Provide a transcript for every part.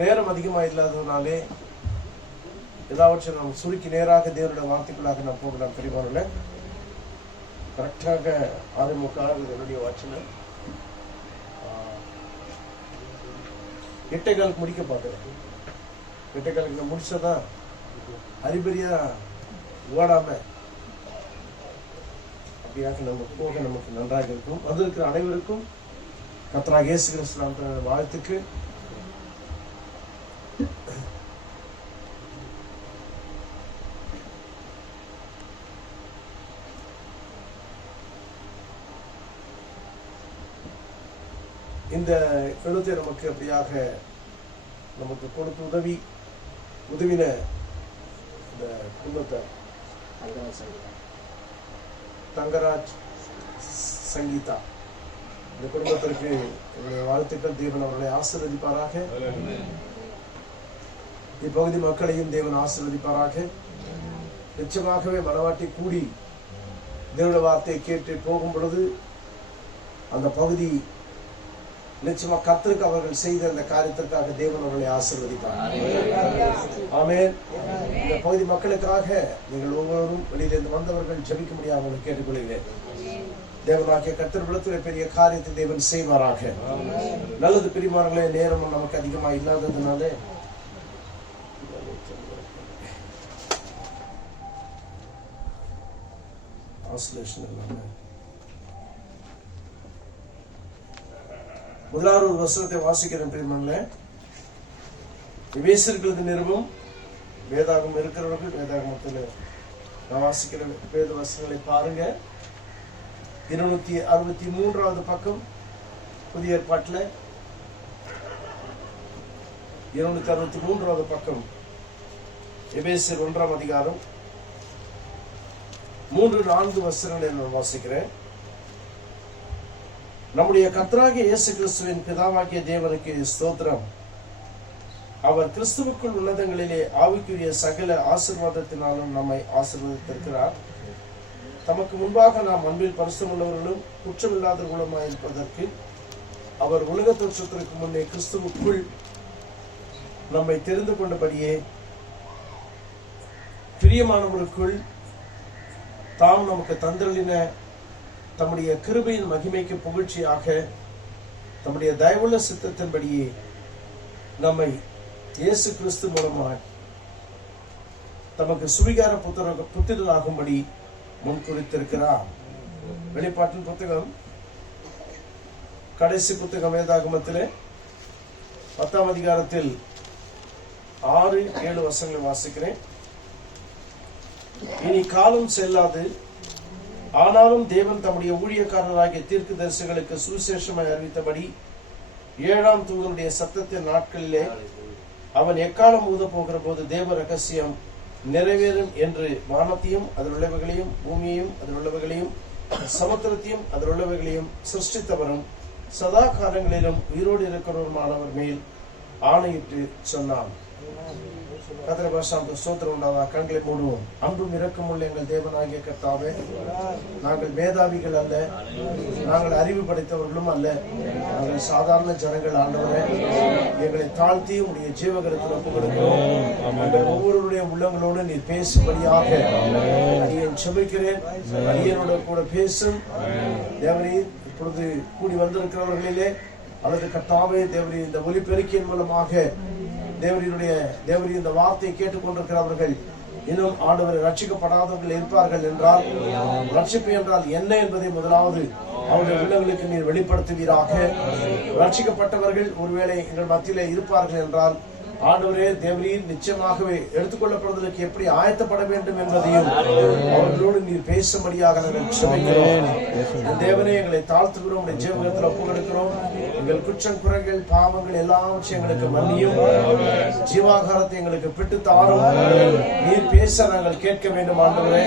நேரம் அதிகமாக இல்லாததுனாலே ஏதாவற்றை நாம் சுருக்கி நேராக தேவனுடைய வார்த்தைக்குள்ளாக நாம் போகலாம். பெரியவாரில் கரெக்டாக 6:45 என்னுடைய வாட்சில் 8:15 முடிக்க பார்க்குறேன். 8:15 நான் முடிச்சதான் அறிபறியா ஓடாம அப்படியாக நம்ம போக நமக்கு நன்றாக இருக்கும். வந்திருக்கிற அனைவருக்கும் கர்த்தராகிய இயேசு கிறிஸ்து வாழ்த்துக்கு. இந்த எழுத்தை நமக்கு அப்படியாக நமக்கு கொடுத்து உதவின இந்த குடும்பத்தை தங்கராஜ் சங்கீதா, இந்த குடும்பத்திற்கு என்னுடைய வாழ்த்துக்கள். தேவன் அவர்களை ஆசீர்வதிப்பாராக. இப்பகுதி மக்களையும் தேவன் ஆசீர்வதிப்பாராக. நிச்சயமாகவே மனவாட்டி கூடி தேவனுடைய வார்த்தையை கேட்டு போகும் பொழுது அந்த பகுதி நிச்சயமா கர்த்தருக்கு அவர்கள் செய்த அந்த காரியத்திற்காக தேவன் அவர்களை ஆசீர்வதிப்பார். ஆமென். இந்த பகுதி மக்களுக்காக நீங்கள் ஒவ்வொருவரும் வெளியிலிருந்து வந்தவர்கள் ஜெபிக்க முடியாது அவங்களை கேட்டுக்கொள்கிறேன். தேவனாகிய கர்த்தர் பெரிய காரியத்தை தேவன் செய்வாராக. நல்லது பிரிமார்களே, நேரமும் நமக்கு அதிகமா இல்லாததுனால முதலாவது ஒரு வசனத்தை வாசிக்கிறேன். பிரியமானவர்களே, எபேசியர்களுக்கு நிருபம் வேதாகம் இருக்கிறவர்கள் வேதாகமத்தில் நான் வாசிக்கிற வேத வசனங்களை பாருங்க. 263வது பக்கம் புதிய ஏற்பாட்டில் 263வது பக்கம் எபேசியர் 1ஆம் அதிகாரம் 3-4 வசனங்களை நான் வாசிக்கிறேன். நம்முடைய கர்த்தராகிய இயேசு கிறிஸ்துவின் பிதாவாகிய தேவனுக்கு ஸ்தோத்திரம். அவர் கிறிஸ்துவுக்குள் உன்னதங்களிலே ஆவிக்குரிய சகல ஆசீர்வாதத்தினாலும் நம்மை ஆசீர்வதித்திருக்கிறார். தமக்கு முன்பாக நாம் அன்பில் பரிசுத்தமுள்ளவர்களும் குற்றமில்லாதவர்களுமாய் இருப்பதற்கு அவர் உலக தோற்றத்திற்கு முன்னே கிறிஸ்துவுக்குள் நம்மை தெரிந்து கொண்டபடியே பிரியமானவருக்குள் தாம் நமக்கு தந்தளின தம்முடைய கிருபையின் மகிமைக்கு புகழ்ச்சியாக தம்முடைய தயவுள்ள சித்தத்தின்படியே நம்மை இயேசு கிறிஸ்து மூலமாய் தமக்கு சுவிகார புத்திரராகும்படி முன்குறித்திருக்கிறார். வெளிப்பாட்டின் புத்தகம் கடைசி புத்தகம் வேதாகமத்திலே 10ஆம் அதிகாரத்தில் 6-7 வசனங்களை வாசிக்கிறேன். இனி காலம் செல்லாது, ஆனாலும் தேவன் தம்முடைய ஊழியக்காரராகிய தீர்க்கதரிசிகளுக்கு சுவிசேஷமாய் அறிவித்தபடி 7ஆம் தூதனுடைய சத்தத்தின் நாட்களிலே அவன் எக்காலம் ஊத போகிற போது தேவ ரகசியம் நிறைவேறும் என்று வானத்தையும் அதில் உள்ளவைகளையும் பூமியையும் அதில் உள்ளவைகளையும் சமுத்திரத்தையும் அதில் உள்ளவைகளையும் சிருஷ்டித்தவரும் சதா காலங்களிலும் உயிரோடு இருக்கிறவருமானவர் மேல் ஆணையிட்டு சொன்னான். கர்த்தருடைய பரிசுத்த ஸ்தோத்திரம் உண்டாவதாக. கண்களை மூடுவோம். அன்பும் இரக்கமுள்ள எங்கள் தேவனாகிய கர்த்தாவே, நாங்கள் மேதாவிகள் அல்ல, நாங்கள் அறிவு படைத்தவர்களும் அல்ல, நாங்கள் சாதாரண ஜனங்கள். ஆண்டவரே, எங்களை தாழ்த்தி உடைய ஜீவகரத்தில் ஒப்புக் கொடுக்கிறோம். நாங்கள் ஒவ்வொருடைய உள்ளங்களோடு நீர் பேசும்படியாக அடியேன் செபிக்கிறேன். அடியனோட கூட பேசும் தேவரே. இப்பொழுது கூடி வந்திருக்கிறவர்களிலே அல்லது கர்த்தாவே தேவரே, இந்த ஒலிபெருக்கியின் மூலமாக தேவரீ இந்த வார்த்தையை கேட்டுக்கொண்டிருக்கிறவர்கள் இன்னும் ஆண்டவரை ரட்சிக்கப்படாதவர்கள் இருப்பார்கள் என்றால், ரட்சிப்பு என்றால் என்ன என்பதை முதலாவது அவருடைய உள்ளங்களுக்கு நீர் வெளிப்படுத்துவீராக. ரட்சிக்கப்பட்டவர்கள் ஒருவேளை எங்கள் மத்தியிலே இருப்பார்கள் என்றால், ஆண்டவரே தேவரீர் நிச்சயமாகவே எடுத்துக்கொள்ளப்படுவதற்கு எப்படி ஆயத்தப்பட வேண்டும் என்பதையும் அவர்களோடு நீர் பேசும்படியாக நாங்கள் செபிக்கிறோம். தேவனே, எங்களை தாழ்த்துகிறோம், உடைய ஜீவகத்தில் ஒப்புக்கொடுக்கிறோம். எங்கள் குற்றம் குறைகள் பாவங்கள் எல்லாவற்றையும் எங்களுக்கு மன்னியும், ஜீவாகாரத்தை எங்களுக்கு பிட்டு தாரும். நீர் பேச நாங்கள் கேட்க வேண்டும். ஆண்டவரே,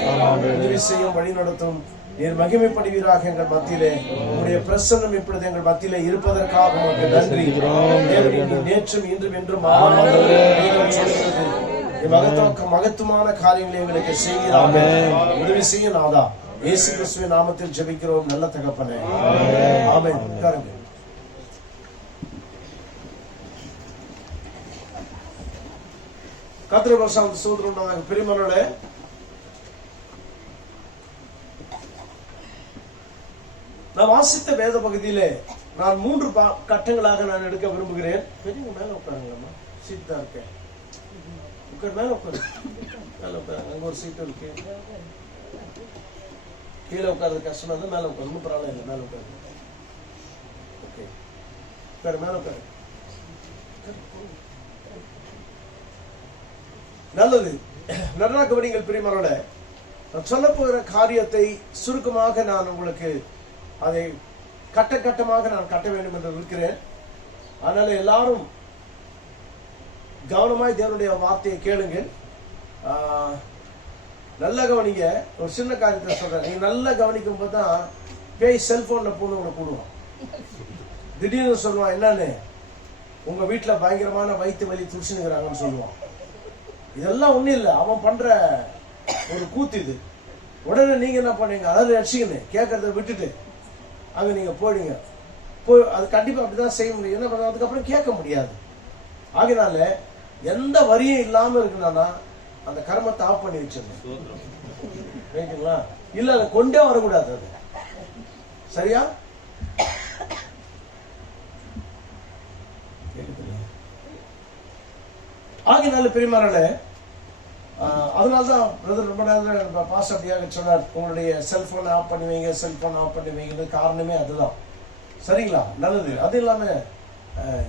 உதவி செய்யும், வழி நடத்தும். நீர் மகிமைப்படுவீராக எங்கள் மத்தியிலே. உங்களுடைய பிரசன்னம் இப்பொழுது எங்கள் மத்தியிலே இருப்பதற்காக உங்களுக்கு நன்றி. நேற்றும் இன்றும் என்றும் மகத்துவமான காரியங்களை எங்களுக்கு செய்கிறாங்க. உதவி செய்ய நாதா, இயேசு கிறிஸ்துவின் நாமத்தில் ஜெபிக்கிறோம் நல்ல தகப்பனே. ஆமென். உட்காருங்க. கர்த்தருடைய பரிசுத்த ஸ்தோத்திரம் உண்டாவதாக. பிரியமானவர்களே, நான் வாசித்த வேத பகுதியிலே நான் 3 கட்டங்களாக நான் எடுக்க விரும்புகிறேன். பெரியவங்க மேல உட்காருங்கம்மா, சீட் தான் இருக்கேன். மேல உட்காரு, மேல உட்காருங்க. அங்க ஒரு சீட் இருக்கு. கீழே உட்கார்றது கஷ்டமா இருந்தா மேல உட்காரு, ஒன்றும் ப்ராப்ளம் இல்லை. மேல உட்காரு. ஓகே, உட்காரு, மேல உட்காரு. நல்லது. நல்லா கவனிங்கள் பிரியமானவர்களே. நான் சொல்ல போகிற காரியத்தை சுருக்கமாக நான் உங்களுக்கு அதை கட்ட கட்டமாக நான் கட்ட வேண்டும் என்று இருக்கிறேன். அதனால எல்லாரும் கவனமாய் தேவனுடைய வார்த்தையை கேளுங்கள். நல்லா கவனிங்க. ஒரு சின்ன காரியத்தை சொல்றேன். நீங்க நல்லா கவனிக்கும் போது தான் பேய் செல்போன்ல போன உங்களை கூடுவான். திடீர்னு சொல்லுவான், என்னன்னு உங்க வீட்டுல பயங்கரமான வயிற்று வலி துடிச்சுனுங்கிறாங்கன்னு சொல்லுவான். இதெல்லாம் ஒண்ணும் இல்லை, அவன் பண்ற ஒரு கூத்து இது. உடனே நீங்க என்ன பண்ணீங்க, அதாவது ரசிக்கணும், கேட்கறத விட்டுட்டு அங்க நீங்க போயிடுங்க. அது கண்டிப்பா அப்படிதான் செய்ய முடியும். என்ன பண்ண, அதுக்கப்புறம் கேட்க முடியாது. ஆகினால எந்த வரியும் இல்லாம இருக்குன்னா அந்த கர்மத்தை ஆஃப் பண்ணி வச்சிடணும். ரைட்டுங்களா? இல்ல அதை கொண்டே வரக்கூடாது. அது சரியா? ஆகினால பெரியமாரால அதனால்தான் பிரதர் ரொம்ப நேரம் பாஸ் அப்படியாக சொன்னார், உங்களுடைய செல்போனை ஆஃப் பண்ணி வைங்க, செல்போன் ஆஃப் பண்ணி வைங்க. காரணமே அதுதான். சரிங்களா? நல்லது. அது இல்லாம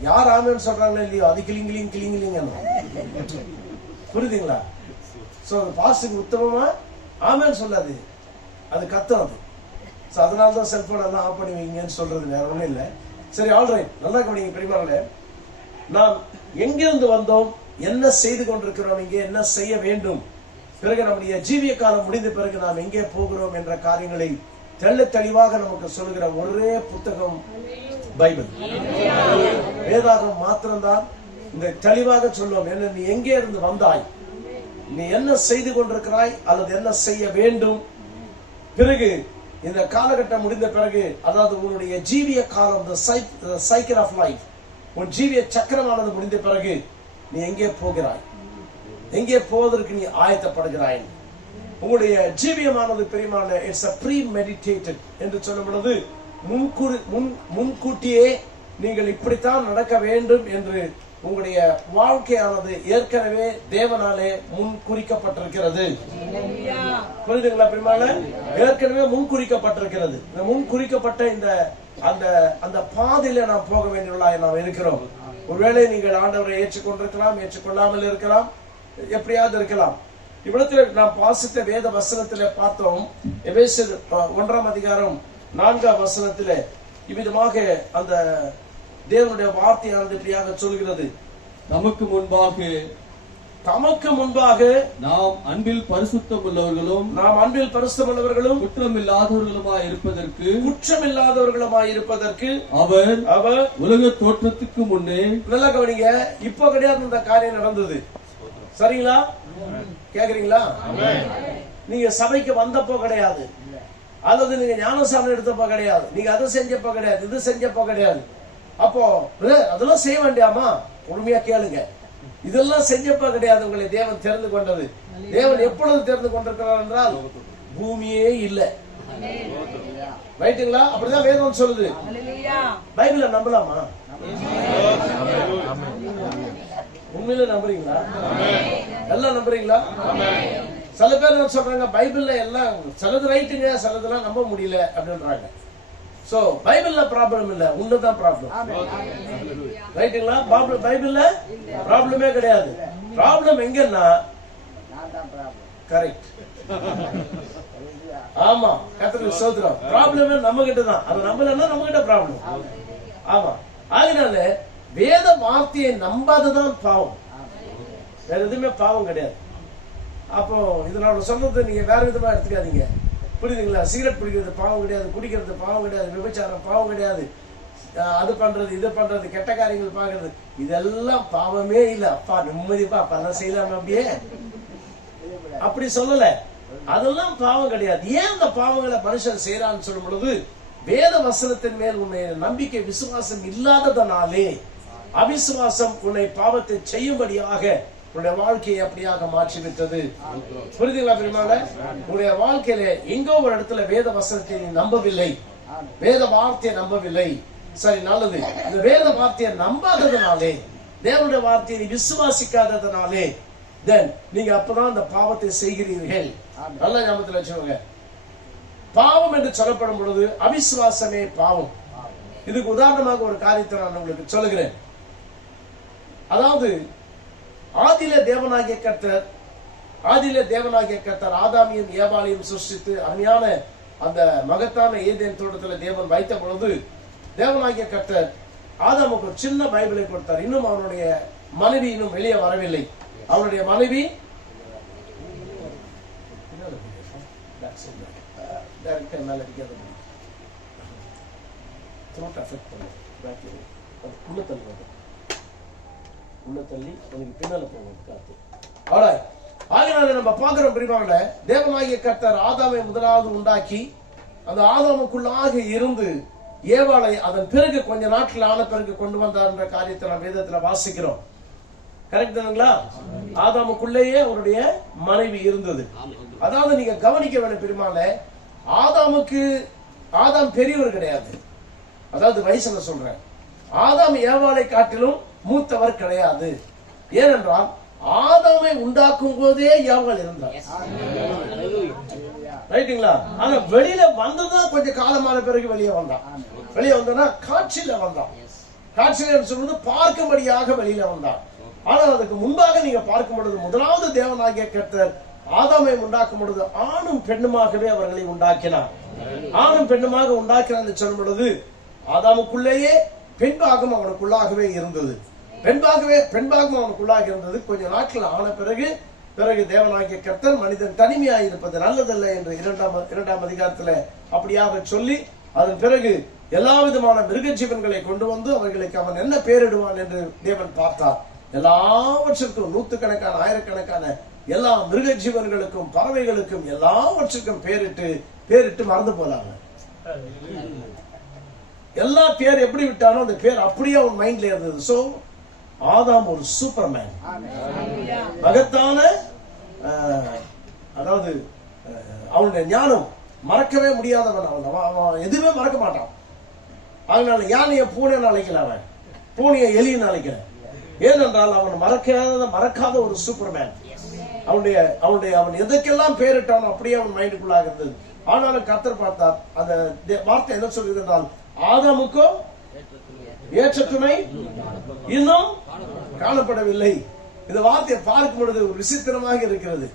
யார் ஆமேன்னு சொல்றாங்களோ இல்லையோ, அது கிளிங்கிலிங் கிளிங்கிலிங்க. புரியுதுங்களா? சோ அது பாஸுக்கு உத்தமமா ஆமேன்னு சொல்லாது, அது கத்தும். அது அதனால்தான் செல்போன் எல்லாம் ஆஃப் பண்ணி வைங்கன்னு சொல்றது, வேற ஒண்ணும் இல்லை. சரி, ஆல்ரைட். நல்லா கவனிங்க பெரியமார்களே. நாம் எங்கிருந்து வந்தோம், என்ன செய்து கொண்டிருக்கிறோம், இங்கே என்ன செய்ய வேண்டும், பிறகு நம்முடைய ஜீவிய காலம் முடிந்த பிறகு நாம் எங்கே போகிறோம் என்ற காரியங்களை தெள்ள தெளிவாக நமக்கு சொல்லுகிற ஒரே புத்தகம் பைபிள். வேதாகம் மாத்திரம்தான் இந்த தெளிவாக சொல்லுவோம். என்ன, நீ எங்கே இருந்து வந்தாய், நீ என்ன செய்து கொண்டிருக்கிறாய், அல்லது என்ன செய்ய வேண்டும், பிறகு இந்த காலகட்டம் முடிந்த பிறகு, அதாவது உன்னுடைய ஜீவிய காலம், சைக்கிள் ஆஃப் லைஃப், உன் ஜீவிய சக்கரமானது முடிந்த பிறகு நீ எங்கே போகிறாய், எங்கே போவதற்கு நீ ஆயத்தப்படுகிறாய். உங்களுடைய ஜீவியமானது பெரியமான இட்ஸ் a premeditated என்று சொல்லும் பொழுது முன்கூட்டியே நீங்கள் இப்படித்தான் நடக்க வேண்டும் என்று உங்களுடைய வாழ்க்கையானது ஏற்கனவே தேவனாலே முன் குறிக்கப்பட்டிருக்கிறது. புரியுதுங்களா பெரியமான? ஏற்கனவே முன் குறிக்கப்பட்டிருக்கிறது. இந்த முன் குறிக்கப்பட்ட இந்த அந்த பாதையில நாம் போக வேண்டியவர்களாக நாம் இருக்கிறோம். ஒருவேளை நீங்கள் ஆண்டவரை ஏற்றுக்கொண்டிருக்கலாம், ஏற்றுக்கொள்ளாமல் இருக்கலாம், எப்படியாவது இருக்கலாம். இவ்விடத்தில் நாம் வாசித்த வேத வசனத்திலே பார்த்தோம். எபேசியர் 1ஆம் அதிகாரம் 4ஆம் வசனத்திலே இவ்விதமாக அந்த தேவனுடைய வார்த்தையானது இப்படியாக சொல்கிறது, நமக்கு முன்பாக நாம் அன்பில் பரிசுத்தம் உள்ளவர்களும் குற்றமில்லாதவர்களுமாய் இருப்பதற்கு அவர் உலக தோற்றத்துக்கு முன்னே. நல்லா கவனிங்க. இப்போ கிடையாது இந்த காரியம் நடந்தது. சரிங்களா? கேக்குறீங்களா? நீங்க சபைக்கு வந்தப்போ கிடையாது, அல்லது நீங்க ஞானசானம் எடுத்தப்போ கிடையாது, நீங்க அதை செஞ்சப்போ கிடையாது, இது செஞ்சப்போ கிடையாது. அப்போ அதெல்லாம் செய்ய வேண்டியாமா? பொறுமையா கேளுங்க. இதெல்லாம் செஞ்சப்ப கிடையாது. உங்களை தேவன் தெரிந்து கொண்டது. தேவன் எப்பொழுது தெரிந்து கொண்டிருக்கிறார் என்றால் பூமியே இல்லை. ரைட்டுங்களா? அப்படிதான் வேதம் சொல்லுது. பைபிள நம்பலாமா? உண்மையில நம்புறீங்களா? எல்லாம் நம்புறீங்களா? சில பேர் சொல்றாங்க பைபிள்ல எல்லாம் சிலது ரைட்டுங்க, சிலதெல்லாம் நம்ப முடியல அப்படின்றாங்க. சோ பைபிள்ல ப்ராப்ளம் இல்ல, உன்னதான் ப்ராப்ளம். ரைட்டுங்களா? பைபிள்ல ப்ராப்ளமே கிடையாது. ப்ராப்ளம் எங்கன்னா கரெக்ட். ஆமா, கர்த்தருக்கு ஸ்தோத்திரம். ப்ராப்ளமே நம்ம கிட்ட தான். அது நம்பலன்னா நம்ம கிட்ட ப்ராப்ளம். ஆமா. அதனால வேத வார்த்தையை நம்பாததான் பாவம், வேற எதுவுமே பாவம் கிடையாது. அப்போ இதனால சொன்னது நீங்க வேற விதமா எடுத்துக்காதீங்க. புரியுதுங்களா? சிகரெட் பிடிக்கிறது பாவம் கிடையாது, குடிக்கிறது பாவம் கிடையாது, விபச்சாரம் பாவம் கிடையாது, அது பண்றது இது பண்றது கெட்ட காரியங்கள் பாக்குறது இதெல்லாம் பாவமே இல்ல. அப்பா நிம்மதிப்பா அப்பெல்லாம் செய்யலாம், அப்படியே அப்படி சொல்லல. அதெல்லாம் பாவம் கிடையாது. ஏன் அந்த பாவங்களை மனுஷன் செய்யறான்னு சொல்லும் பொழுது, வேத வசனத்தின் மேல் உன்னை நம்பிக்கை விசுவாசம் இல்லாததனாலே, அவிசுவாசம் உன்னை பாவத்தை செய்யும்படியாக உன்னுடைய வாழ்க்கையை அப்படியாக மாற்றிவிட்டது. புரியுதுங்களா பெருமாளே? உன்னுடைய வாழ்க்கையில எங்கோ ஒரு இடத்துல வேத வசனத்தை நீ நம்பவில்லை, வேத வார்த்தையை நம்பவில்லை. சரி, நல்லது. இந்த வேத வார்த்தையை நம்பாததுனாலே, தேவனுடைய வார்த்தையை நீ விசுவாசிக்காததுனாலே நீங்க அப்பதான் அந்த பாவத்தை செய்கிறீர்கள். நல்ல ஞாபகத்தில் வச்சுக்கோங்க. பாவம் என்று சொல்லப்படும் பொழுது அவிசுவாசமே பாவம். இதுக்கு உதாரணமாக ஒரு காரியத்தை நான் உங்களுக்கு சொல்லுகிறேன். அதாவது ஆதியிலே தேவனாகிய கர்த்தர் ஆதாமியும் ஏவாளையும் சிருஷ்டித்து அருமையான அந்த மகத்தான ஏதேன் தோட்டத்தில் தேவன் வைத்த பொழுது தேவனாகிய கர்த்தர் ஆதாமுக்கு ஒரு சின்ன பைபிளை கொடுத்தார். இன்னும் அவனுடைய மனைவி இன்னும் வெளியே வரவில்லை. அவனுடைய மனைவி நம்ம பார்க்கிறோம் பிரிவான தேவனாகிய கர்த்தர் ஆதாமை முதலாவது உண்டாக்கி அந்த ஆதாமுக்குள்ளாக இருந்து ஏவாளை அதன் பிறகு கொஞ்ச நாட்கள் ஆன பிறகு கொண்டு வந்தார் என்ற காரியத்தை நாம் வேதத்துல வாசிக்கிறோம். கரெக்ட் தானுங்களா? ஆதாமுக்குள்ளேயே அவருடைய மனைவி இருந்தது. அதாவது நீங்க கவனிக்க வேண்டிய பெருமாள, ஆதாம் பெரியவர் கிடையாது. அதாவது வயசுல சொல்றேன், ஆதாம் ஏவாளை காட்டிலும் மூத்தவர் கிடையாது. ஏனென்றால் ஆதாமை உண்டாக்கும் போதே ஏவாள் இருந்தார். ரைட்டுங்களா? ஆனா வெளியில வந்ததான் கொஞ்சம் காலமான பிறகு வெளியே வந்தான். வெளியே வந்தா காட்சியில வந்தான். காட்சியில சொல்றது பார்க்கும்படியாக வெளியில வந்தான். ஆனால் அதுக்கு முன்பாக நீங்க பார்க்கும் பொழுது முதலாவது தேவனாகிய கர்த்தர் ஆதாமை உண்டாக்கும் பொழுது ஆணும் பெண்ணுமாகவே அவர்களை உண்டாக்கினார். ஆணும் பெண்ணுமாக உண்டாக்கினார் சொல்லும் பொழுது ஆதாமுக்குள்ளேயே பெண்பாகம் அவனுக்குள்ளாகவே இருந்தது. பெண்பாகம் அவனுக்குள்ளாக இருந்தது. கொஞ்ச நாட்கள் ஆன பிறகு தேவனாகிய கர்த்தர் மனிதன் தனிமையாக இருப்பது நல்லதல்ல என்று இரண்டாம் அதிகாரத்துல அப்படியாக சொல்லி அதன் பிறகு எல்லா விதமான மிருக ஜீவன்களை கொண்டு வந்து அவர்களுக்கு அவன் என்ன பேரிடுவான் என்று தேவன் பார்த்தார். எல்லாவற்றிற்கும் நூற்றுக்கணக்கான ஆயிரக்கணக்கான எல்லா மிருக ஜீவன்களுக்கும் பறவைகளுக்கும் எல்லாவற்றிற்கும் பேரிட்டு மறந்து போனாங்க. எல்லா பேர் எப்படி விட்டானோ அந்த பேர் அப்படியே அவன் மைண்ட்ல இருந்தது. சோ ஆதாம் ஒரு சூப்பர்மேன், மகத்தான, அதாவது அவனுடைய ஞானம் மறக்கவே முடியாதவன். அவன் எதுவுமே மறக்க மாட்டான். அதனால யானைய பூனை அழைக்கல, அவன் பூனைய எலின்னு அழைக்கல. ஏனென்றால் அவன் மறக்காத ஒரு சூப்பர்மேன். அவன் எதற்கெல்லாம் பேரிட்டானோ அப்படியே அவன் மைண்டுக்குள்ளாக இருந்தது. ஆனாலும் கர்த்தர் பார்த்தார். அந்த வார்த்தை என்ன சொல்கிறது என்றால், ஆதாமுக்கோ ஏற்ற துணை இன்னும் காணப்படவில்லை. இந்த வார்த்தையை பார்க்கும் பொழுது ஒரு விசித்திரமாக இருக்கிறது.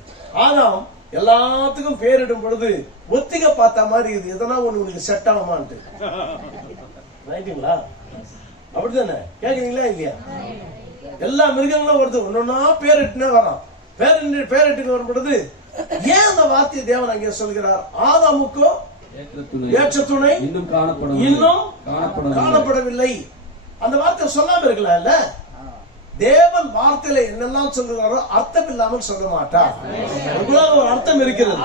ஆதாம் எல்லாத்துக்கும் பேரிடும் பொழுது ஒத்திக பார்த்த மாதிரி இது எதனா ஒண்ணு உங்களுக்கு செட் ஆகுமான்ட்டு. ரைட்டுங்களா? அப்படித்தானே? கேக்குறீங்களா இல்லையா? எல்லா மிருகங்களும் வருது, ஒன்னொன்னா பேரிட்டுனே வரான். பேரிட்டு வரும் பொழுது ஏன் அந்த வார்த்தையை தேவன் அங்கே சொல்கிறார்? ஆதாமுக்கோ ஏற்ற துணை இன்னும் காணப்படவில்லை. அந்த வார்த்தை சொல்லாம இருக்கலாம் இல்ல? தேவன் வார்த்தையில என்னெல்லாம் சொல்கிறாரோ அர்த்தம் இல்லாமல் சொல்ல மாட்டார். ஒரு அர்த்தம் இருக்கிறது.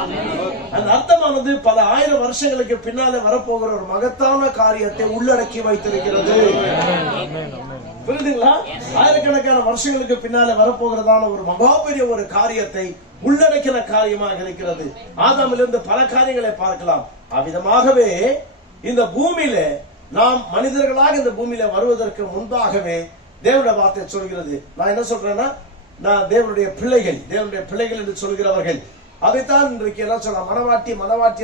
அந்த அர்த்தமானது பல ஆயிரம் வருஷங்களுக்கு பின்னாலே வரப்போகிற ஒரு மகத்தான காரியத்தை உள்ளடக்கி வைத்திருக்கிறது. புரியுதுங்களா? ஆயிரக்கணக்கான வருஷங்களுக்கு பின்னாலே வரப்போகிறதான ஒரு மகாபெரிய ஒரு காரியத்தை உள்ளடக்கின காரியமாக இருக்கிறது. ஆதாமிலிருந்து பல காரியங்களை பார்க்கலாம். அவ்விதமாகவே இந்த பூமியில நாம் மனிதர்களாக இந்த பூமியில வருவதற்கு முன்பாகவே தேவனுடைய வார்த்தை சொல்கிறது. நான் என்ன சொல்றேன்னா, நான் தேவனுடைய பிள்ளைகள் என்று சொல்கிறவர்கள் அதைத்தான் இன்றைக்கு என்ன சொல்ல மனவாட்டி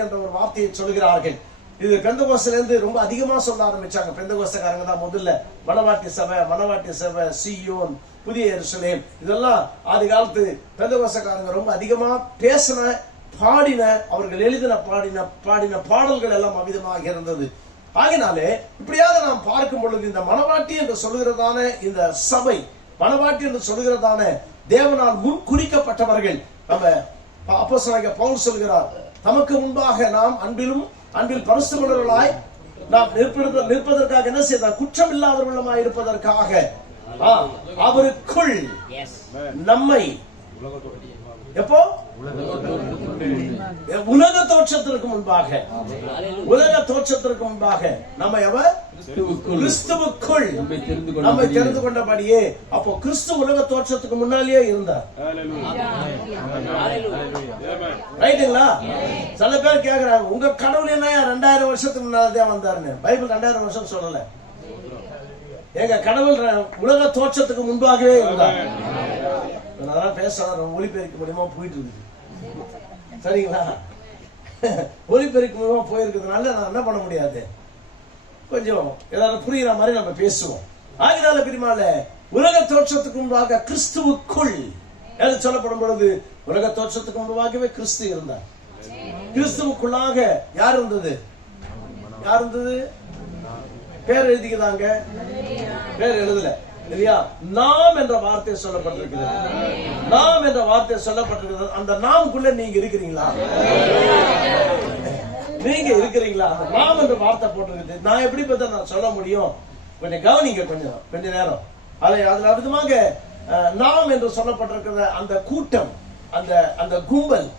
என்ற ஒரு வார்த்தையை சொல்கிறார்கள். இது பெந்தகோஸ்தில இருந்து ரொம்ப அதிகமா சொல்ல ஆரம்பிச்சாங்க. பெந்தகோஸ்தக்காரங்க தான் முதல்ல மனவாட்டி சபை, சீயோன், புதிய எருசலேம், இதெல்லாம் ஆதி காலத்து பெந்தகோஸ்தக்காரங்க ரொம்ப அதிகமா பேசின, பாடின, அவர்கள் எழுதின பாடின பாடல்கள் எல்லாம் அவிதமாக இருந்தது. ஆகினாலே இப்படியாக நாம் பார்க்கும் பொழுது இந்த மனவாட்டி என்று சொல்லுகிறதான இந்த சபை, மனவாட்டி என்று சொல்லுகிறதான தேவனால் முன் குறிக்கப்பட்டவர்கள், நம்ம அப்போஸ்தலனாகிய பவுல் சொல்கிறார், தமக்கு முன்பாக நாம் அன்பில் பரிசுத்தமுள்ளவர்களாய் நாம் நிற்பதற்காக என்ன செய்தார்? குற்றம் இல்லாதவர்களாய் இருப்பதற்காக அவருக்குள் நம்மை எப்போ உலக தோற்றத்திற்கு முன்பாக, உலக தோற்றத்திற்கு முன்பாக நம்ம எவர் கிறிஸ்துவுக்குள் நம்மை தெரிந்து கொண்டபடியே. அப்போ கிறிஸ்து உலக தோற்றத்துக்கு முன்னாலேயே இருந்தார். ரைட்டுங்களா? சில பேர் கேக்குறாங்க, உங்க கடவுள் என்ன 2000 வருஷத்துக்கு முன்னால்தான் வந்தாருன்னு. பைபிள் 2000 வருஷம் சொல்லல. எங்க கடவுள் உலக தோற்றத்துக்கு முன்பாகவே இருந்தார். அதெல்லாம் பேசாத, ஒளிபெருக்க மூலியமா போயிட்டு இருக்குது. சரிங்களா? ஒளிபெருக்க மூலமா போயிருக்கிறதுனால நான் என்ன பண்ண முடியாது, கொஞ்சம் ஏதாவது புரியுற மாதிரி நம்ம பேசுவோம். ஆகினால பிரிமால உலக தோற்றத்துக்கு முன்பாக கிறிஸ்துவுக்குள் என்று சொல்லப்படும் பொழுது உலக தோற்றத்துக்கு முன்பாகவே கிறிஸ்து இருந்தார். கிறிஸ்துவுக்குள்ளாக யார் இருந்தது? யார் இருந்தது? பேர் எழுதிக்கிறாங்க, பேர் எழுதல இல்லையா? நாம் என்ற வார்த்தை சொல்லப்பட்டிருக்கிறது. நாம் என்ற வார்த்தை சொல்லப்பட்டிருக்கிறது. அந்த நாமுக்குள்ள நீங்க இருக்கிறீங்களா? நீங்க இருக்கிறீங்களா? அந்த நாம் என்ற வார்த்தை போட்டிருக்குது. நான் எப்படி பார்த்தா நான் சொல்ல முடியும்? கொஞ்சம் கவனிங்க, கொஞ்ச நேரம். அதுல விதமாக நாம் என்று சொல்லப்பட்டிருக்கிற அந்த கூட்டம், அந்த கும்பல்,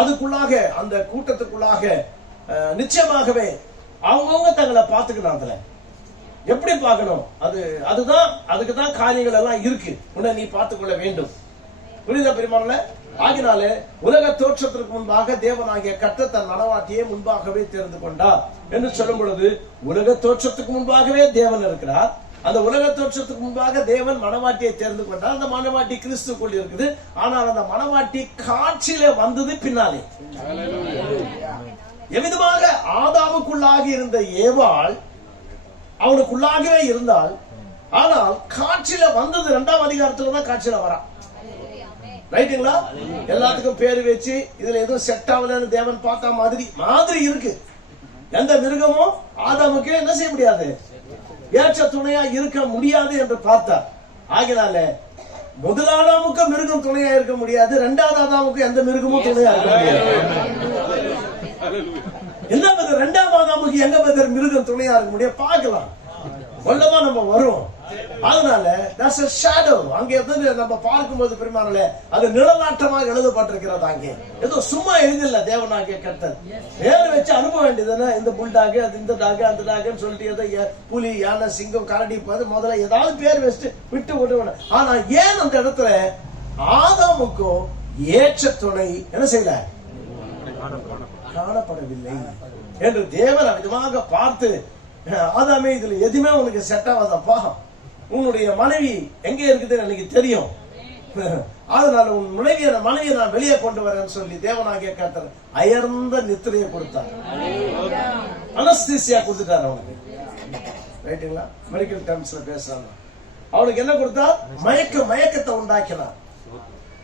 அதுக்குள்ளாக, அந்த கூட்டத்துக்குள்ளாக நிச்சயமாகவே அவங்கவுங்க தங்களை பார்த்துக்கணும். அதுல எப்படி பார்க்கணும்? அதுக்குதான் காரியங்கள் எல்லாம் இருக்கு. உன்னை நீ பார்த்துக்கொள்ள வேண்டும். புரியுதா பெருமாள்ல? ஆகினாலே உலக தோற்றத்திற்கு முன்பாக தேவனாகிய கர்த்தர் தன் மனவாட்டியை முன்பாகவே தெரிந்து கொண்டார் என்று சொல்லும் பொழுது உலக தோற்றத்துக்கு முன்பாகவே தேவன் இருக்கிறார். அந்த உலக தோற்றத்துக்கு முன்பாக தேவன் மனவாட்டியை தெரிந்து கொண்டார். அந்த மனவாட்டி கிறிஸ்துக்குள் இருக்குது. ஆனால் அந்த மனவாட்டி காட்சியிலே வந்தது பின்னாலே. எவ்விதமாக ஆதாமுக்குள்ளாகி இருந்த ஏவாள் அவனுக்குள்ளாகவே இருந்தால், ஆனால் காட்சியில வந்தது 2ஆம் அதிகாரத்துல தான் காட்சியில வரா. ரைட்டுங்களா? எல்லாத்துக்கும் பேரு வச்சு இதுல எதுவும் செட் ஆகலன்னு தேவன் பார்த்தா மாதிரி இருக்கு. எந்த மிருகமும் ஆதாமுக்கு என்ன செய்ய முடியாது, ஏற்ற துணையா இருக்க முடியாது என்று பார்த்தார். ஆகினால முதலாதாமுக்கு மிருகம் துணையா இருக்க முடியாது, 2ஆவது ஆதாமுக்கு எந்த மிருகமும் துணையா இருக்க முடியாது. என்ன பதர் 2ஆம் ஆதாமுக்கு எங்க பதர் மிருகம் துணையா இருக்க முடியாது? பார்க்கலாம், உள்ளவா நம்ம வரும். அதனால that's a shadow. அங்க இருந்து நம்ம பார்க்கும்போது பெருமானே அது நிழலாட்டமாக எழுதப்பட்டிருக்கிறது. அங்கே ஏதோ சும்மா எழுதில்ல. தேவனாகிய கர்த்தர் பேர் வச்சு அனுப்ப வேண்டியதுன்னா, இந்த புல்டாக், அது இந்த டாக், அந்த டாக்னு சொல்லிட்டு ஏதோ புலி, யானை, சிங்கம், கரடி, முதல்ல ஏதாவது பேர் வச்சுட்டு விட்டு விட்டு. ஆனா ஏன் அந்த இடத்துல ஆதாமுக்கும் ஏற்ற துணை என்ன செய்யல, காணப்படவில்லை என்று தேவன் விதமாக பார்த்து, ஆதாமே இதுல எதுவுமே உனக்கு செட் ஆகாதப்பா, உன்னுடைய மனைவி எங்க இருக்குதுன்னு எனக்கு தெரியும், அதனால உன் மனைவியை நான் வெளியே கொண்டு வரேன்னு சொல்லி தேவனாகிய கர்த்தர் அயர்ந்த நித்திரையை கொடுத்தார். அனஸ்தீசியா கொடுத்துட்டார் அவனுக்கு. ரைட்டுங்களா? மெடிக்கல் டேர்ம்ஸ்ல பேசுறாங்க. அவனுக்கு என்ன கொடுத்தா? மயக்கத்தை உண்டாக்கினார்.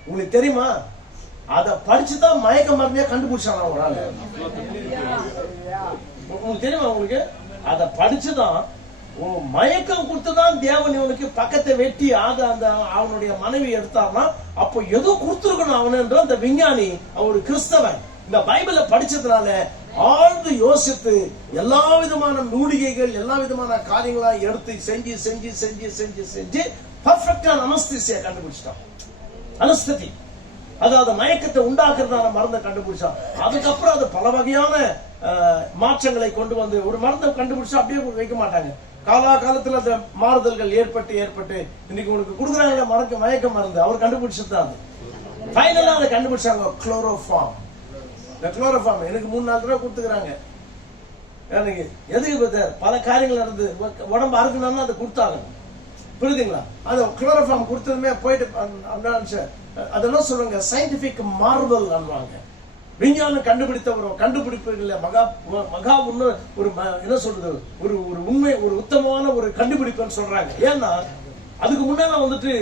உங்களுக்கு தெரியுமா? அத படிச்சுதான் மயக்க மருந்தே கண்டுபிடிச்சான் ஒரு ஆளு. உங்களுக்கு தெரியுமா? உங்களுக்கு அத படிச்சுதான் மயக்கம் கொடுத்துதான் தேவன் இவனுக்கு பக்கத்தை வெட்டி அந்த அவனுடைய மனைவி எடுத்தார்னா, அப்போ ஏதோ கொடுத்துருக்கணும் அவனுன்ற அந்த விஞ்ஞானி ஒரு கிறிஸ்தவன் இந்த பைபிளை படிச்சதுனால ஆழ்ந்து யோசித்து எல்லா விதமான மூலிகைகள், எல்லா விதமான காரியங்களா எடுத்து செஞ்சு செஞ்சு செஞ்சு செஞ்சு செஞ்சு பர்ஃபெக்டான அனஸ்தீசியா கண்டுபிடிச்சிட்டான். அனஸ்தெட்டி, அதாவது மயக்கத்தை உண்டாக்குறதான மருந்தை கண்டுபிடிச்சான். அதுக்கப்புறம் அது பல வகையான மாற்றங்களை கொண்டு வந்து ஒரு மருந்தை கண்டுபிடிச்சா அப்படியே வைக்க மாட்டாங்க. காலத்துல அந்த மாறுதல்கள் ஏற்பட்டு இன்னைக்கு உனக்கு கொடுக்குறாங்க மயக்க மருந்து. அவர் கண்டுபிடிச்சதுதான் அது. ஃபைனலா அதை கண்டுபிடிச்சாங்க குளோரோஃபார்ம். இந்த குளோரோஃபார்ம் எனக்கு 3-4 ரூபாய் கொடுத்துக்கிறாங்க. எனக்கு எதுக்கு பல காரியங்கள் நடந்து உடம்பு அறுக்கணும்னா அதை கொடுத்தாங்க. புரியுதுங்களா? அந்த குளோரோஃபார்ம் கொடுத்ததுமே போயிட்டு அதெல்லாம் சொல்லுவாங்க சயின்டிபிக் மார்வல் அன்வாங்க. விஞ்ஞானம் கண்டுபிடித்த ஒரு கண்டுபிடிப்புகள் மகா ஒரு என்ன சொல்றது, ஒரு உண்மை, ஒரு உத்தமமான ஒரு கண்டுபிடிப்புன்னு சொல்றாங்க. ஏன்னா அதுக்கு முன்னால வந்துட்டு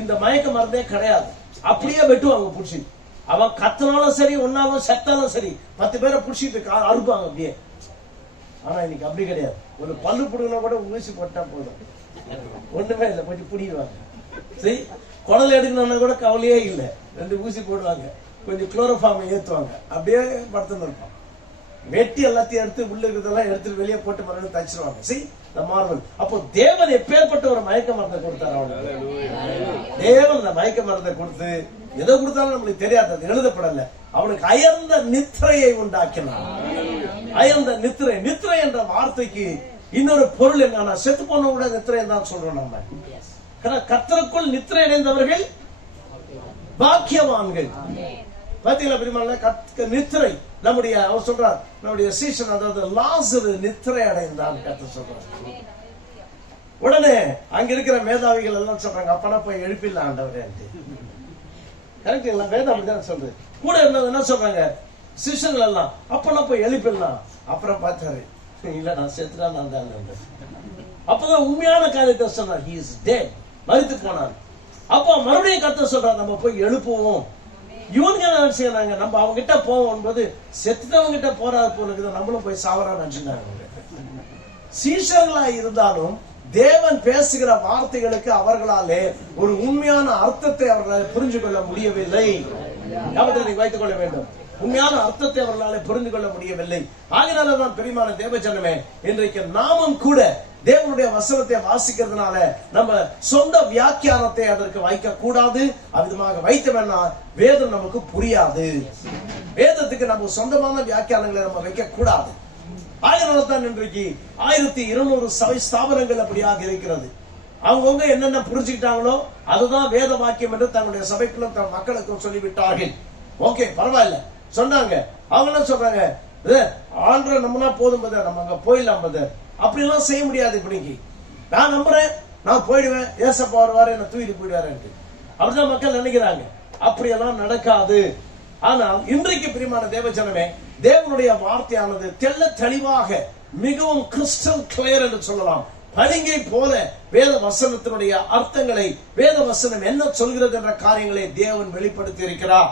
இந்த மயக்க மருந்தே கிடையாது. அப்படியே வெட்டுவாங்க புடிச்சு. அவன் கத்தினாலும் சரி, ஒன்னாலும் செத்தாலும் சரி, 10 பேரை புடிச்சிட்டு அறுப்பாங்க அப்படியே. ஆனா இன்னைக்கு அப்படி கிடையாது. ஒரு பல்லு புடுங்கினா கூட ஊசி போட்டா போதும், ஒண்ணுமே இல்லை, கொஞ்சம் புடிடுவாங்க. சரி, குடல் எடுக்கணும்னா கூட கவலையே இல்லை, 2 ஊசி போடுவாங்க, கொஞ்சம் குளோரோஃபார்ம் ஏத்துவாங்க, அப்படியே படுத்துன்னு இருப்பான். வெட்டி எல்லாத்தையும் எடுத்து உள்ள இருக்கிறதெல்லாம் எடுத்துட்டு வெளியே போட்டு மறுபடியும் தச்சிருவாங்க. சரி, இந்த மார்வல். அப்போ தேவன் எப்பேற்பட்ட ஒரு மயக்க மருந்தை கொடுத்தாரு அவனுக்கு. தேவன் அந்த மயக்க மருந்தை கொடுத்து எதை கொடுத்தாலும் நம்மளுக்கு தெரியாது, எழுதப்படல. அவனுக்கு அயர்ந்த நித்திரையை உண்டாக்கினான். அயர்ந்த நித்திரை. நித்திரை என்ற வார்த்தைக்கு இன்னொரு பொருள் என்னன்னா, செத்து போன கூட நித்திரை தான் சொல்றோம் நம்ம. கர்த்தருக்குள் நித்திரை அடைந்தவர்கள் பாக்கியவான்கள். பாத்தீங்களா பெருமாள், நித்திரை. நம்முடைய அவர் சொல்றார், நம்முடைய சீசன், அதாவது லாசரு நித்திரை அடைந்தான் கர்த்தர் சொல்றார். உடனே அங்க இருக்கிற மேதாவிகள் எல்லாம் சொல்றாங்க, அப்பனா போய் எழுப்பிடலாம் ஆண்டவரே. கரெக்ட் இல்ல? வேதம் அப்படிதான் சொல்றது. கூட இருந்தது என்ன சொல்றாங்க, சிஷன்கள் எல்லாம் அப்பனா போய் எழுப்பிடலாம். அப்புறம் பார்த்தாரு, இல்ல நான் செத்துதான் நான் தான். அப்பதான் உண்மையான காரியத்தை சொன்னார், he is dead, மரித்து போனார். அப்போ மறுபடியும் கர்த்தர் சொல்றார், நம்ம போய் எழுப்புவோம். இவங்க என்ன செய்யறாங்க, நம்ம அவங்க கிட்ட போவோம் என்பது செத்துட்டவங்க கிட்ட போறாது போல, நம்மளும் போய் சாவரான்னு நினைச்சுட்டாங்க. சீஷர்களா இருந்தாலும் தேவன் பேசுகிற வார்த்தைகளுக்கு அவர்களாலே ஒரு உண்மையான அர்த்தத்தை அவர்களால் புரிஞ்சு கொள்ள முடியவில்லை. வைத்துக் கொள்ள வேண்டும். உண்மையான அர்த்தத்தை அவர்களால் புரிந்து கொள்ள முடியவில்லை. ஆகினால்தான் பெரியமான தேவஜனமே, இன்றைக்கு நாமும் கூட தேவனுடைய வசனத்தை வாசிக்கிறதுனால நம்ம சொந்த வியாக்கியானத்தை அதற்கு வைக்க கூடாது. அவ்விதமாக வைத்தவனா வேதம் நமக்கு புரியாது. வேதத்துக்கு நம்ம சொந்தமான வியாக்கியானங்களை நம்ம வைக்க கூடாது. ஆயிரம் இன்றைக்கு 1200 சபை ஸ்தாபனங்கள் அப்படியாக இருக்கிறது. அவங்கவுங்க என்னென்ன புரிஞ்சுக்கிட்டாங்களோ அதுதான் வேத வாக்கியம் என்று தங்களுடைய சபைக்குள்ள தன் மக்களுக்கும் சொல்லிவிட்டார்கள். ஓகே, பரவாயில்ல சொன்னாங்க. அவங்க என்ன சொல்றாங்க, ஆண்டரை நம்மனா போதும் பதர், நம்ம அங்க போயிடலாம் பதர். அப்படி எல்லாம் செய்ய முடியாது. இப்படிக்கு நான் நம்புறேன், நான் போயிடுவேன், ஏசப்பா வருவாரு, என்ன தூக்கிட்டு போயிடுவாரு. அப்படிதான் மக்கள் நினைக்கிறாங்க. அப்படியெல்லாம் நடக்காது. ஆனால் இன்றைக்கு பிரியமான தேவஜனமே, தேவனுடைய வார்த்தையானது தெள்ள தெளிவாக மிகவும் கிறிஸ்டல் கிளியர் என்று சொல்லலாம். பளிங்கை போல வேத வசனத்தினுடைய அர்த்தங்களை, வேத வசனம் என்ன சொல்கிறது என்ற காரியங்களை தேவன் வெளிப்படுத்தி இருக்கிறார்.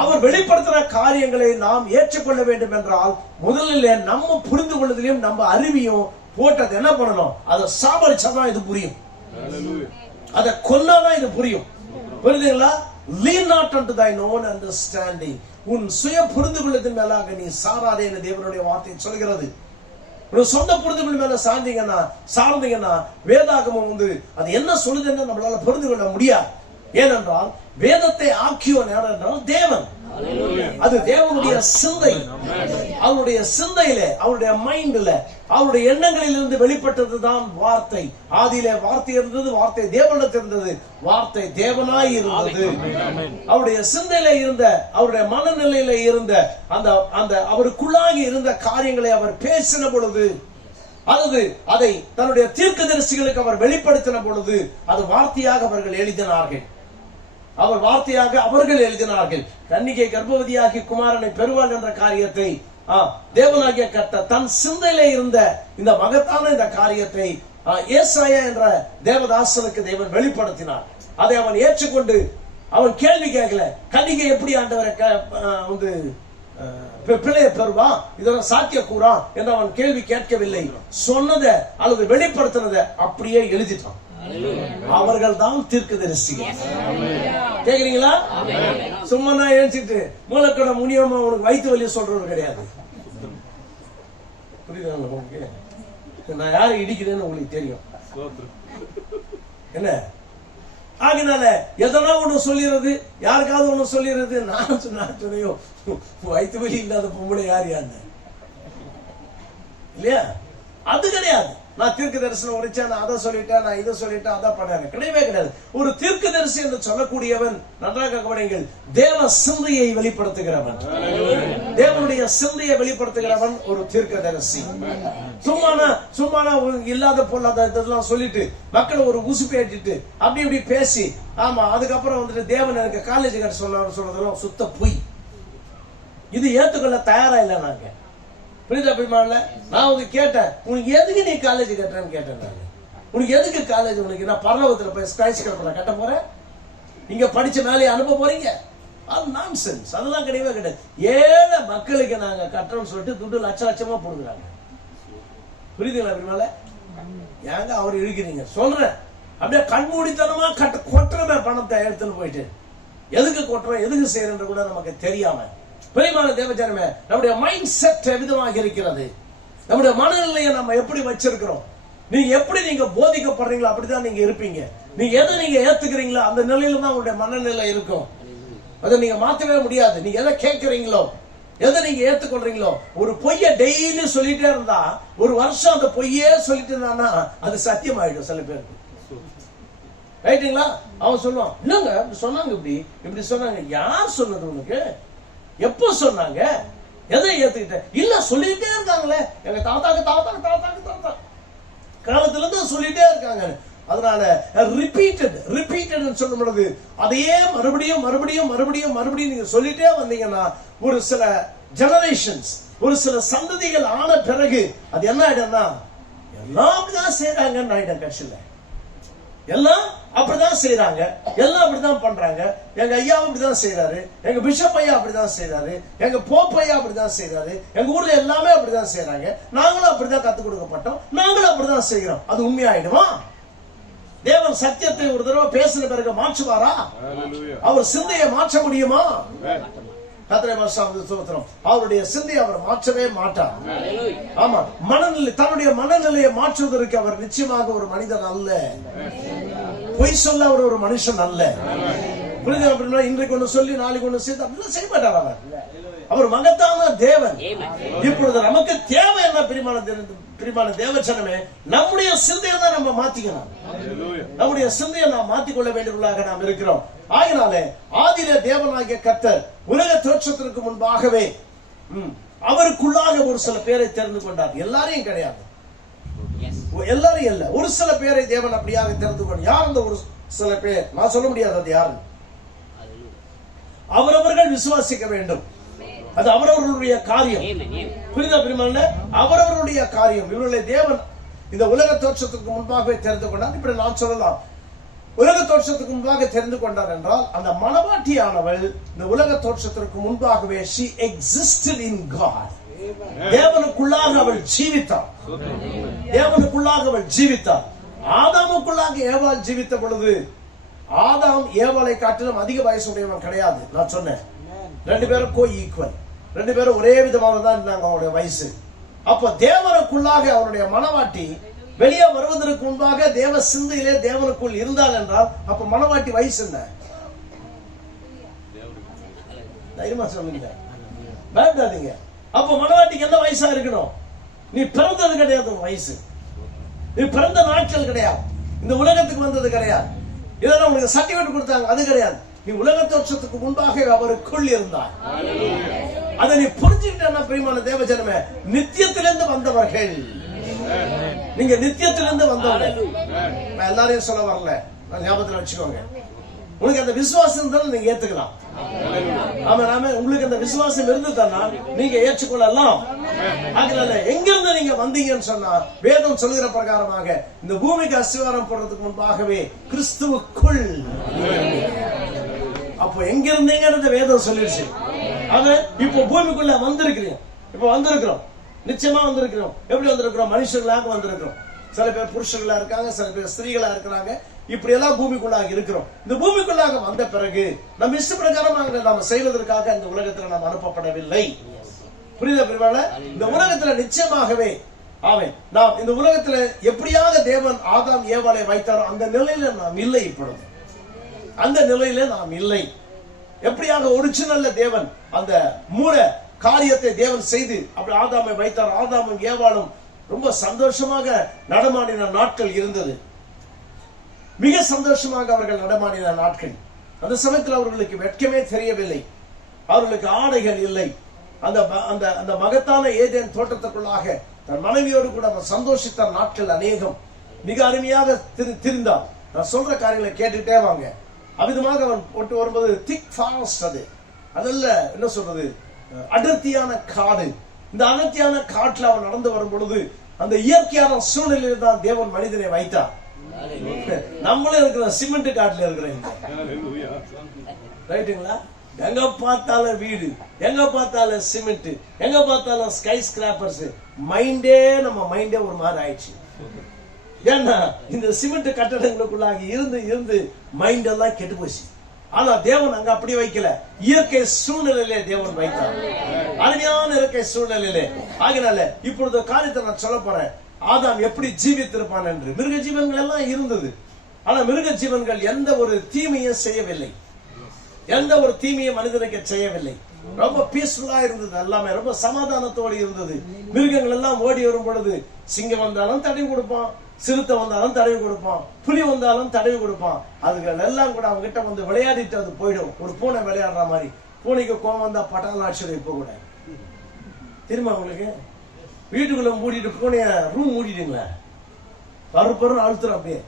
அவர் வெளிப்படுத்துற காரியங்களை நாம் ஏற்றுக்கொள்ள வேண்டும் என்றால் முதலில் நம்ம புரிந்து கொள்வதிலும் நம்ம அறிவியும் போட்டது என்ன பண்ணணும், அதை சாபரிச்சாதான் இது புரியும். அதை கொன்னாதான் இது புரியும். புரியுதுங்களா? Lean not unto thine own understanding. உன் சுய புரிந்து கொள்ளத்தின் மேலாக நீ சாராதே என்று தேவனுடைய வார்த்தை சொல்கிறது. சொந்த புரிந்து கொள்ள மேல சார்ந்தீங்கன்னா வேதாகமம் அது என்ன சொல்லுதுன்னு நம்மளால புரிந்து கொள்ள முடியாது. ஏனென்றால் வேதத்தை ஆக்கியோன் யார் என்றால் தேவன். அது தேவனுடைய சிந்தை. அவருடைய சிந்தையில, அவருடைய மைண்ட்ல, அவருடைய எண்ணங்களில் இருந்து வெளிப்பட்டதுதான் வார்த்தை. ஆதியிலே வார்த்தை இருந்தது, வார்த்தை தேவனிடத்தில் இருந்தது, வார்த்தை தேவனாய் இருந்தது. அவருடைய சிந்தையில இருந்த, அவருடைய மனநிலையில இருந்த அந்த அவருக்குள்ளாகி இருந்த காரியங்களை அவர் பேசின பொழுது, அதை தன்னுடைய தீர்க்கதரிசிகளுக்கு அவர் வெளிப்படுத்தின பொழுது அது வார்த்தையாக அவர்கள் எழுதினார்கள். அவர்கள் எழுதினார்கள். கன்னிகை கர்ப்பவதியாகி குமாரனை பெறுவாள் என்ற காரியத்தை தேவனாகிய கர்த்தர் தன் சிந்தையிலே இருந்த இந்த மகத்தான இந்த காரியத்தை ஏசாயா என்ற தேவதாசனுக்கு தேவன் வெளிப்படுத்தினார். அதை அவன் ஏற்றுக்கொண்டு அவன் கேள்வி கேட்கல, கன்னிகை எப்படி ஆண்டவரை பிள்ளையை பெறுவா, இதெல்லாம் சாத்திய கூறா என்று அவன் கேள்வி கேட்கவில்லை. சொன்னதை அல்லது வெளிப்படுத்தினதை அப்படியே எழுதிட்டான். அவர்கள் தான் தீர்க்கதரிசிகள். கேக்குறீங்களா? சும்மா நான் எழுச்சிட்டு மூலக்கடை முனியமா உனக்கு வயிற்று வலிய சொல்றது கிடையாது. புரியுதா உங்களுக்கு? நான் யாரை இடிக்கிறேன்னு உங்களுக்கு தெரியும். என்ன ஆகினால எதனா ஒண்ணு சொல்லிடுறது, யாருக்காவது ஒண்ணு சொல்லிடுறது. நான் சொன்னையோ வயிற்று வலி இல்லாத பொம்பளை யாரு இல்லையா? அது கிடையாது. நான் தீர்க்க தரிசனம் உரைச்சா, நான் அதை சொல்லிட்டேன், நான் இதை சொல்லிட்டேன், அதை பண்ண கிடையவே கிடையாது. ஒரு தீர்க்க தரிசி என்று சொல்லக்கூடியவன், நன்றாக கவனியுங்கள், தேவ சிந்தையை வெளிப்படுத்துகிறவன், தேவனுடைய சிந்தையை வெளிப்படுத்துகிறவன் ஒரு தீர்க்க தரிசி. சும்மானா இல்லாத பொல்லாத இதெல்லாம் சொல்லிட்டு மக்களை ஒரு உசுப்பி ஏற்றிட்டு அப்படி இப்படி பேசி, ஆமா அதுக்கப்புறம் தேவன் எனக்கு காலேஜ் கட்ட சொல்றதெல்லாம் சுத்த பொய். இது ஏத்துக்கொள்ள தயாரா இல்லை. நாங்க புரியுதா பெருமாள்? நான் கேட்டேன், உனக்கு எதுக்கு நீ காலேஜ் கட்டுறேன்னு கேட்டேன். நான் உனக்கு எதுக்கு காலேஜ்? உனக்கு நான் பரலோகத்துல போய் ஸ்கைஸ் கட்ட போறேன், இங்க படிச்ச மேலே அனுப்ப போறீங்க? அது நான்சென்ஸ். அதெல்லாம் கிடையவே கிடையாது. ஏழை மக்களுக்கு நாங்க கட்டுறோம்னு சொல்லிட்டு துட்டு லட்சமா போடுறாங்க. புரியுதுங்களா பெருமாள்? ஏங்க அவர் இழுக்கிறீங்க சொல்றேன். அப்படியே கண்மூடித்தனமா கொட்டுறமே பணத்தை எடுத்துன்னு போயிட்டு, எதுக்கு கொட்டுறோம், எதுக்கு செய்யறன்ற கூட நமக்கு தெரியாம. பிரியமான தேவஜனமே, நம்முடைய மைண்ட் செட் விதமாக இருக்கிறது. நம்முடைய மனநிலையை நம்ம எப்படி வச்சிருக்கிறோம், நீங்க போதிக்கப்படுறீங்களோ அப்படிதான் நீங்க இருப்பீங்க. நீங்க எதை நீங்க ஏத்துக்கிறீங்களோ அந்த நிலையில தான் உங்களுடைய மனநிலை இருக்கும். அதை நீங்க மாத்தவே முடியாது. நீங்க எதை கேட்கறீங்களோ, எதை நீங்க ஏத்துக்கொள்றீங்களோ, ஒரு பொய்ய டெய்லி சொல்லிட்டே இருந்தா ஒரு வருஷம் அந்த பொய்யே சொல்லிட்டு இருந்தானா அது சத்தியம் ஆயிடும் சில பேருக்கு. ரைட்டுங்களா? அவன் சொல்லுவான், இல்லங்க சொன்னாங்க, இப்படி சொன்னாங்க. யார் சொன்னது உனக்கு? எப்ப சொன்னாங்க? எதை ஏத்துக்கிட்ட? இல்ல சொல்லிட்டே இருக்காங்களே, எங்க தாத்தாக்கு காலத்துல இருந்து சொல்லிட்டே இருக்காங்க. அதனால ரிப்பீட்டட் சொல்லும் பொழுது அதையே மறுபடியும் நீங்க சொல்லிட்டே வந்தீங்கன்னா ஒரு சில ஜெனரேஷன்ஸ், ஒரு சில சந்ததிகள் ஆன பிறகு அது என்ன ஆயிடும்னா எல்லாம் அப்படிதான் செய்யறாங்கன்னு ஆயிடும். கட்சியில எல்லாம் அப்படிதான் செய்யறாங்க, எல்லாம் அப்படிதான் பண்றாங்க. எங்க ஐயா அப்படிதான் செய்யறாரு, எங்க பிஷப் ஐயா அப்படிதான் செய்யறாரு, எங்க போப் ஐயா அப்படிதான் செய்யறாரு, எங்க ஊர்ல எல்லாமே அப்படிதான் செய்யறாங்க, நாங்களும் அப்படிதான் கத்துக் கொடுக்கப்பட்டோம், நாங்களும் அப்படிதான் செய்யறோம். அது உண்மையாயிடுமா? தேவன் சத்தியத்தை ஒரு தடவை பேசின பிறகு மாற்றுவாரா? அவர் சிந்தையை மாற்ற முடியுமா? அவருடைய சிந்தையை அவர் மாற்றவே மாட்டார். ஆமா, மனநிலை, தன்னுடைய மனநிலையை மாற்றுவதற்கு அவர் நிச்சயமாக ஒரு மனிதன் அல்ல. பொய் சொல்ல அவர் ஒரு மனுஷன் அல்ல. புரியுது? இன்றைக்கு ஒண்ணு சொல்லி நாளைக்கு ஒண்ணு செய்து அப்படிலாம் செய்ய மாட்டார். அவர் மகத்தான தேவன். இப்பொழுது நமக்கு தேவை என்ன? பிரியமான தேவச்சனமே, நம்முடைய சிந்தையை தான் நம்ம மாத்திக்கணும். நம்முடைய சிந்தையை நாம் மாத்திக்கொள்ள வேண்டியவர்களாக நாம் இருக்கிறோம். ஆகினாலே ஆதியிலே தேவனாகிய கர்த்தர் உலக தோற்றத்திற்கு முன்பாகவே அவருக்குள்ளாக ஒரு சில பேரை தெரிந்து கொண்டார். எல்லாரையும் கிடையாது, எல்லாரையும் இல்ல, ஒரு சில பேரை தேவன் அப்படியாக தெரிந்து கொண்டார். யார் அந்த ஒரு சில பேர்? நான் சொல்ல முடியாது அது யாரு. அவரவர்கள் விசுவாசிக்க வேண்டும், அது அவரவர்களுடைய காரியம். புரியுதா பிரியமான? அவரவர்களுடைய காரியம். இவர்களை தேவன் இந்த உலக தோற்றத்துக்கு முன்பாகவே தெரிந்து கொண்டார். இப்படி நான் சொல்லலாம், உலக தோற்றத்துக்கு முன்பாக தெரிந்து கொண்டார் என்றால் அந்த மணவாட்டியானவள் இந்த உலக தோற்றத்திற்கு முன்பாகவே she existed in God. தேவனுக்குள்ளாக அவள் ஜீவித்தாள். தேவனுக்குள்ளாக அவள் ஜீவித்தாள். ஆதாமுக்குள்ளாக ஏவாள் ஜீவித்த பொழுது ஆதாம் ஏவாளை காட்டிலும் அதிக வயசுடையவன் கிடையாது. நான் சொன்னேன், ரெண்டு பேரும் கோ ஈக்குவல், ரெண்டு பேரும் ஒரே விதமாக தான் இருந்தாங்க அவருடைய வயசு. அப்ப தேவனுக்குள்ளாக அவருடைய மணவாட்டி வெளியே வருவதற்கு முன்பாக தேவ சிந்தையிலே தேவனுக்குள் இருந்தால் என்றால் அப்ப மணவாட்டி வயசு என்ன? தைரியமா சொல்லுங்க, பயப்படாதீங்க. அப்ப மணவாட்டிக்கு என்ன வயசா இருக்கணும்? நீ பிறந்தது கிடையாது வயசு, நீ பிறந்த நாட்கள் கிடையாது, இந்த உலகத்துக்கு வந்தது கிடையாது, இதெல்லாம் உங்களுக்கு சர்டிபிகேட் கொடுத்தாங்க அது கிடையாது. நீ உலக தோற்றத்துக்கு முன்பாக அவருக்குள் இருந்தாய். அதை நீ புரிஞ்சுக்கிட்ட பிரியமான தேவஜனமே, நித்தியத்திலிருந்து வந்தவர்கள். நீங்க நித்தியத்திலிருந்து வந்தவர்கள். நான் எல்லாரையும் சொல்ல வரல, நான் ஞாபகத்தில் வச்சுக்கோங்க. உனக்கு அந்த விசுவாசம் இருந்தாலும் நீங்க ஏத்துக்கலாம். ஆமா, உங்களுக்கு அந்த விசுவாசம் இருந்துதானா நீங்க ஏற்றுக்கொள்ளலாம். அதனால எங்கிருந்து நீங்க வந்தீங்கன்னு சொன்னா வேதம் சொல்லுகிற பிரகாரமாக இந்த பூமிக்கு அஸ்திவாரம் போடுறதுக்கு முன்பாகவே கிறிஸ்துவுக்குள். அப்போ எங்க இருந்தீங்கன்னு வேதம் சொல்லிடுச்சு. அது இப்போ பூமிக்குள்ள வந்திருக்கிறீங்க. இப்ப வந்திருக்கிறோம், நிச்சயமா வந்திருக்கிறோம். எப்படி வந்திருக்கிறோம்? மனுஷர்களாக வந்திருக்கிறோம். சில பேர் புருஷர்களா இருக்காங்க, சில பேர் ஸ்திரீகளா இருக்கிறாங்க. இப்படி எல்லாம் பூமிக்குள்ளாக இருக்கிறோம். இந்த பூமிக்குள்ளாக வந்த பிறகு நம்ம இஷ்ட பிரகாரமாக நாம செய்வதற்காக இந்த உலகத்துல நாம் அனுப்பப்படவில்லை. புரியுதா பிரிவாள? இந்த உலகத்துல நிச்சயமாகவே நாம் இந்த உலகத்துல எப்படியாக தேவன் ஆதாம் ஏவாளை வைத்தாரோ அந்த நிலையில நாம் இல்லை. இப்பொழுது அந்த நிலையில நாம் இல்லை. எப்படியாக ஒரிஜினல்ல தேவன் அந்த மூல காரியத்தை தேவன் செய்து அப்படி ஆதாமை வைத்தார். ஆதாமும் ஏவாளும் ரொம்ப சந்தோஷமாக நடமாடின நாட்கள் இருந்தது. மிக சந்தோஷமாக அவர்கள் நடமாடின நாட்கள். அந்த சமயத்தில் அவர்களுக்கு வெட்கமே தெரியவில்லை, அவர்களுக்கு ஆடைகள் இல்லை. அந்த மகத்தான ஏதேன் தோட்டத்துக்குள்ளாக தன் மனைவியோடு கூட சந்தோஷித்த நாட்கள் அநேகம். மிக அருமையாக திரிந்தான். நான் சொல்ற காரியங்களை கேட்டுட்டே வாங்க. அவ்விதமாக அவன் போட்டு வரும்போது திக் ஃபாரஸ்ட், அது அதல்ல என்ன சொல்றது, அடர்த்தியான காடு. இந்த அடர்த்தியான காட்டுல அவன் நடந்து வரும் பொழுது அந்த இயற்கையான சூழ்நிலையில் தான் தேவன் மனிதனை வைத்தார். நம்மளும் இருக்கிற சிமெண்ட் காட்டுல இருக்கிறேன். ரைட்டுங்களா? எங்க பார்த்தாலும் வீடு, எங்க பார்த்தாலும் சிமெண்ட், எங்க பார்த்தாலும் ஸ்கை ஸ்கிராப்பர்ஸ். நம்ம மைண்டே ஒரு மாதிரி ஆயிடுச்சு. ஏன்னா இந்த சிமெண்ட் கட்டடங்களுக்குள்ளாக இருந்து இருந்து மைண்ட் எல்லாம் கெட்டு போச்சு. ஆனா தேவன் அங்க அப்படி வைக்கல, இயற்கை சூழ்நிலையிலே தேவன் வைத்தார். அருமையான இயற்கை சூழ்நிலையிலே. ஆகினால இப்பொழுது காரியத்தை நான் சொல்ல போறேன். ஆதாம் எப்படி ஜீவித்திருப்பான் என்று. மிருக ஜீவன்கள் எல்லாம் இருந்தது, ஆனா மிருக ஜீவன்கள் எந்த ஒரு தீமையும் செய்யவில்லை. எந்த ஒரு தீமையை மனிதனுக்கு செய்யவில்லை. ரொம்ப பீஸ்ஃபுல்லா இருந்தது, எல்லாமே ரொம்ப சமாதானத்தோடு இருந்தது. மிருகங்கள் எல்லாம் ஓடி வரும் பொழுது சிங்கம் வந்தாலும் தடவி கொடுப்பான், சிறுத்தை வந்தாலும் தடவி கொடுப்பான், புலி வந்தாலும் தடவி கொடுப்பான். அதுகள் எல்லாம் கூட அவங்க கிட்ட வந்து விளையாடிட்டு அது போயிடும். ஒரு பூனை விளையாடுற மாதிரி. பூனைக்கு கோவம் வந்தா பட்டாள ஆட்சியில் இப்ப கூட தெரியுமா உங்களுக்கு? வீட்டுக்குள்ள மூடிட்டு பூனைய ரூம் மூடிட்டீங்களா, பருப்பருன்னு அழுத்துறோம், அப்படியே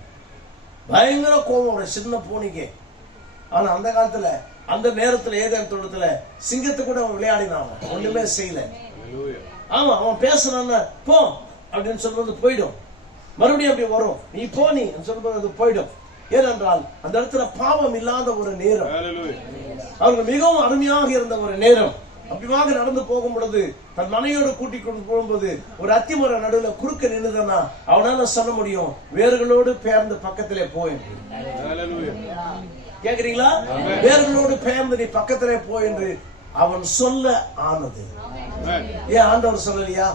பயங்கர கோவம் ஒரு சின்ன பூனைக்கு. ஆனா அந்த காலத்துல அந்த நேரத்துல ஏதேன் தோட்டத்துல சிங்கத்தை கூட அவன் விளையாடினான், ஒண்ணுமே செய்யல. ஆமா, அவன் பேசுறான்னு போ அப்படின்னு சொல்றது போயிடும், மறுபடியும் அப்படி வரும், நீ போ நீ சொல்றது அது போயிடும். ஏனென்றால் அந்த இடத்துல பாவம் இல்லாத ஒரு நேரம், அவர்கள் மிகவும் அருமையாக இருந்த ஒரு நேரம். அப்படியாக நடந்து போகும் பொழுது தன் மனையோடு கூட்டிக் கொண்டு போகும்போது ஒரு அத்திமர நடுவில் குறுக்க நின்றுதானா அவனால சொல்ல முடியும், வேர்களோடு பெயர்ந்து பக்கத்திலே போய். கேக்குறீங்களா? வேர்களோடு பெயர்ந்து நீ பக்கத்திலே போய் என்று அவன் சொல்ல ஆனது. ஏன் ஆண்டவர் சொல்லலையா?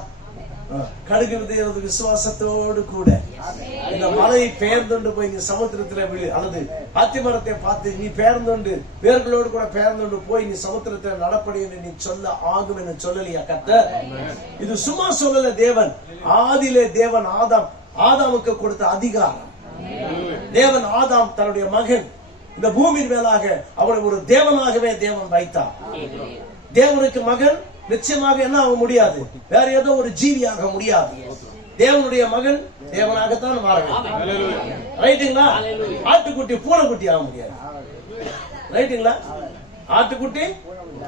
கடுகு விதையிறது விசுவாசத்தோடு கூட இந்த மலையை பெயர்ந்து போய் நீ சமுத்திரத்துல விழு, அல்லது அத்திமரத்தை பார்த்து நீ பெயர்ந்து வேர்களோடு கூட பெயர்ந்து போய் நீ சமுத்திரத்துல நடப்படி என்று நீ சொல்ல ஆகும் என்று சொல்லலையா கர்த்தர்? இது சும்மா சொல்லல. தேவன் ஆதியிலே தேவன் ஆதாமுக்கு கொடுத்த அதிகாரம். தேவன் ஆதாம் தன்னுடைய மகன் இந்த பூமியின் மேலாக அவனை ஒரு தேவனாகவே தேவன் வைத்தார். தேவனுக்கு மகன் நிச்சயமாக என்ன ஆக முடியாது, வேற ஏதோ ஒரு ஜீவியாக முடியாது. தேவனுடைய மகன் தேவனாகத்தான் மாற வேண்டும். ரைட்டுங்களா? ஆட்டுக்குட்டி பூனைக்குட்டி ஆக முடியாது. ரைட்டுங்களா? ஆட்டுக்குட்டி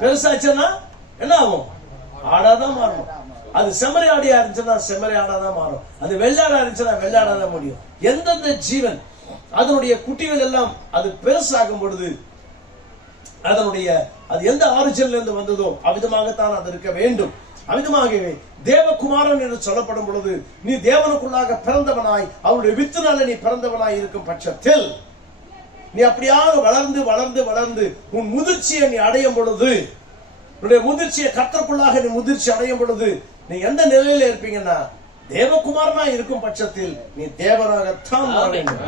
பெருசாச்சுன்னா என்ன ஆகும்? ஆடாதான் மாறும். அது செம்மறி ஆடியா இருந்துச்சுன்னா செம்மறி ஆடாதான் மாறும். அது வெள்ளாடா இருந்துச்சுன்னா வெள்ளாடாதான் முடியும். எந்தெந்த ஜீவன் அதனுடைய குட்டிகள் எல்லாம் அது பெருசாகும் பொழுது அதனுடைய அது எந்த ஆரிஜின்ல இருந்து வந்ததோ அவ்விதமாகத்தான் அது இருக்க வேண்டும். அவ்விதமாகவே தேவகுமாரன் என்று சொல்லப்படும் பொழுது நீ தேவனுக்குள்ளாக பிறந்தவனாய் அவருடைய வித்துனால நீ பிறந்தவனாய் இருக்கும் பட்சத்தில் நீ அப்படியாக வளர்ந்து வளர்ந்து வளர்ந்து உன் முதிர்ச்சியை நீ அடையும் பொழுது, உன்னுடைய முதிர்ச்சியை கர்த்தருக்குள்ளாக நீ முதிர்ச்சி அடையும் பொழுது நீ எந்த நிலையில இருப்பீங்கன்னா தேவகுமாரனா இருக்கும் பட்சத்தில் நீ தேவனாகத்தான் வர வேண்டும்.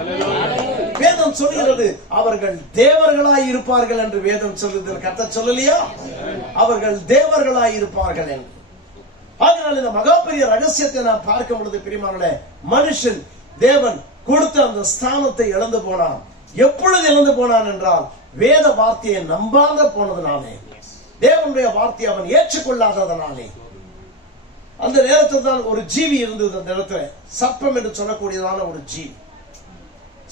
வேதம் சொல்கிறது அவர்கள் தேவர்களாய் இருப்பார்கள் என்று வேதம் சொல்லுது. கர்த்தர் சொல்லலையா? அவர்கள் தேவர்களாய் இருப்பார்கள் என்று. அதனால் இந்த மகா பெரிய ரகசியத்தை நான் பார்க்கும் பொழுது பிரியமானவர்களே, மனுஷன் தேவன் கொடுத்த அந்த ஸ்தானத்தை இழந்து போனான். எப்பொழுது இழந்து போனான் என்றால் வேத வார்த்தையை நம்பாத போனதுனாலே, தேவனுடைய வார்த்தையை அவன் ஏற்றுக்கொள்ளாததனாலே. அந்த நேரத்தில் தான் ஒரு ஜீவி இருந்தது. அந்த இடத்துல சர்ப்பம் என்று சொல்லக்கூடியதான ஒரு ஜீவி,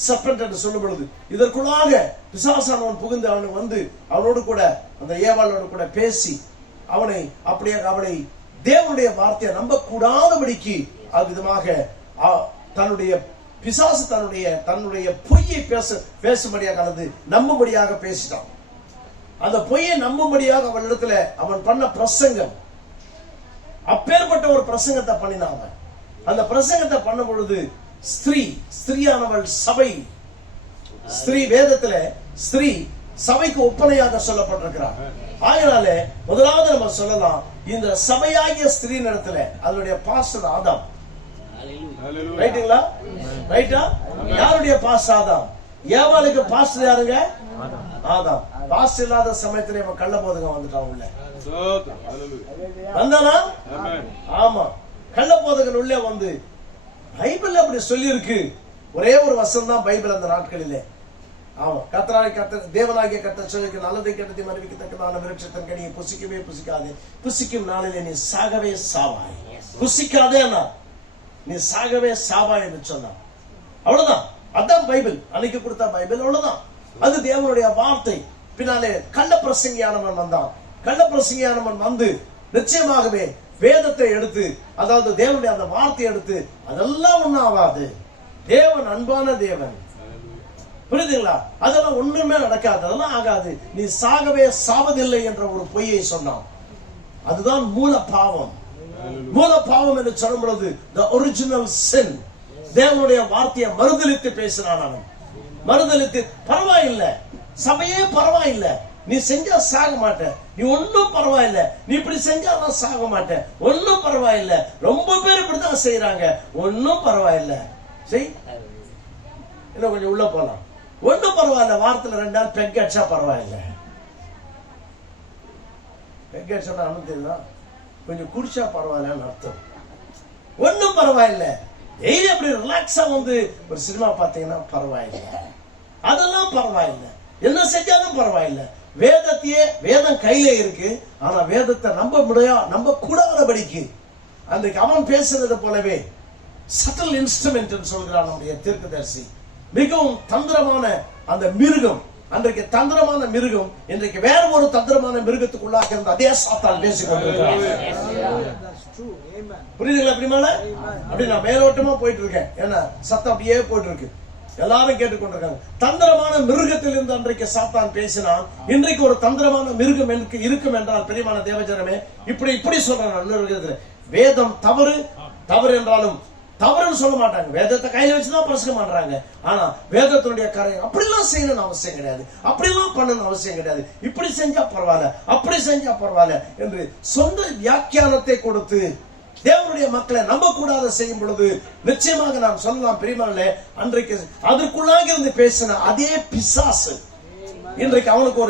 சர்பென்ட் என்று சொல்லும் பொழுது இதற்குள்ளாக பிசாசானவன் புகுந்து அவனை வந்து அவனோடு கூட அந்த ஏவாளோடு கூட பேசி அவனை அப்படியே அவனை தேவனுடைய வார்த்தையை நம்ப கூடாதபடிக்கு அவ்விதமாக தன்னுடைய பிசாசு தன்னுடைய பொய்யை பேசும்படியாக அல்லது நம்பும்படியாக பேசிட்டான். அந்த பொய்யை நம்பும்படியாக அவனிடத்துல அவன் பண்ண பிரசங்கம், அப்பேற்பட்ட ஒரு பிரசங்கத்தை பண்ணினான். அந்த பிரசங்கத்தை பண்ணும் பொழுது ஸ்திரீயானவள் சபை, ஸ்திரீ வேதத்துல ஸ்திரீ சபைக்கு ஒப்பனையாக சொல்லப்பட்டிருக்கிறார். ஆகையால முதலாவது நம்ம சொல்லலாம், இந்த சபையாகிய ஸ்திரீ இடத்துல அதனுடைய பாஸ்டர் ஆதாம். ரைட்டுங்களா? ரைட்டா? யாருடைய பாஸ்டர் ஆதாம்? ஏவாளுக்கு பாஸ்டர் யாருங்க? ஆதாம். பாஸ்டர் இல்லாத சமயத்துல இவன் கள்ள போதகம் வந்துட்டான் உள்ள. வந்தானா? ஆமா, கள்ள போதகன் உள்ளே வந்து பைபிள் அப்படி சொல்லி இருக்கு. ஒரே ஒரு வசனம் தான் பைபிள் அந்த நாட்களிலே. ஆமா, தேவனாகிய கர்த்தர் சொல்லிருக்கு, நல்லதை கெட்டதை அறிவிக்கத்தக்கதான விருட்சத்தின் கனியை புசிக்கவே புசிக்காதே, புசிக்கும் நாளிலே நீ சாகவே சாவாய். புசிக்காதே நீ சாகவே சாவாய் என்று சொன்னான். அவ்வளவுதான். அதான் பைபிள், அன்னைக்கு கொடுத்த பைபிள். அவ்வளவுதான். அது தேவனுடைய வார்த்தை. பின்னாலே கள்ள பிரசங்கியானவன் வந்தான். கள்ள பிரசங்கியானவன் வந்து நிச்சயமாகவே வேதத்தை எடுத்து, அதாவது தேவனுடைய அந்த வார்த்தையை எடுத்து, அதெல்லாம் ஒண்ணும் ஆகாது. தேவன் அன்பான தேவன், புரியுதுங்களா? அதெல்லாம் ஒண்ணுமே நடக்காது, அதெல்லாம் ஆகாது, நீ சாகவே சாவதில்லை என்ற ஒரு பொய்யை சொன்னான். அதுதான் மூல பாவம். மூல பாவம் என்று சொல்லும் பொழுது the original sin. தேவனுடைய வார்த்தையை மறுதலித்து பேசினான் அவன். மறுதலித்து, பரவாயில்லை சபையே பரவாயில்லை, நீ செஞ்சா சாக மாட்ட, நீ ஒன்னும் பரவாயில்ல, நீ இப்படி செஞ்சாலும் சாக மாட்ட, ஒன்னும் பரவாயில்ல, ரொம்ப பேர் இப்படிதான் செய்யறாங்க, ஒன்னும் பரவாயில்ல, செய், இன்னும் கொஞ்சம் உள்ள போலாம், ஒன்னும் பரவாயில்ல, வாரத்துல 2 நாள் பெக் அடிச்சா பரவாயில்ல, வெங்கட் சொன்னா தெரியுதா, கொஞ்சம் குடிச்சா பரவாயில்லன்னு அர்த்தம். ஒன்னும் பரவாயில்ல, டெய்லி அப்படி ரிலாக்ஸா வந்து ஒரு சினிமா பார்த்தீங்கன்னா பரவாயில்ல, அதெல்லாம் பரவாயில்ல, என்ன செஞ்சாலும் பரவாயில்ல. வேதத்தையே, வேதம் கையில இருக்கு, ஆனா வேதத்தை நம்ப கூடாதபடிக்கு அன்றைக்கு அவன் பேசுறது போலவே சட்டல் இன்ஸ்ட்ருமெண்ட் சொல்கிறான் நம்முடைய தீர்க்கதரிசி. மிகவும் தந்திரமான அந்த மிருகம், அன்றைக்கு தந்திரமான மிருகம் இன்றைக்கு வேற ஒரு தந்திரமான மிருகத்துக்குள்ளாக இருந்த அதே சாத்தான் பேசிக்கொண்டிருக்கிறான். புரியுதுங்களா? அப்படி நான் மேலோட்டமா போயிட்டு இருக்கேன், ஏன்னா சத்தம் அப்படியே போயிட்டு இருக்கு, எல்லாரும் கேட்டுக்கொண்டிருக்காங்க. தந்திரமான மிருகத்தில் இருந்து அன்றைக்கு சாத்தான் பேசினான். இன்றைக்கு ஒரு தந்திரமான மிருகம் எனக்கு இருக்கும் என்றால் பிரியமான தேவஜனமே, இப்படி சொல்றாங்க. வேதம் தவறு என்றாலும் தவறுன்னு சொல்ல மாட்டாங்க. வேதத்தை கையில வச்சுதான் பிரசங்கம் பண்றாங்க. ஆனா வேதத்தினுடைய காரியம் அப்படிலாம் செய்யணும்னு அவசியம் கிடையாது, அப்படிலாம் பண்ணணும் அவசியம் கிடையாது, இப்படி செஞ்சா பரவாயில்ல, அப்படி செஞ்சா பரவாயில்ல என்று சொந்த வியாக்கியானத்தை கொடுத்து தேவனுடைய மக்களை நம்ப கூடாத செய்யும் பொழுது நிச்சயமாக நாம் சொல்லலாம் பிரியமானே, அன்றைக்கு அதற்குள்ளாக இருந்து பேசின அதே பிசாசு இன்றைக்கு அவனுக்கு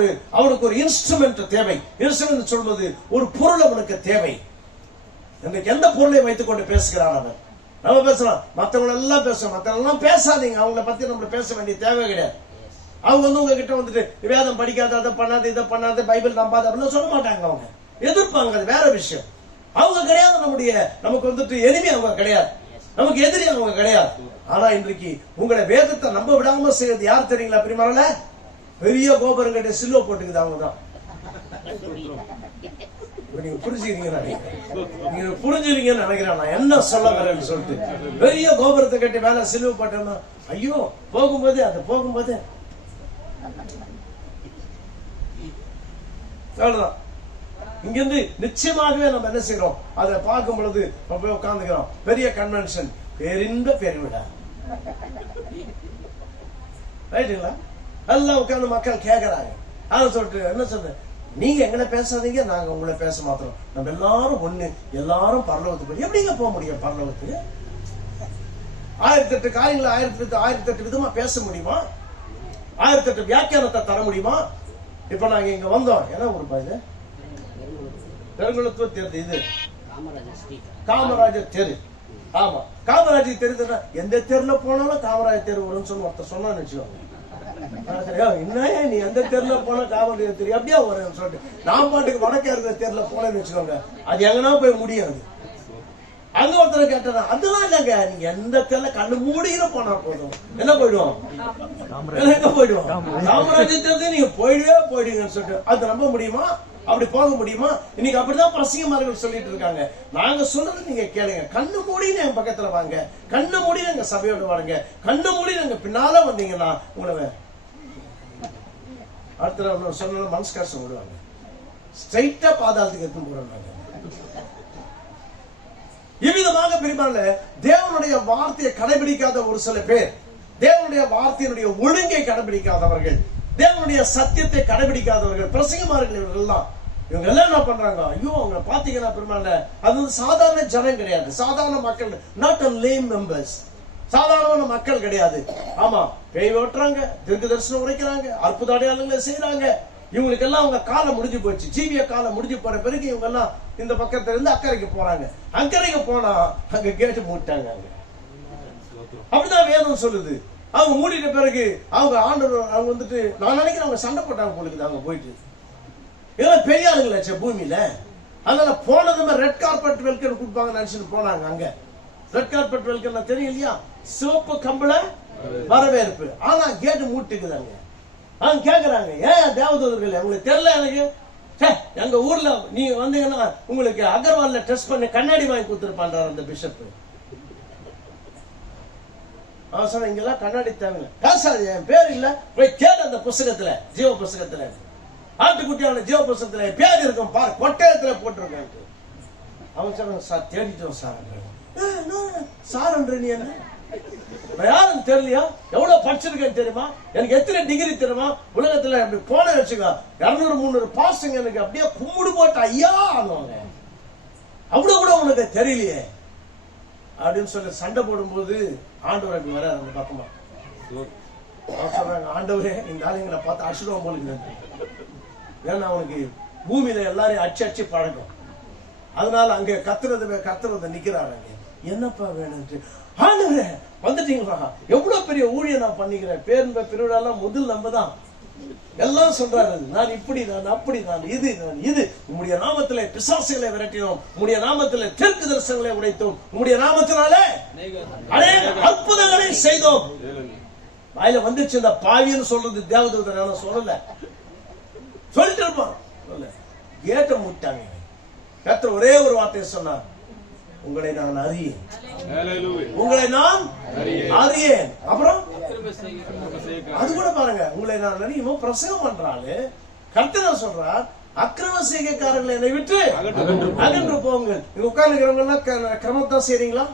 ஒரு இன்ஸ்ட்ருமெண்ட் தேவை. இன்ஸ்ட்ருமெண்ட் சொல்வது ஒரு பொருள் அவனுக்கு தேவை. இன்றைக்கு எந்த பொருளை வைத்துக் கொண்டு பேசுகிறான் அவன்? நம்ம பேசலாம், மற்றவங்க எல்லாம் பேசுவோம், மற்றவங்க எல்லாம் பேசாதீங்க, அவங்கள பத்தி நம்ம பேச வேண்டிய தேவை கிடையாது. அவங்க வந்து உங்ககிட்ட வந்துட்டு வேதம் படிக்காத, அதை பண்ணாது, இதை பண்ணாது, பைபிள் நம்பாது அப்படின்னு சொல்ல மாட்டாங்க. அவங்க எதிர்ப்பாங்க, அது வேற விஷயம். அவங்க கிடையாது நமக்கு வந்துட்டு எனிமி, அவங்க கிடையாது, நமக்கு எதிரி அவங்க கிடையாது. ஆனா இன்றைக்கு உங்களை வேதத்தை நம்ப விடாம செய்யறது யார் தெரியுங்களா பிரியமானே? பெரிய கோபுரம் கட்டி சிலுவை போட்டுக்குது அவங்க தான். நீங்க புரிஞ்சுக்கிறீங்கன்னு நினைக்கிறேன் நான் என்ன சொல்ல வரேன்னு சொல்லிட்டு. பெரிய கோபுரத்தை கட்டி மேல சிலுவை போட்டோம்னா ஐயோ போகும்போது அவ்வளவுதான். இங்கிருந்து நிச்சயமாகவே நம்ம என்ன செய்யறோம், அதை பார்க்கும் பொழுது போய் உட்கார்ந்துக்கிறோம். பெரிய கன்வென்ஷன், பேரின்ப பெருவிழா, ரைட்டுங்களா? எல்லாம் உட்கார்ந்து மக்கள் கேட்கறாங்க. அதை சொல்லிட்டு என்ன சொல்ற, நீங்க எங்களை பேசாதீங்க, நாங்க உங்களை பேச மாத்திரம், நம்ம எல்லாரும் ஒண்ணு, எல்லாரும் பரலோகத்துக்கு. எப்படிங்க போக முடியும் பரலோகத்துக்கு? 1008 காரியங்களை 1008 விதமா பேச முடியுமா? 1008 வியாக்கியானத்தை தர முடியுமா? இப்ப நாங்க இங்க வந்தோம், ஏன்னா ஒரு பாய்ல பெருங்குளத்துவ தெரு, இது காமராஜர் தெரு. ஆமா, காமராஜர் தெரு. எந்த தெருல போனாலும் காமராஜர் தெரு வரும்னு சொல்லி ஒருத்தர் சொன்னான்னு வச்சுக்கோங்க. என்ன நீ எந்த தெருல போனா காமராஜர் தெரு அப்படியே வரும் சொல்லிட்டு நான் பாட்டுக்கு வடக்கே இருக்கிற தெருல போனேன்னு வச்சுக்கோங்க, அது எங்கன்னா போய் முடியாது. அங்க ஒருத்தர் கேட்டா அதெல்லாம் இல்லங்க, நீங்க எந்த தெருல கண்ணு மூடின்னு போனா போதும், என்ன போயிடுவோம், எங்க போயிடுவோம், காமராஜர் தெரு நீங்க போயிடுவீங்கன்னு சொல்லிட்டு அது நம்ப முடியுமா? அப்படி போக முடியுமா? இன்னைக்கு அப்படிதான் பிரசங்கமார்கள் சொல்லிட்டு இருக்காங்க. நாங்க சொல்றது நீங்க கேளுங்க, கண்ணு மூடின்னு என் பக்கத்துல வாங்க, கண்ணு மூடி எங்க சபையோட வாங்க, கண்ணு மூடி எங்க பின்னால வந்தீங்கன்னா உங்களை அடுத்த சொன்ன மனசு கஷ்டம் விடுவாங்க, ஸ்ட்ரைட்டா பாதாளத்துக்கு எடுத்து போறாங்க. இவ்விதமாக பிரிவான தேவனுடைய வார்த்தையை கடைபிடிக்காத ஒரு சில பேர், தேவனுடைய வார்த்தையினுடைய ஒழுங்கை கடைபிடிக்காதவர்கள், தேவனுடைய சத்தியத்தை கடைபிடிக்காதவர்கள், பிரசங்கமார்கள், இவங்க எல்லாம் என்ன பண்றாங்க, ஐயோ அவங்க பாத்தீங்கன்னா பெருமாள் அது வந்து சாதாரண ஜனம் கிடையாது, சாதாரண மக்கள், நாட் a lame members, சாதாரண மக்கள் கிடையாது. ஆமா, பேய் ஓட்டுறாங்க, தீர்க்க தரிசனம் உரைக்கிறாங்க, அற்புத அடையாளங்களை செய்யறாங்க. இவங்களுக்கு எல்லாம் அவங்க காலம் முடிஞ்சு போச்சு, ஜீவிய காலம் முடிஞ்சு போற பிறகு இவங்க எல்லாம் இந்த பக்கத்துல இருந்து அக்கறைக்கு போறாங்க. அக்கறைக்கு போனா அங்க கேட்டு மூட்டாங்க. அப்படிதான் வேதம் சொல்லுது. அவங்க மூடிட்ட பிறகு அவங்க ஆண்டவர் அவங்க வந்துட்டு நான் நினைக்கிறேன் அவங்க சண்டை போட்டாங்க போலுக்குது. அவங்க போயிட்டு இதெல்லாம் பெரிய ஆளுங்களாச்சே பூமியில. அதனால போனதுமே ரெட் கார்பெட் வெல்கம் கொடுப்பாங்க நினைச்சுட்டு போனாங்க. அங்க ரெட் கார்பெட் வெல்கம் தெரியும் இல்லையா, சிவப்பு கம்பள வரவேற்பு. ஆனா கேட்டு மூட்டுக்குதாங்க. அவங்க கேக்குறாங்க, ஏன் தேவதூதர்கள் உங்களுக்கு தெரியல? எனக்கு எங்க ஊர்ல நீங்க வந்தீங்கன்னா உங்களுக்கு அகர்வால்ல டெஸ்ட் பண்ணி கண்ணாடி வாங்கி கொடுத்துருப்பான்றார் அந்த பிஷப். இங்கெல்லாம் கண்ணாடி தேவையில்லை, பேசாது, என் பேர் இல்ல, போய் கேட்டு அந்த புஸ்தகத்துல, ஜீவ புஸ்தகத்துல, ஆட்டுக்குட்டியான ஜீவ புஸ்தகத்துல பேர் இருக்கும் பாரு, கொட்டயத்துல போட்டிருக்காங்க. அவன் சொன்னாங்க, சார் தேடிட்டோம் சார். சார் நீ என்ன யாரும் தெரியலையா? எவ்வளவு படிச்சிருக்கேன்னு தெரியுமா? எனக்கு எத்தனை டிகிரி தெரியுமா? உலகத்துல அப்படி போன வச்சுக்கோ 200-300 பாஸ்டுங்க எனக்கு அப்படியே கும்பிடு போட்டு ஐயா ஆடுவாங்க. அவ்வளவு கூட உனக்கு தெரியலையே அப்படின்னு சொல்லி சண்டை போடும்போது ஆண்டவர் அப்படி வர அந்த பக்கமா சொல்றாங்க, ஆண்டவரே இந்த ஆளுங்களை பார்த்து அடிச்சுடுவோம் போலுக்கு. ஏன்னா அவனுக்கு பூமியில எல்லாரையும் அச்சு பழக்கம். அதனால அங்க கத்துறது நிக்கிறாரு. என்னப்பா வேணும்? ஆண்டவரே வந்துட்டீங்களா? எவ்வளவு பெரிய ஊழியம் நான் பண்ணிக்கிறேன். பேருந்த பெருவிழாலாம் முதல் நம்ம தான். எல்லாம் சொல்றாரு, நான் இப்படி, நான் அப்படி, நான் இது, நான் இது. உம்முடைய நாமத்திலே பிசாசுகளை விரட்டினோம், உம்முடைய நாமத்திலே தீர்க்க தரிசனங்களை உடைத்தோம், உம்முடைய நாமத்தினாலே அநேக அற்புதங்களை செய்தோம். வாயில வந்துச்சு இந்த பாவின்னு சொல்றது தேவதூதன் சொல்லல, சொல்லிட்டு இருப்பான். கேட்ட முட்டாங்க. கர்த்தர் ஒரே ஒரு வார்த்தையை சொன்னார், உங்களை நான் அறியேன், உங்களை நான் அறியேன். அப்புறம் அது கூட பாருங்க, உங்களை நான் அறியும் பிரசங்கம் பண்றாரு. கர்த்தர் சொல்றார், அக்கிரம செய்கைக்காரர்களை என்னை விட்டு அகன்று போங்க. நீங்க உட்கார்ந்துக்கிறவங்க கிரமத்தான் செய்றீங்களா?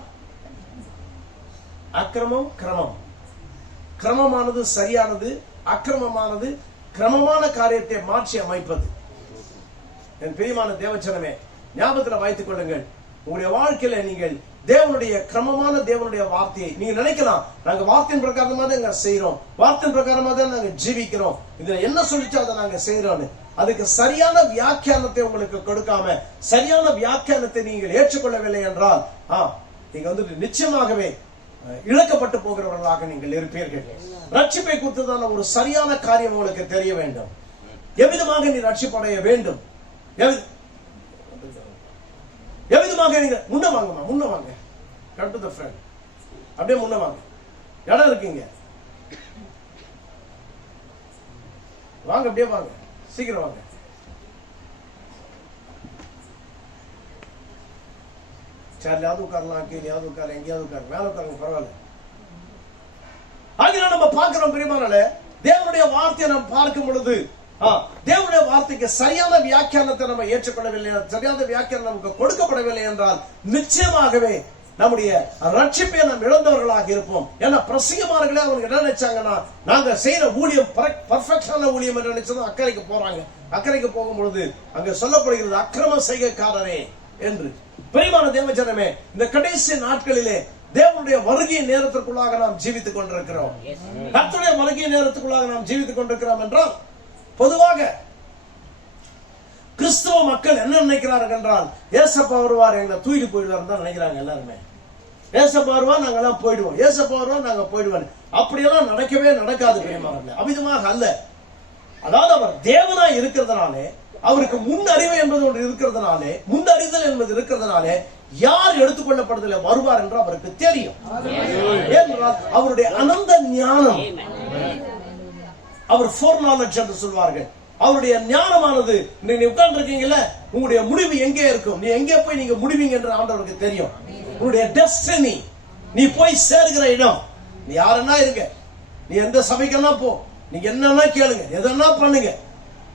அக்கிரமம் கிரமம், கிரமமானது சரியானது, அக்கிரமமானது கிரமமான காரியத்தை மாற்றி அமைப்பது. என் பிரியமான தேவச்சனமே, ஞாபகத்தில் வைத்துக் கொள்ளுங்கள், உங்களுடைய வாழ்க்கையில நீங்கள் தேவனுடைய கிரமமான தேவனுடைய வார்த்தையை நீங்க நினைக்கலாம், நாங்க வார்த்தையின் பிரகாரமா தான் செய்யறோம், வார்த்தையின் பிரகாரமா தான் நாங்க ஜீவிக்கிறோம், இதுல என்ன சொல்லிச்சோ அதை நாங்க செய்யறோம். அதுக்கு சரியான வியாக்கியானத்தை உங்களுக்கு கொடுக்காம, சரியான வியாக்கியானத்தை நீங்கள் ஏற்றுக்கொள்ளவில்லை என்றால் நீங்க வந்துட்டு நிச்சயமாகவே இழக்கப்பட்டு போகிறவர்களாக நீங்கள் இருப்பீர்கள். ரட்சிப்பை குறித்துதான ஒரு சரியான காரியம் உங்களுக்கு தெரிய வேண்டும். எவ்விதமாக நீ ரட்சிப்படைய வேண்டும், எவ்விதமாக நீங்க முன்ன வாங்கம்மா, முன்ன வாங்க. கம் டு தி ஃப்ரண்ட், அப்படியே முன்ன வாங்க. இடம் இருக்கீங்க, வாங்க, அப்படியே வாங்க, சீக்கிரம் வாங்க. சேர்லையாவது உட்காரலாம், கீழேயாவது உட்கார, எங்கேயாவது உட்கார, மேல உட்காருங்க, பரவாயில்ல. ஆகிய நம்ம பார்க்கிறோம் பிரியமானவர்களே, தேவனுடைய வார்த்தையை நாம் பார்க்கும் பொழுது தேவனுடைய வார்த்தைக்கு சரியான வியாக்கியானத்தை நம்ம ஏற்றுக்கொள்ளவில்லை, சரியான வியாக்கியானம் நமக்கு கொடுக்கப்படவில்லை என்றால் நிச்சயமாகவே நம்முடைய ரட்சிப்பை நாம் இழந்தவர்களாக இருப்போம். ஏன்னா பிரசங்கமானவர்களே அவங்க என்ன நினைச்சாங்கன்னா, நாங்க செய்யற ஊழியம் பர்ஃபெக்டான ஊழியம் என்று நினைச்சதும் அக்கறைக்கு போறாங்க. அக்கறைக்கு போகும் பொழுது அங்க சொல்லப்படுகிறது அக்கிரம செய்கைக்காரரே என்று. பிரியமான தேவஜனமே, இந்த கடைசி நாட்களிலே தேவனுடைய வருகை நேரத்திற்குள்ளாக நாம் ஜீவித்துக் கொண்டிருக்கிறோம். கர்த்தருடைய வருகை நேரத்துக்குள்ளாக நாம் ஜீவித்துக் கொண்டிருக்கிறோம் என்றால், பொதுவாக கிறிஸ்தவ மக்கள் என்ன நினைக்கிறார்கள் என்றால், ஏசப்பா வருவார், எங்களை தூக்கிட்டு போயிடுவார் தான் நினைக்கிறாங்க எல்லாருமே. ஏசப்பா வருவா, நாங்க எல்லாம் போயிடுவோம், ஏசப்பா வருவா, நாங்க போயிடுவோம். அப்படியெல்லாம் நடக்காது பிரியமானவர்களே, அவ்விதமாக அல்ல. அதாவது அவர் தேவனாய் இருக்கிறதுனாலே, அவருக்கு முன் அறிவு என்பது ஒன்று இருக்கிறதுனாலே, முன்னறிதல் என்பது இருக்கிறதுனாலே யார் எடுத்துக்கொள்ளப்படுதல வருவார் என்று அவருக்கு தெரியும். ஏனென்றால் அவருடைய அனந்த ஞானம், அவர் ஃபோர் நாலேஜ் என்று சொல்வார்கள். அவருடைய ஞானமானது, நீங்க உட்கார்ந்து இருக்கீங்கல்ல, உங்களுடைய முடிவு எங்கே இருக்கும், நீ எங்கே போய் நீங்க முடிவீங்க என்று ஆண்டவருக்கு தெரியும். உங்களுடைய டெஸ்டினி, நீ போய் சேர்கிற இடம், நீ யாருன்னா இருக்க, நீ எந்த சபைக்கெல்லாம் போ, நீங்க என்னன்னா கேளுங்க, எதனா பண்ணுங்க,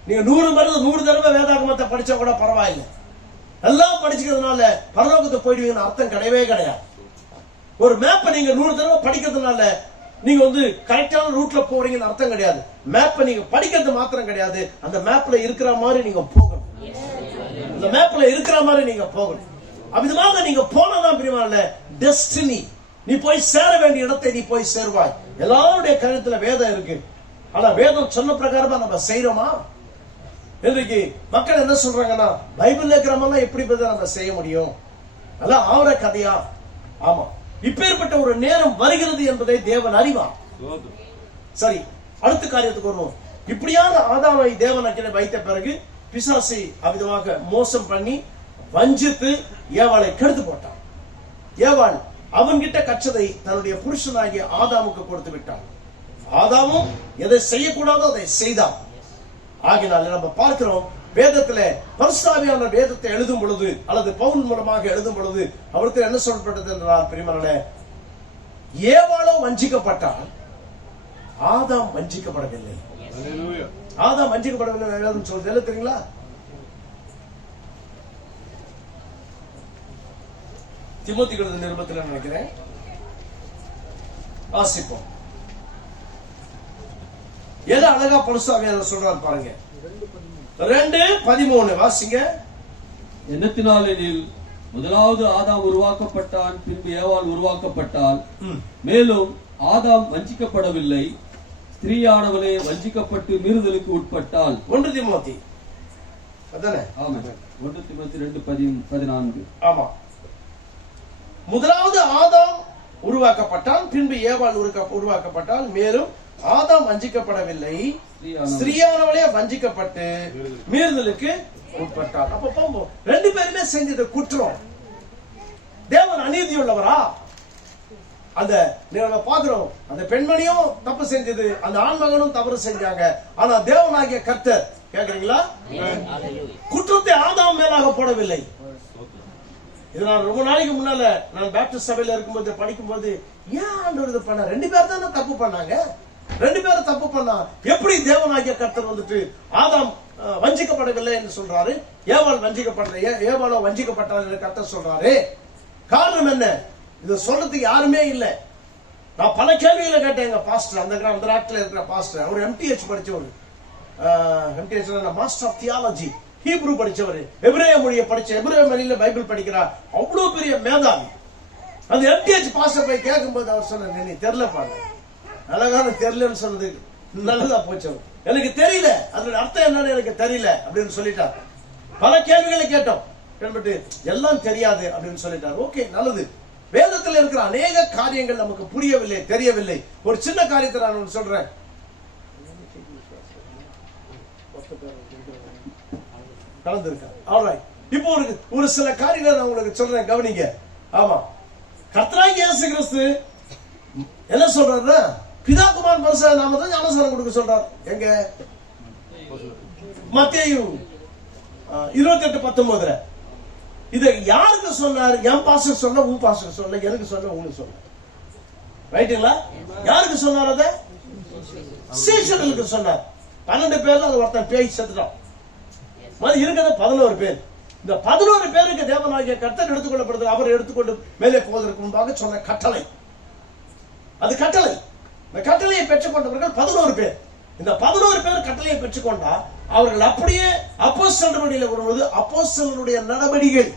நீங்க 100 தடவை வேதாகமத்தை படிச்சா கூட பரவாயில்லை, எல்லாம் படிச்சுக்கிறதுனால பரலோகத்தை போயிடுவீங்கன்னு அர்த்தம் கிடையவே கிடையாது. ஒரு மேப்பை நீங்க 100 தடவை படிக்கிறதுனால நீங்க கரெக்டான ரூட்ல போறீங்கன்னு அர்த்தம் கிடையாது. மேப்பை நீங்க படிக்கிறது மாத்திரம் கிடையாது, அந்த மேப்ல இருக்கிற மாதிரி நீங்க போகணும், அந்த மேப்ல இருக்கிற மாதிரி நீங்க போகணும். அவ்விதமாக நீங்க போனதான் பிரியமான டெஸ்டினி, நீ போய் சேர வேண்டிய இடத்தை நீ போய் சேருவாய். எல்லாருடைய கருத்துல வேதம் இருக்கு, ஆனா வேதம் சொன்ன பிரகாரமா நம்ம செய்யறோமா? இன்றைக்கு மக்கள் என்ன சொல்றாங்கன்னா, பைபிள்ல இருக்கிறவங்க எப்படி நம்ம செய்ய முடியும், அதெல்லாம் ஆவர கதையா? ஆமா, இப்பேற்பட்ட ஒரு நேரம் வருகிறது என்பதை தேவன் அறிவார். சரி, அடுத்த காரியத்துக்கு வருவோம். இப்படியான ஆதாமை தேவன் அக்கிலே வைத்த பிறகு பிசாசை அவ்விதமாக மோசம் பண்ணி வஞ்சித்து ஏவாளை கெடுத்து போட்டான். ஏவாள் அவன்கிட்ட கச்சதை தன்னுடைய புருஷனாகிய ஆதாமுக்கு கொடுத்து விட்டான். ஆதாமும் எதை செய்யக்கூடாதோ அதை செய்தான். ஆகினால நம்ம பார்க்கிறோம், வேதத்துல பரிசுத்த வேதத்தை எழுதும் பொழுது அல்லது பவுல் மூலமாக எழுதும் பொழுது அவருக்கு என்ன சொல்லப்பட்டது என்றால், பிரியமானவர்களே, ஏவாளோ வஞ்சிக்கப்பட்டால் ஆதாம் வஞ்சிக்கப்படவில்லை. ஆதாம் வஞ்சிக்கப்படவில்லை வேதம் சொல்றது தெரியுங்களா? தீமோத்தேயு எழுதின நிருபத்தில் நினைக்கிறேன், வாசிப்போம். எது அழகா பரிசுத்த சொல்றாரு பாருங்க, 2:13 வாசிங்க. எண்ணத்தினாலெனில் முதலாவது ஆதாம் உருவாக்கப்பட்டான், பின்பு ஏவாள் உருவாக்கப்பட்டாள். மேலும் ஆதாம் வஞ்சிக்கப்படவில்லை, ஸ்திரீயானவளே வஞ்சிக்கப்பட்டு மீறுதலுக்கு உட்பட்டாள். 1 தீமோத்தேயு அதானே? ஆமென். 1 தீமோத்தேயு 2:14. ஆமா. முதலாவது ஆதாம் உருவாக்கப்பட்டான், பின்பு ஏவாள் உருவாக்கப்பட்டால், மேலும் ஆதாம் வஞ்சிக்கப்படவில்லை, ஸ்திரீயானவளே வஞ்சிக்கப்பட்டு மீறுதலுக்கு உட்பட்டார். அப்ப ரெண்டு பேருமே செஞ்சது குற்றம். தேவன் அநீதி உள்ளவரா? அந்த பாக்குறோம், அந்த பெண்மணியும் தப்பு செஞ்சது, அந்த ஆண்மகனும் தவறு செஞ்சாங்க. ஆனா தேவனாகிய கர்த்தர், கேக்குறீங்களா, குற்றத்தை ஆதாம் மேலாக போடவில்லை. இது நான் ரொம்ப நாளைக்கு முன்னால நான் பேப்டிஸ்ட் சபையில இருக்கும்போது படிக்கும்போது, ஏன் ஆண்டவர் இது பண்ண, ரெண்டு பேர் தானே தப்பு பண்ணாங்க, ரெண்டு பேரும் தப்பு பண்ணா எப்படி தேவனாகிய கர்த்தர் வந்துட்டு ஆதாம் வஞ்சிக்கப்படவில்லை என்று சொல்றாரு, ஏவாள் வஞ்சிக்கப்படல, ஏவாளோ வஞ்சிக்கப்பட்டார் என்று கர்த்தர் சொல்றாரு? காரணம் என்ன? இது சொல்றதுக்கு யாருமே இல்லை. நான் பல கேள்விகளை கேட்டேன். எங்க பாஸ்டர், அந்த நாட்டில் இருக்கிற பாஸ்டர், அவர் MTH படிச்சவர், MTH master of theology, Hebrew படிச்சவர், எபிரேய மொழியை படிச்ச, எபிரேய மொழியில பைபிள் படிக்கிறார், அவ்வளவு பெரிய மேதாவி. அந்த MTH பாஸ்டர் போய் கேட்கும்போது அவர் சொன்ன, நீ தெரியல பாருங்க, அழகான தெரியலன்னு சொன்னது நல்லதா போச்சு, எனக்கு தெரியல, அதோட அர்த்தம் என்னன்னு எனக்கு தெரியல அப்படின்னு சொல்லிட்டார். பல கேள்விகளை கேட்டோம், எல்லாம் தெரியாது அப்படின்னு சொல்லிட்டார். ஓகே, நல்லது. வேதத்தில் இருக்கிற அநேக காரியங்கள் நமக்கு புரியவில்லை, தெரியவில்லை. ஒரு சின்ன காரியத்தை நான் சொல்றேன். இப்போ ஒரு சில காரியங்களை நான் உங்களுக்கு சொல்றேன், கவனிங்க. ஆமா, கர்த்தராகிய இயேசு கிறிஸ்து என்ன சொல்றாரு? பிதா குமாரன் பரிசுத்த நாமத்தில் ஞானஸ்நானம் கொடுக்க சொல்றார். எங்க? மத்தேயு 28:19. இதை யாருக்கு சொன்னார்? என் பாஸ்டர் சொன்ன, உன் பாஸ்டர் சொன்ன, எனக்கு சொன்ன, உங்களுக்கு சொன்ன. ரைட்டுங்களா? யாருக்கு சொன்னார்? அத சீஷர்களுக்கு சொன்னார். 12 பேர்ல அது ஒருத்தன் பேய் செத்துட்டான். இருக்கிறது 11 பேர். இந்த 11 பேருக்கு தேவனாகிய கர்த்தர் எடுத்துக்கொள்ளப்படுது. அவர் எடுத்துக்கொண்டு மேலே போவதற்கு முன்பாக சொன்ன கட்டளை, அது கட்டளை. இந்த கட்டளையை பெற்றுக்கொண்டவர்கள் 11 பேர். இந்த 11 பேர் கட்டளையை பெற்றுக்கொண்டா அவர்கள் அப்படியே அப்போஸ்தலர் வழியில வரும்போது அப்போஸ்தலருடைய நடவடிக்கைகள்,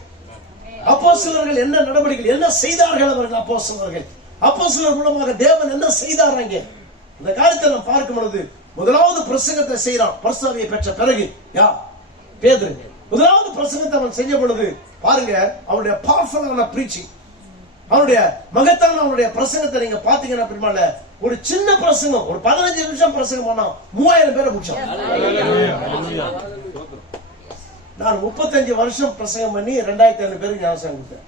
அப்போஸ்தலர்கள் என்ன நடவடிக்கைகள் என்ன செய்தார்கள், அவர்கள் அப்போஸ்தலர் மூலமாக தேவன் என்ன செய்தார் அங்கே, இந்த காரியத்தை நாம் பார்க்கும் பொழுது முதலாவது பிரசங்கத்தை செய்யறான். பரிசுத்தாவியை பெற்ற பிறகு பேதுரு முதலாவது பிரசங்கத்தை அவன் செய்ய பொழுது பாருங்க, அவருடைய பவர்ஃபுல்லான பிரீச்சிங், அவருடைய மகத்தான அவருடைய பிரசங்கத்தை நீங்க பாத்தீங்கன்னா, பின்னால ஒரு சின்ன பிரசங்கம், ஒரு 15 நிமிஷம் பிரசங்கம் பண்ணா 3000 பேரை முடிச்சான். நான் 35 வருஷம் பிரசங்கம் பண்ணி 2500 பேருக்கு ஞானஸ்நானம் கொடுத்தேன்.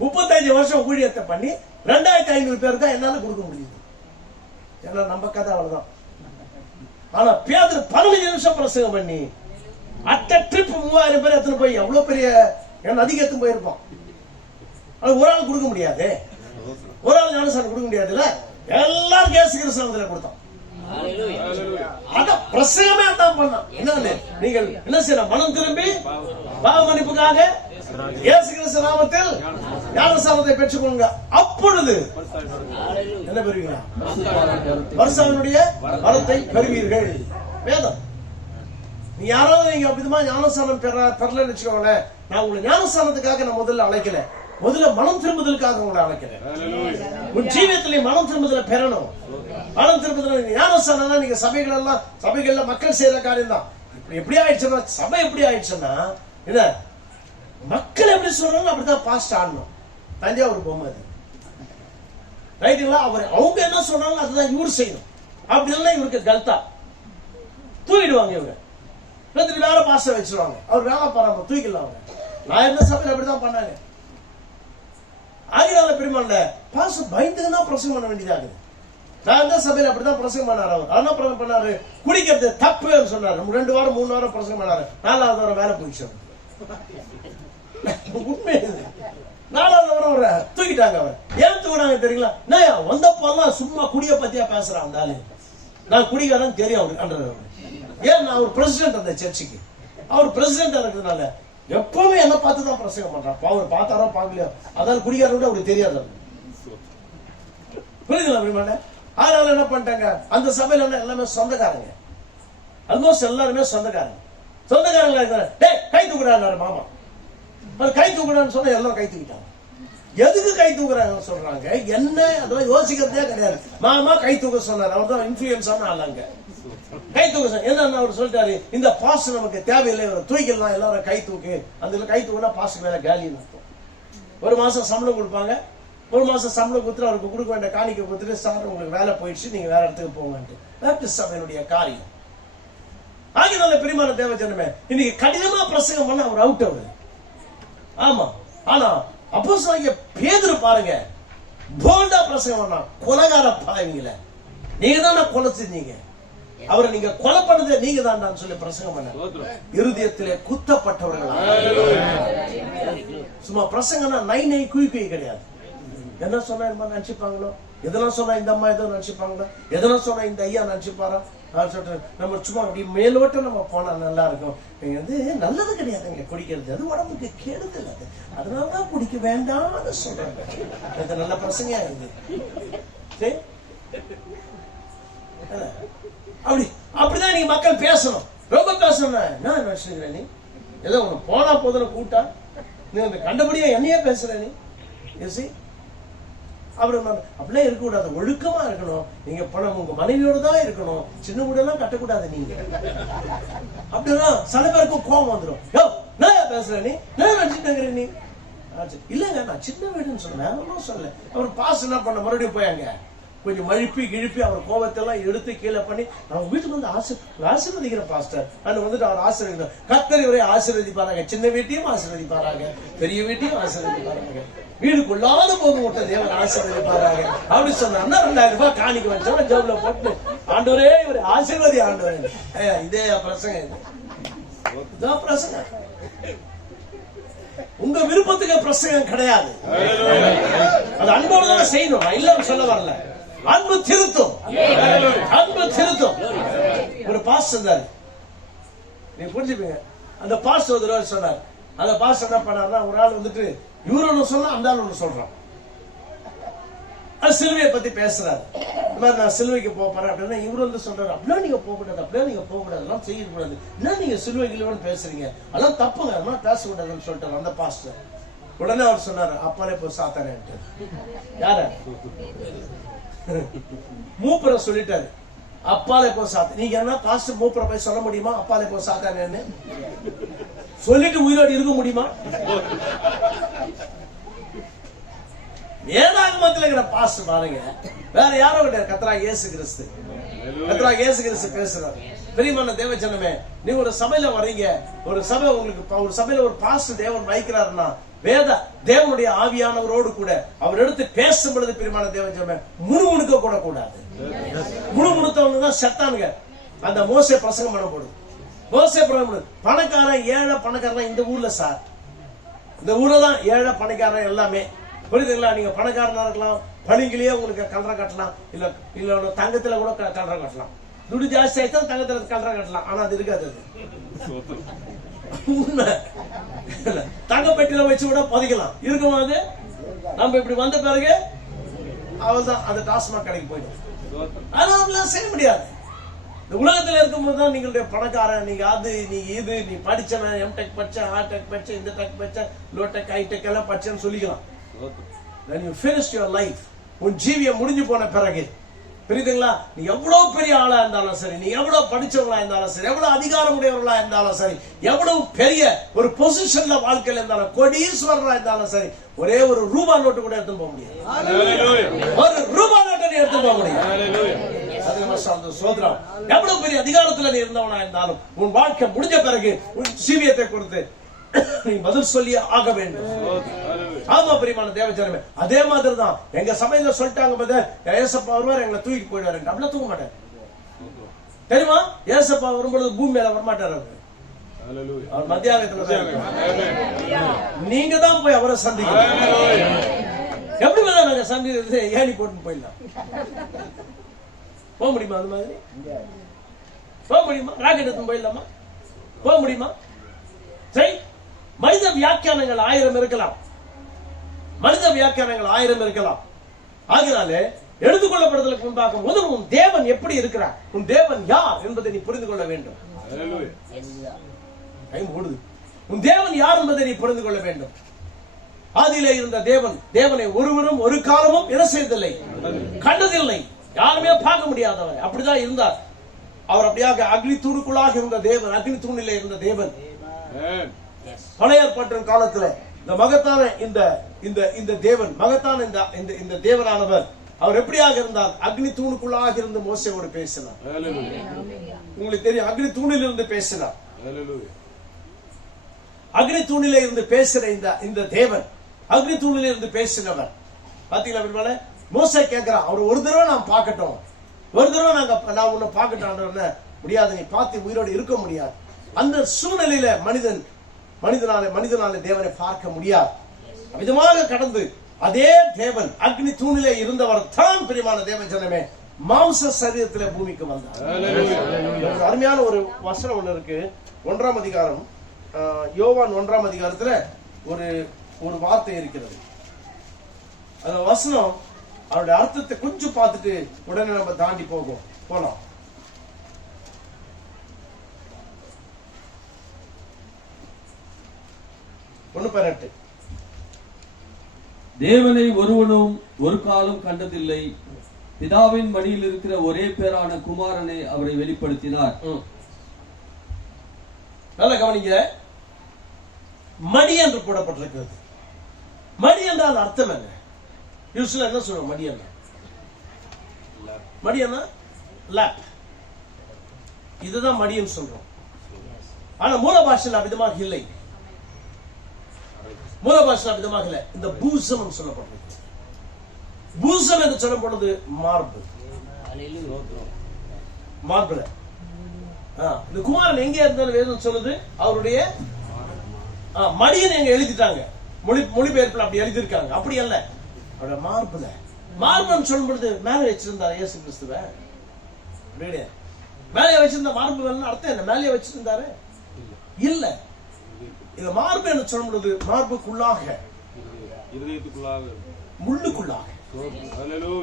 35 வருஷம் ஊழியத்தை பண்ணி 2500 பேர் தான் என்னால கொடுக்க முடியுது. ஏன்னா நம்ம கதை அவ்வளவுதான். ஆனா பேதுரு 15 நிமிஷம் பிரசங்கம் பண்ணி அட்ட ட்ரிப் 3000 பேர் எத்தனை போய் எவ்வளவு பெரிய அதிக எத்தனை போயிருப்பான். ஒரு ஆள் கொடுக்க முடியாது, ஒரு ஆள் ஞானஸ்நானம் கொடுக்க முடியாதுல்ல, எல்லாரும் இயேசு கிறிஸ்து நாமத்தில் கொடுத்தான். அத பிரசங்கமே அதான் பண்ணான். என்னன்னு நீங்கள் என்ன செய்யணும்? மனம் திரும்பி பாவ மன்னிப்புக்காக இயேசு கிறிஸ்து நாமத்தில் ஞானஸ்நானத்தை பெற்றுக்கொள்ளுங்க. அப்பொழுது என்ன பெறுவீங்களா? பரிசுத்தாவினுடைய வரத்தை பெறுவீர்கள். வேதம். நீ யாராவது நீங்க விதமா ஞானஸ்நானம் பெறலன்னு வச்சுக்கோங்களேன், நான் உங்களை ஞானஸ்நானத்துக்காக நான் முதல்ல அழைக்கல, முதல்ல மனம் திரும்புதலுக்காக உங்களை அழைக்கிறேன். உன் ஜீவியத்திலே மனம் திரும்புதலை பெறணும். மனம் திரும்புதல் ஞானஸ்நானம் நீங்க சபைகள்ல மக்கள் செய்யற காரியம் தான். எப்படி ஆயிடுச்சுன்னா, சபை எப்படி ஆயிடுச்சுன்னா, என்ன மக்கள் எப்படி சொல்றாங்க அப்படிதான் பாஸ்ட் ஆடணும். தஞ்சாவூர் பொம்மை அது, ரைட்டுங்களா? அவங்க என்ன சொல்றாங்க அதுதான் இவர் செய்யணும். அப்படி இல்லைன்னா இவருக்கு கல்தா தூக்கிடுவாங்க. இவங்க வேற பாஸ்டர் வச்சிருவாங்க, அவர் வேலை பாராம தூக்கிடலாம். அவங்க நான் இருந்த சபையில் அப்படிதான் பண்ணாங்க. ஆகினால பெருமாள் பாஸ்டர் பயந்துதான் பிரசங்கம் பண்ண வேண்டியதாகுது. நான் இருந்த சபையில் அப்படிதான் பிரசங்கம் பண்ணாரு. அவர் என்ன பண்ணாரு? குடிக்கிறது தப்பு சொன்னாரு. 2 வாரம் 3 வாரம் பிரசங்கம் பண்ணாரு. 4வது வாரம் வேலை போயிடுச்சு. உண்மை 4வது வாரம் அவரை தூக்கிட்டாங்க. அவர் ஏன் தூக்கினாங்க தெரியுங்களா? நான் வந்தப்பெல்லாம் சும்மா குடிய பத்தியா பேசுறான் அந்த ஆளு. நான் குடிக்காரன் தெரியும் அவருக்கு. ஏன் நான் ஒரு பிரசிடென்ட் அந்த சர்ச்சுக்கு, அவர் பிரசிடென்டா இருக்கிறதுனால எப்பவுமே என்ன பார்த்து தான் பிரசங்கம் பண்றான். அவர் பார்த்தாரோ பார்க்கலையோ, அதாவது குடிகாரன் கூட அவருக்கு தெரியாது. புரியுதுங்களா? அதனால என்ன பண்ணிட்டாங்க, அந்த சபையில எல்லாமே சொந்தக்காரங்க, ஆல்மோஸ்ட் எல்லாருமே சொந்தக்காரங்க. சொந்தக்காரங்களா இருக்கிற கை தூக்குறாரு மாமா, கை தூக்குறான்னு சொன்னா எல்லாரும் கை தூக்கிட்டாங்க. எதுக்கு கை தூக்குறாங்க சொல்றாங்க, என்ன அதெல்லாம் யோசிக்கிறதே கிடையாது. மாமா கை தூக்க சொன்னார், அவர் தான் இன்ஃபுளுன்ஸ் ஆன ஆளாங்க. கை தூக்க சொன்ன என்ன அவர் சொல்லிட்டாரு, இந்த பாஸ் நமக்கு தேவையில்லை, தூக்கிடலாம் எல்லாரும் கை தூக்கு. அந்த கை தூக்குனா பாஸ் மேல காலின்னு அர்த்தம். ஒரு மாசம் சம்பளம் கொடுப்பாங்க, ஒரு மாசம் சம்பளம் கொடுத்துட்டு அவருக்கு கொடுக்க வேண்டிய காணிக்கை கொடுத்துட்டு, சார் உங்களுக்கு வேலை போயிடுச்சு, நீங்க வேற இடத்துக்கு போங்கன்ட்டு. பேப்டிஸ்ட் சபையினுடைய காரியம். ஆகினால பிரியமான தேவஜனமே, இன்னைக்கு கடினமா பிரசங்கம் பண்ண அவர் அவுட் அவரு. ஆமா, ஆனா அப்போஸ்தலனாகிய பேதுரு பாருங்க, போல்டா பிரசங்கம் பண்ணா, கொலைகார பாவீங்கள நீங்க தான் கொலை செஞ்சீங்க, அவரை நீங்க கொலை பண்ணது நீங்க தான் சொல்லி பிரசங்கம் பண்ண. இருதயத்திலே குத்தப்பட்டவர்களா. சும்மா பிரசங்கம்னா நை நை குய் குய் கிடையாது. என்ன சொன்னா இந்த மாதிரி நினைச்சுப்பாங்களோ, எதெல்லாம் சொன்னா இந்த அம்மா ஏதோ நினைச்சுப்பாங்களோ, எதெல்லாம் சொன்னா இந்த ஐயா நினைச்சுப்பாரா, நம்ம சும்மா அப்படி மேலோட்டம் நம்ம போனா நல்லா இருக்கும். நல்லது கிடையாதுங்க குடிக்கிறது, அது உடம்புக்கு கெடுதல், அது அதனாலதான் குடிக்க வேண்டாம்னு சொல்றாங்க. அது நல்ல பிரசங்க இருக்கு. அப்படி அப்படிதான் நீங்க மக்கள் பேசணும். ரொம்ப பேசணும். என்ன நினைச்சுக்கிறேன் நீ, ஏதோ ஒண்ணு போனா போதும் கூட்டா, நீ அந்த கண்டபடியா என்னையே பேசுற நீ. அப்படியே இருக்க கூடாது, ஒழுக்கமா இருக்கணும். நீங்க பணம் உங்க மனைவியோட தான் இருக்கணும், சின்ன வீடெல்லாம் கட்டக்கூடாது. நீங்க அப்படிதான் சில பேருக்கு கோபம் வந்துடும். நான் பேசுறேன் நீ நினைச்சுட்டு நீ இல்லங்க, நான் சின்ன வீடுன்னு சொன்னேன் சொல்ல. அவர் பாஸ் என்ன பண்ண, மறுபடியும் போயாங்க கொஞ்சம் மழுப்பி கிழிப்பி அவர் கோபத்தெல்லாம் எடுத்து கீழே பண்ணி, அவங்க வீட்டுக்கு வந்து ஆசீர்வதிக்கிற பாஸ்டர் அன்னு வந்துட்டு அவர் ஆசீர்வதிக்கிறார். கர்த்தர் இவரை ஆசீர்வதிப்பாராங்க, சின்ன வீட்டையும் ஆசீர்வதிப்பாராங்க, பெரிய வீட்டையும் ஆசீர்வதிப்பாராங்க, வீடுக்குள்ளாத போகும் விட்ட தேவன் ஆசீர்வதிப்பாராங்க. அப்படி சொன்னா 2000 ரூபாய் காணிக்க வச்சோம் ஜோப்ல போட்டு, ஆண்டவரே இவரை ஆசீர்வதி ஆண்டவரே. இதே பிரசங்கம், இதுதான் பிரசங்கம். உங்க விருப்பத்துக்கு பிரசங்கம் கிடையாது. அது அன்போடு தான் செய்யணும், இல்லன்னு சொல்ல வரல. அன்பு திருத்தும், அன்பு திருத்தும். ஒரு பாஸ்டர் இருந்தாரு, நீங்க புரிஞ்சுப்பீங்க. அந்த பாஸ்டர் ஒரு தடவை சொன்னார். அந்த பாஸ்டர் என்ன பண்ணாருன்னா, ஒரு ஆள் வந்துட்டு இவரு ஒண்ணு சொன்னா அந்த ஆள் ஒண்ணு சொல்றான். சிலுவையை பத்தி பேசுறாரு. இந்த மாதிரி நான் சிலுவைக்கு போறேன் அப்படின்னா இவரு வந்து சொல்றாரு, அப்படியே நீங்க போக கூடாது, அப்படியே நீங்க போக கூடாது, எல்லாம் செய்யக்கூடாது, என்ன நீங்க சிலுவைக்கு பேசுறீங்க, அதெல்லாம் தப்புங்க, அதெல்லாம் பேசக்கூடாதுன்னு சொல்லிட்டாரு அந்த பாஸ்டர். உடனே அவர் சொன்னாரு, அப்பாலே போய் சாத்தானே. யார மூப்பரை சொல்லிட்டாரு, அப்பாலே போய் சாத்த. நீங்க என்ன பாஸ்டர் மூப்பரை போய் சொல்ல முடியுமா அப்பாலே போய் சாத்தானேன்னு சொல்லிட்டு உயிரோடு இருக்க முடியுமா? வேதாகமத்தில் இருக்கிற பாஸ்டர் பாருங்க, வேற யாரோ கிடையாது, கர்த்தராகிய இயேசு கிறிஸ்து. கர்த்தராகிய இயேசு கிறிஸ்து பேசுறாரு. பிரியமான தேவஜனமே, நீங்க ஒரு சபையில வர்றீங்க, ஒரு சபை உங்களுக்கு ஒரு சபையில ஒரு பாஸ்டர் தேவன் வைக்கிறாருன்னா, தேவனுடைய ஆவியானவரோடு கூட அவர் எடுத்து பேசும் பொழுது பிரியமான தேவஜனமே, முணுமுணுக்க கூட கூடாது. முணுமுணுத்தவங்க தான் செத்தானுங்க. அந்த மோசே பிரசங்கம் பண்ண போடுது, மோசே பிரசங்கம். பணக்காரன் ஏழை பணக்காரன் இந்த ஊர்ல சார், இந்த ஊர்ல தான் ஏழை பணக்காரன் எல்லாமே. புரியுதுங்களா? நீங்க பணக்காரனா இருக்கலாம், பணிகளையே உங்களுக்கு கல்ற கட்டலாம், இல்ல தங்கத்துல கூட கல்ற கட்டலாம். துடு ஜாஸ்தி ஆயிட்டா தங்கத்துல கல்ற கட்டலாம், ஆனா அது இருக்காது. உண்மை. தங்க பெட்டியில வச்சு கூட பதிக்கலாம், இருக்குமா? அது நம்ம இப்படி வந்த பிறகு அவள்தான் அந்த டாஸ்மாக் கடைக்கு போயிடும். அதெல்லாம் செய்ய முடியாது. இந்த உலகத்துல இருக்கும்போது தான் நீங்களுடைய பணக்காரன், நீங்க அது நீ இது நீ படிச்சவன், எம்டெக் படிச்ச, ஹார்டெக் படிச்ச, இந்த டெக் படிச்ச, லோடெக் ஹைடெக் எல்லாம் படிச்சேன்னு சொல்லிக்கலாம். When you finished your life, உன் ஜீவியம் முடிஞ்சு போன பிறகு, புரியுதுங்களா? நீ எவ்வளவு பெரிய ஆளா இருந்தாலும் சரி, நீ எவ்வளவு படிச்சவங்களா இருந்தாலும் சரி, எவ்வளவு அதிகாரம் உடையவர்களா இருந்தாலும் சரி, எவ்வளவு பெரிய ஒரு பொசிஷன்ல வாழ்க்கையில இருந்தாலும், கோடீஸ்வரரா இருந்தாலும் சரி, ஒரே ஒரு ரூபாய் நோட்டு கூட எடுத்து போக முடியாது. ஒரு ரூபாய் நோட்டை எடுத்து போக முடியாது. சோதரம், எவ்வளவு பெரிய அதிகாரத்துல நீ இருந்தவனா இருந்தாலும் உன் வாழ்க்கை முடிஞ்ச பிறகு உன் ஜீவியத்தை கொடுத்து நீ பதில் சொல்லி ஆக வேண்டும். ஆமா பிரியமான தேவஜனமே, அதே மாதிரி தான் எங்க சபையில சொல்லிட்டாங்க, ஏசப்பா வருவார் எங்களை தூக்கிட்டு போயிடுவாரு. அப்படியே தூக்க மாட்டார் தெரியுமா? ஏசப்பா வரும்பொழுது பூமி மேல வரமாட்டார், அவர் மத்தியாகத்துல. நீங்க தான் போய் அவரை சந்திக்கணும். எப்படி நாங்க சந்திக்கிறது? ஏணி போட்டு போயிடலாம். போக முடியுமா? அது மாதிரி போக முடியுமா? ராக்கெட் எடுத்து போயிடலாமா? போக முடியுமா? சரி, மனித வியாக்கியானங்கள் 1000 இருக்கலாம், மனித வியாக்கியானங்கள் 1000 இருக்கலாம். ஆகினாலே எடுத்துக்கொள்ளப்படுதலுக்கு முன்பாக முதல் உன் தேவன் எப்படி இருக்கிறார், உன் தேவன் யார் என்பதை நீ புரிந்து கொள்ள வேண்டும். உன் தேவன் யார் என்பதை நீ புரிந்து கொள்ள வேண்டும். ஆதியிலே இருந்த தேவனை ஒருவரும் ஒரு காலமும் என்ன செய்ததில்லை, கண்டதில்லை, யாருமே பார்க்க முடியாதவர். அப்படிதான் இருந்தார் அவர். அப்படியாக அக்னி தூணுக்குள்ளாக இருந்த தேவன், அக்னி தூணிலே இருந்த தேவன். பழைய ஏற்பாட்டின் காலத்துல இந்த மகத்தான இந்த தேவன், மகத்தான இந்த தேவனானவர் அவர் எப்படியாக இருந்தார்? அக்னி தூணுக்குள்ளாக இருந்து மோசேயோடு பேசினார். உங்களுக்கு தெரியும், அக்னி தூணில் இருந்து பேசினார். அக்னி தூணிலே இருந்து பேசுற இந்த தேவன், அக்னி தூணிலே இருந்து பேசினவர். பாத்தீங்களா, மோசே கேட்கிறான், அவர் ஒரு தடவை நான் பார்க்கட்டும், ஒரு தடவை நான் உன்னை பார்க்கட்டும். முடியாது, நீ பார்த்து உயிரோடு இருக்க முடியாது. அந்த சூழ்நிலையில மனிதனால தேவனை பார்க்க முடியாது. விதமாக கடந்து அதே தேவன் அக்னி தூணிலே இருந்தவர் தான் பிரியமான தேவன் ஜனமே மாம்ச சரீரத்திலே பூமிக்கு வந்தார். அருமையான ஒரு வசனம் ஒண்ணு இருக்கு, 1ஆம் அதிகாரம், யோவான் 1ஆம் அதிகாரத்துல ஒரு வார்த்தை இருக்கிறது. அந்த வசனம் அவருடைய அர்த்தத்தை கொஞ்சம் பார்த்துட்டு உடனே நம்ம தாண்டி போலாம். தேவனை ஒருவனும் ஒரு காலம் கண்டதில்லை, பிதாவின் மடியில் இருக்கிற ஒரே பேரான குமாரனை அவரை வெளிப்படுத்தினார். நல்ல கவனிங்க, மடி என்று போடப்பட்டிருக்கிறது. மடி என்றால் அர்த்தம் என்ன? யூசுவலா என்ன சொல்றோம்? மடி என்ன லேப், இதுதான் மடின்னு சொல்றோம். ஆனா மூல பாஷையில் விதமாக இல்லை. மூல பாஷையில் விதமாக இல்லை. இந்த பூசம் சொல்லப்பட்டிருக்கு. பூசம் என்று சொல்லப்படுறது மார்பு. மார்புல இந்த குமாரன் எங்க இருந்தாலும் வேதம் சொல்லுது, அவருடைய மடியன் எங்க எழுதிட்டாங்க, மொழிபெயர்ப்புல அப்படி எழுதியிருக்காங்க. அப்படி அல்ல, அவருடைய மார்புல. மார்புன்னு சொல்லும் பொழுது மேலே வச்சிருந்தாரு இயேசு கிறிஸ்துவ. மேலே வச்சிருந்த மார்பு அர்த்தம் என்ன? மேலே வச்சிருந்தாரு இல்ல. இந்த மார்பு என்று சொல்லும் பொழுது மார்புக்குள்ளாக, முள்ளுக்குள்ளாக,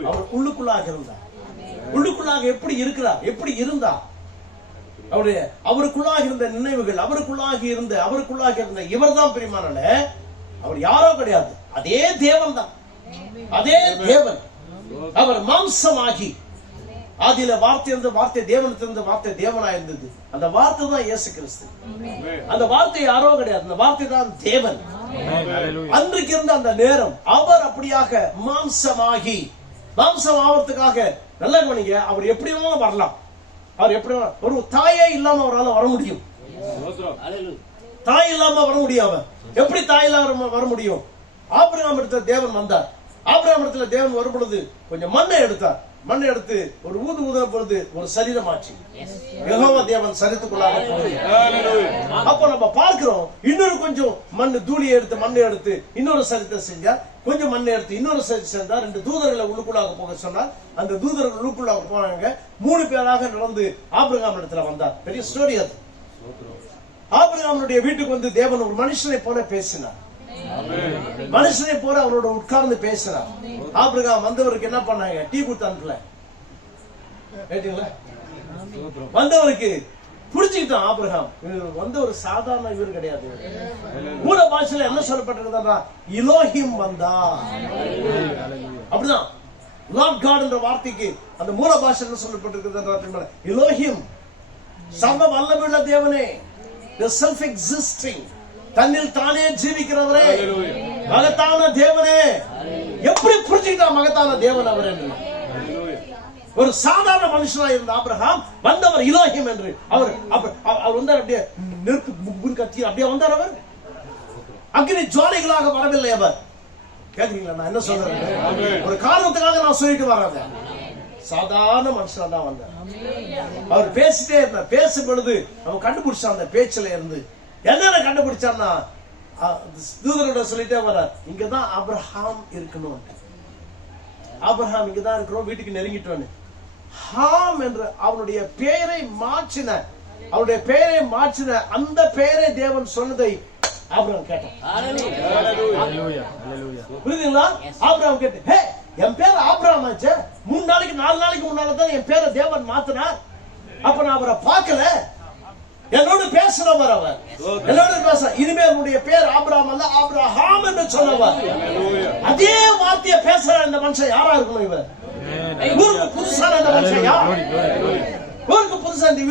அவர் உள்ளுக்குள்ளாக இருந்தார். உள்ளுக்குள்ளாக எப்படி இருக்கிறார், எப்படி இருந்தார்? அவருக்குள்ளாக இருந்த நினைவுகள், அவருக்குள்ளாக இருந்த இவர் தான் பிரியமான. அவர் யாரோ கிடையாது, அதே தேவன் தான். அதே தேவன் அவர் மாம்சமாகி, ஆதியில வார்த்தை இருந்த வார்த்தை தேவனத்திலிருந்து வார்த்தை தேவனா இருந்தது. அந்த வார்த்தை தான் இயேசு கிறிஸ்து. அந்த வார்த்தை யாரோ கிடையாது, அந்த வார்த்தை தான் தேவன். அன்றைக்கு இருந்த அந்த நேரம் அவர் அப்படியாக மாம்சமாகி, மாம்சம் ஆவறதுக்காக நல்ல கவனிங்க, அவர் எப்படியோ வரலாம். அவர் எப்படி ஒரு தாயே இல்லாம அவரால் வர முடியும். தாய் இல்லாம வர முடியும். எப்படி தாய் இல்லாம வர முடியும்? ஆபிரகாம் இடத்துல தேவன் வந்தார். ஆபிரகாம் இடத்துல தேவன் வரும் பொழுது கொஞ்சம் மண்ணை எடுத்தார். மண்ணை எடுத்து ஒரு ஊதுன பொழுது ஒரு சரீரம் ஆச்சு. யெகோவா தேவன் சரித்துக்குள்ளாக. அப்ப நம்ம பார்க்கிறோம், இன்னொரு கொஞ்சம் மண்ணு தூளியை எடுத்து மண்ணை எடுத்து இன்னொரு சரித்தை செஞ்சார். கொஞ்சம் மண்ணை எடுத்து இன்னொரு சரி செஞ்சார். 2 தூதர்களை உள்ளுக்குள்ளாக போக சொன்னார். அந்த தூதர்கள் உள்ளுக்குள்ளாக போனாங்க. 3 பேராக நடந்து ஆபிரகாம் இடத்துல வந்தார். பெரிய ஸ்டோரி அது. ஆபிரகாமுடைய வீட்டுக்கு வந்து தேவன் ஒரு மனுஷனை போல பேசினார். மனுஷனை போல அவரோட உட்கார்ந்து பேசினார். ஆபிரகாம் வந்தவருக்கு என்ன பண்ணாங்க? டீ கொடுத்து அனுப்பல. வந்தவருக்கு புரிஞ்சுக்கிட்டான். ஆபிரகாம் வந்த ஒரு சாதாரண இவர் கிடையாது. மூல பாஷையில என்ன சொல்லப்பட்டிருந்தா, எலோஹிம் வந்தா. அப்படிதான் லார்ட் காட் என்ற வார்த்தைக்கு அந்த மூல பாஷை என்ன சொல்லப்பட்டிருக்கிறது? எலோஹிம், சர்வ வல்லமையுள்ள தேவனே, செல்ஃப் எக்ஸிஸ்டிங், தன்னில் தானே ஜீவிக்கிறவரே, மகத்தான தேவனே. எப்படி புரிஞ்சுக்கிட்டா மகத்தான தேவன் அவர் என்று? ஒரு சாதாரண மனுஷனா இருந்த ஆபிரகாம் வந்தவர் எலோஹிம் என்று. அவர் வந்தார். அப்படியே நெருப்பு கத்தி அப்படியே வந்தார். அவர் அக்னி ஜுவாலைகளாக வரவில்லை. அவர் கேக்குறீங்களா நான் என்ன சொல்றேன்? ஒரு காரணத்துக்காக நான் சொல்லிட்டு வர்றேன். சாதாரண மனுஷனா தான் வந்தார். அவர் பேசிட்டே இருந்தார். பேசும் பொழுது அவன் கண்டுபிடிச்சான். அந்த பேச்சுல இருந்து என்ன கண்டுபிடிச்சான்னா, தூதரோட சொல்லிட்டே வர்றார், இங்கதான் ஆபிரகாம் இருக்கணும். ஆபிரகாம் இங்கதான் இருக்கிறோம், வீட்டுக்கு நெருங்கிட்டோன்னு. ஹாம் என்று அவனுடைய பெயரை மாற்றின, அவருடைய பெயரை மாற்றின அந்த பெயரை தேவன் சொன்னதை ஆபிரகாம் கேட்டான். புரியுதுங்களா? ஆபிரகாம் கேட்டு, ஹே, என் பேர் ஆபிரகாம் ஆச்சு. 4 நாளைக்கு முன்னால தான் என் பேரை தேவன் மாத்தினார். அப்ப நான் அவரை பார்க்கல. என்னோடு பேசுறவர் அவர், என்னோடு பேச. இனிமேல் உன்னுடைய பேர் ஆபிரகாம் அல்ல ஆபிரகாம் என்று சொன்னவர். அதே வார்த்தையை பேசுற இந்த மனுஷன் யாரா இருக்கணும்? இவர் ஊருக்கு புதுசான இந்த மனுஷன் யார்? ஊருக்கு புதுசா இந்த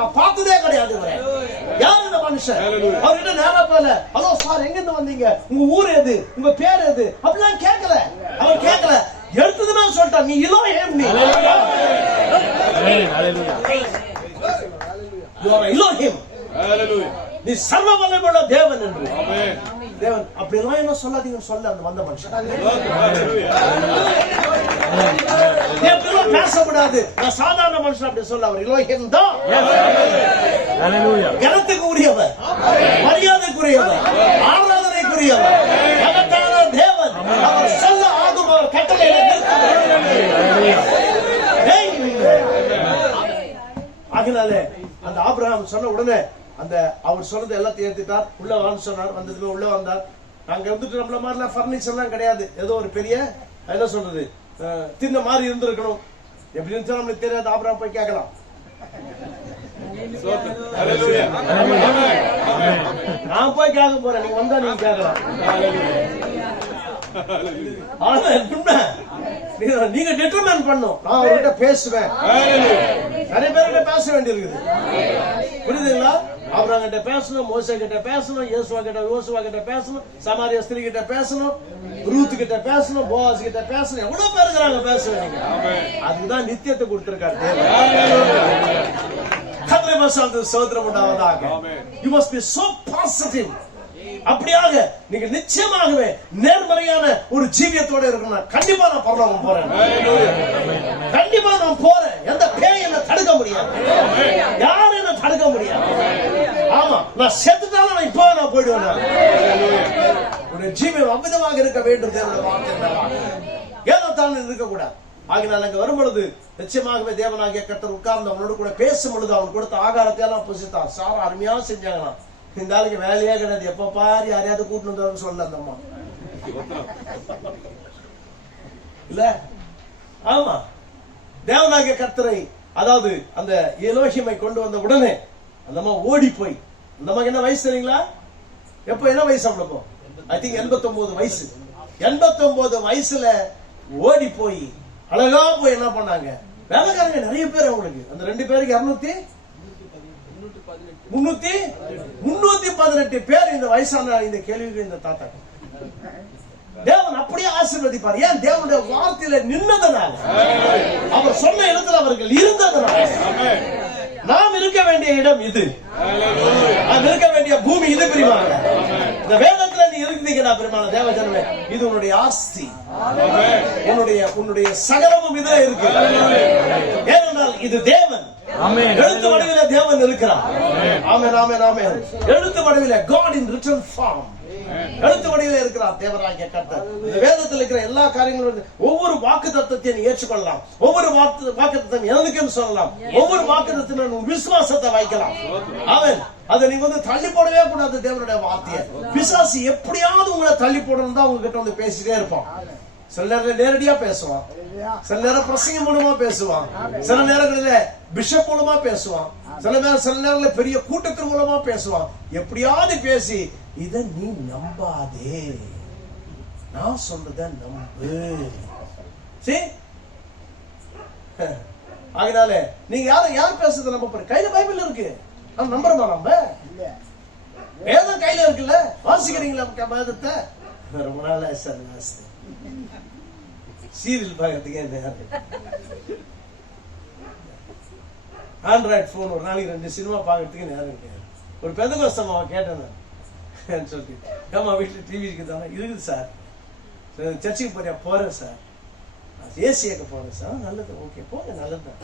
நான் பார்த்ததே கிடையாது. யார் இந்த மனுஷன்? அவர்கிட்ட நேரா போல, ஹலோ சார் எங்க இருந்து வந்தீங்க, உங்க ஊர் எது, உங்க பேர் எது அப்படிலாம் கேட்கல. அவர் கேட்கல, எடுத்ததுமே சொல்லிட்டான், நீ எலோஹிம், நீ எலோஹிம், நீ சர்வ வல்லமையுள்ள தேவன் என்று. தேவன் அப்படிலாம் என்ன சொல்லாதீங்கன்னு சொல்ல அந்த வந்த மனுஷன். பேசக்கூடாது, நான் சாதாரண மனுஷன் அப்படி சொல்ல. அவர் எலோஹிம் தான், கனத்துக்கு உரியவர், மரியாதைக்குரியவர், ஆராதனைக்குரியவர், மகத்தான தேவன். அவர் சொல்ல ஆகும், அவர் கட்டளையில ஆகினாலே அந்த ஆபிரகாம் சொன்ன உடனே அந்த அவர் சொன்னது எல்லாத்தையும் ஏத்துட்டார். உள்ள வான்னு சொன்னார். வந்ததுமே உள்ள வந்தார். நாங்க வந்துட்டு நம்மள மாதிரிலாம் பர்னிச்சர் எல்லாம் கிடையாது. ஏதோ ஒரு பெரிய என்ன சொல்றது தின்ன மாதிரி இருந்திருக்கணும். எப்படி இருந்துச்சா நம்மளுக்கு தெரியாது. ஆபிரகாம் போய் கேட்கலாம். நான் போய் கேட்க போறேன், நீங்க வந்தா நீங்க கேட்கலாம். நீங்க டிட்டர்மைன் பண்ணும். நான் அவர்கிட்ட பேசுவேன். நிறைய பேர்கிட்ட பேச வேண்டியிருக்குது, புரியுதுங்களா? அப்புறம் கிட்ட பேசணும், மோசே கிட்ட பேசணும், யோசுவா கிட்ட பேசணும், சமாரிய ஸ்திரீ கிட்ட பேசணும், ரூத் கிட்ட பேசணும், போவாஸ் கிட்ட பேசணும். எவ்வளவு பேர் இருக்கிறாங்க பேச வேண்டிய. அதுக்குதான் நித்தியத்தை கொடுத்திருக்காரு தேவன். கர்த்தரை மகிமைப்படுத்த ஸ்தோத்திரம் உண்டாவதாக. You must be so positive. அப்படியாக நீங்க நிச்சயமாகவே நேர்மறையான ஒரு ஜீவியத்தோட இருக்கணும். கண்டிப்பா நான் பரலோகம் போறேன், கண்டிப்பா நான் போறேன். எந்த பேய் என்ன தடுக்க முடியாது, யாரும் என்ன தடுக்க முடியாது. ஆமா, நான் செத்துட்டாலும் நான் இப்போ நான் போயிடுவேன். ஒரு ஜீவியம் அமிதமாக இருக்க வேண்டும். ஏதோ தான் இருக்க கூடாது. ஆகினால் அங்க வரும்பொழுது நிச்சயமாகவே தேவனாகிய கர்த்தர் உட்கார்ந்து அவனோடு கூட பேசும் பொழுது அவன் கொடுத்த ஆகாரத்தை எல்லாம் புசித்தான். சாரா அருமையா செஞ்சாங்களாம். இந்த ஆளுக்கு வேலையே கிடையாது, எப்ப பாரு யாரையாவது கூட்டு வந்து சொல்ல அந்த அம்மா இல்ல. ஆமா, தேவனாகிய கர்த்தரை அதாவது அந்த எலோஹிமை கொண்டு வந்த உடனே அந்த அம்மா ஓடி போய், அந்த அம்மாக்கு என்ன வயசு தெரியுங்களா? எப்ப என்ன வயசு அவளுக்கும்? ஐ திங்க் 89 வயசு. 89 வயசுல ஓடி போய் அழகா போய் என்ன பண்ணாங்க? வேலைக்காரங்க நிறைய பேர் அவங்களுக்கு. அந்த 2 பேருக்கு 318 பேர் இந்த வயசான இந்த கேள்விக்கு இந்த தாத்தா தேவன் அப்படியே ஆசீர்வதிப்பார். ஏன்? தேவனுடைய வார்த்தையில நின்னதனால, அவர் சொன்ன இடத்துல அவர்கள் இருந்ததனால. நாம் இருக்க வேண்டிய இடம் இது, நாம் இருக்க வேண்டிய பூமி இது. பிரியமான இந்த வேதத்துல நீ இருந்தீங்கன்னா பிரியமான தேவ ஜனமே, இது உன்னுடைய ஆஸ்தி, உன்னுடைய சகலமும் இதுல இருக்கு. ஏனென்றால் இது தேவன் எழுத்து வடிவில தேவன் இருக்கிறார். ஆமென், ஆமென், ஆமென். எழுத்து வடிவில God in written form, எழுத்து வடிவில இருக்கிறார் தேவனாகிய கர்த்தர். இந்த வேதத்தில் இருக்கிற எல்லா காரியங்களும் ஒவ்வொரு வாக்குத்தத்தத்தை நீ ஏற்றுக்கொள்ளலாம். ஒவ்வொரு வாக்குத்தத்தம் எனக்குன்னு சொல்லலாம். ஒவ்வொரு வாக்குத்தத்திலும் உன் விசுவாசத்தை வைக்கலாம். ஆமென். அதை நீ தள்ளி போடவே கூடாது. தேவனுடைய வார்த்தையை பிசாசு எப்படியாவது உங்களை தள்ளி போடணும் தான் உங்ககிட்ட வந்து பேசிட்டே இருப்பான். சில நேரத்தில் நேரடியா பேசுவான், சில நேரம் பிரசங்கம் மூலமா பேசுவான், சில நேரங்களில் பிஷப் மூலமா பேசுவான், சில நேரங்களில் பெரிய கூட்டத்தின் மூலமா பேசுவான். எப்படியாவது பேசி இத நீ நம்பாதே, நான் சொல்றத நம்பு. அதனால நீங்க யார் பேசுறத நம்ப போற? கையில பைபிள் இருக்கு, நம்ம நம்புறோமா? நம்ம வேதம் கையில இருக்குல்ல, வாசிக்கிறீங்களா வேதத்தை? ரொம்ப நாள் சார் சீரியல் பார்க்கறதுக்கே ஆண்ட்ராய்டு போன் ஒரு நாளைக்கு 2 சினிமா பார்க்கறதுக்கு நேரம் இருக்கு. ஒரு பெந்தகோஸ்தம் அவன் கேட்டேன் சொல்லி, ஏமா வீட்டுல டிவி இருக்குதானா? இருக்குது சார். சர்ச்சுக்கு போறியா? போறேன் சார். ஏசியாக்கு போறேன் சார். நல்லது, ஓகே போங்க, நல்லதுதான்.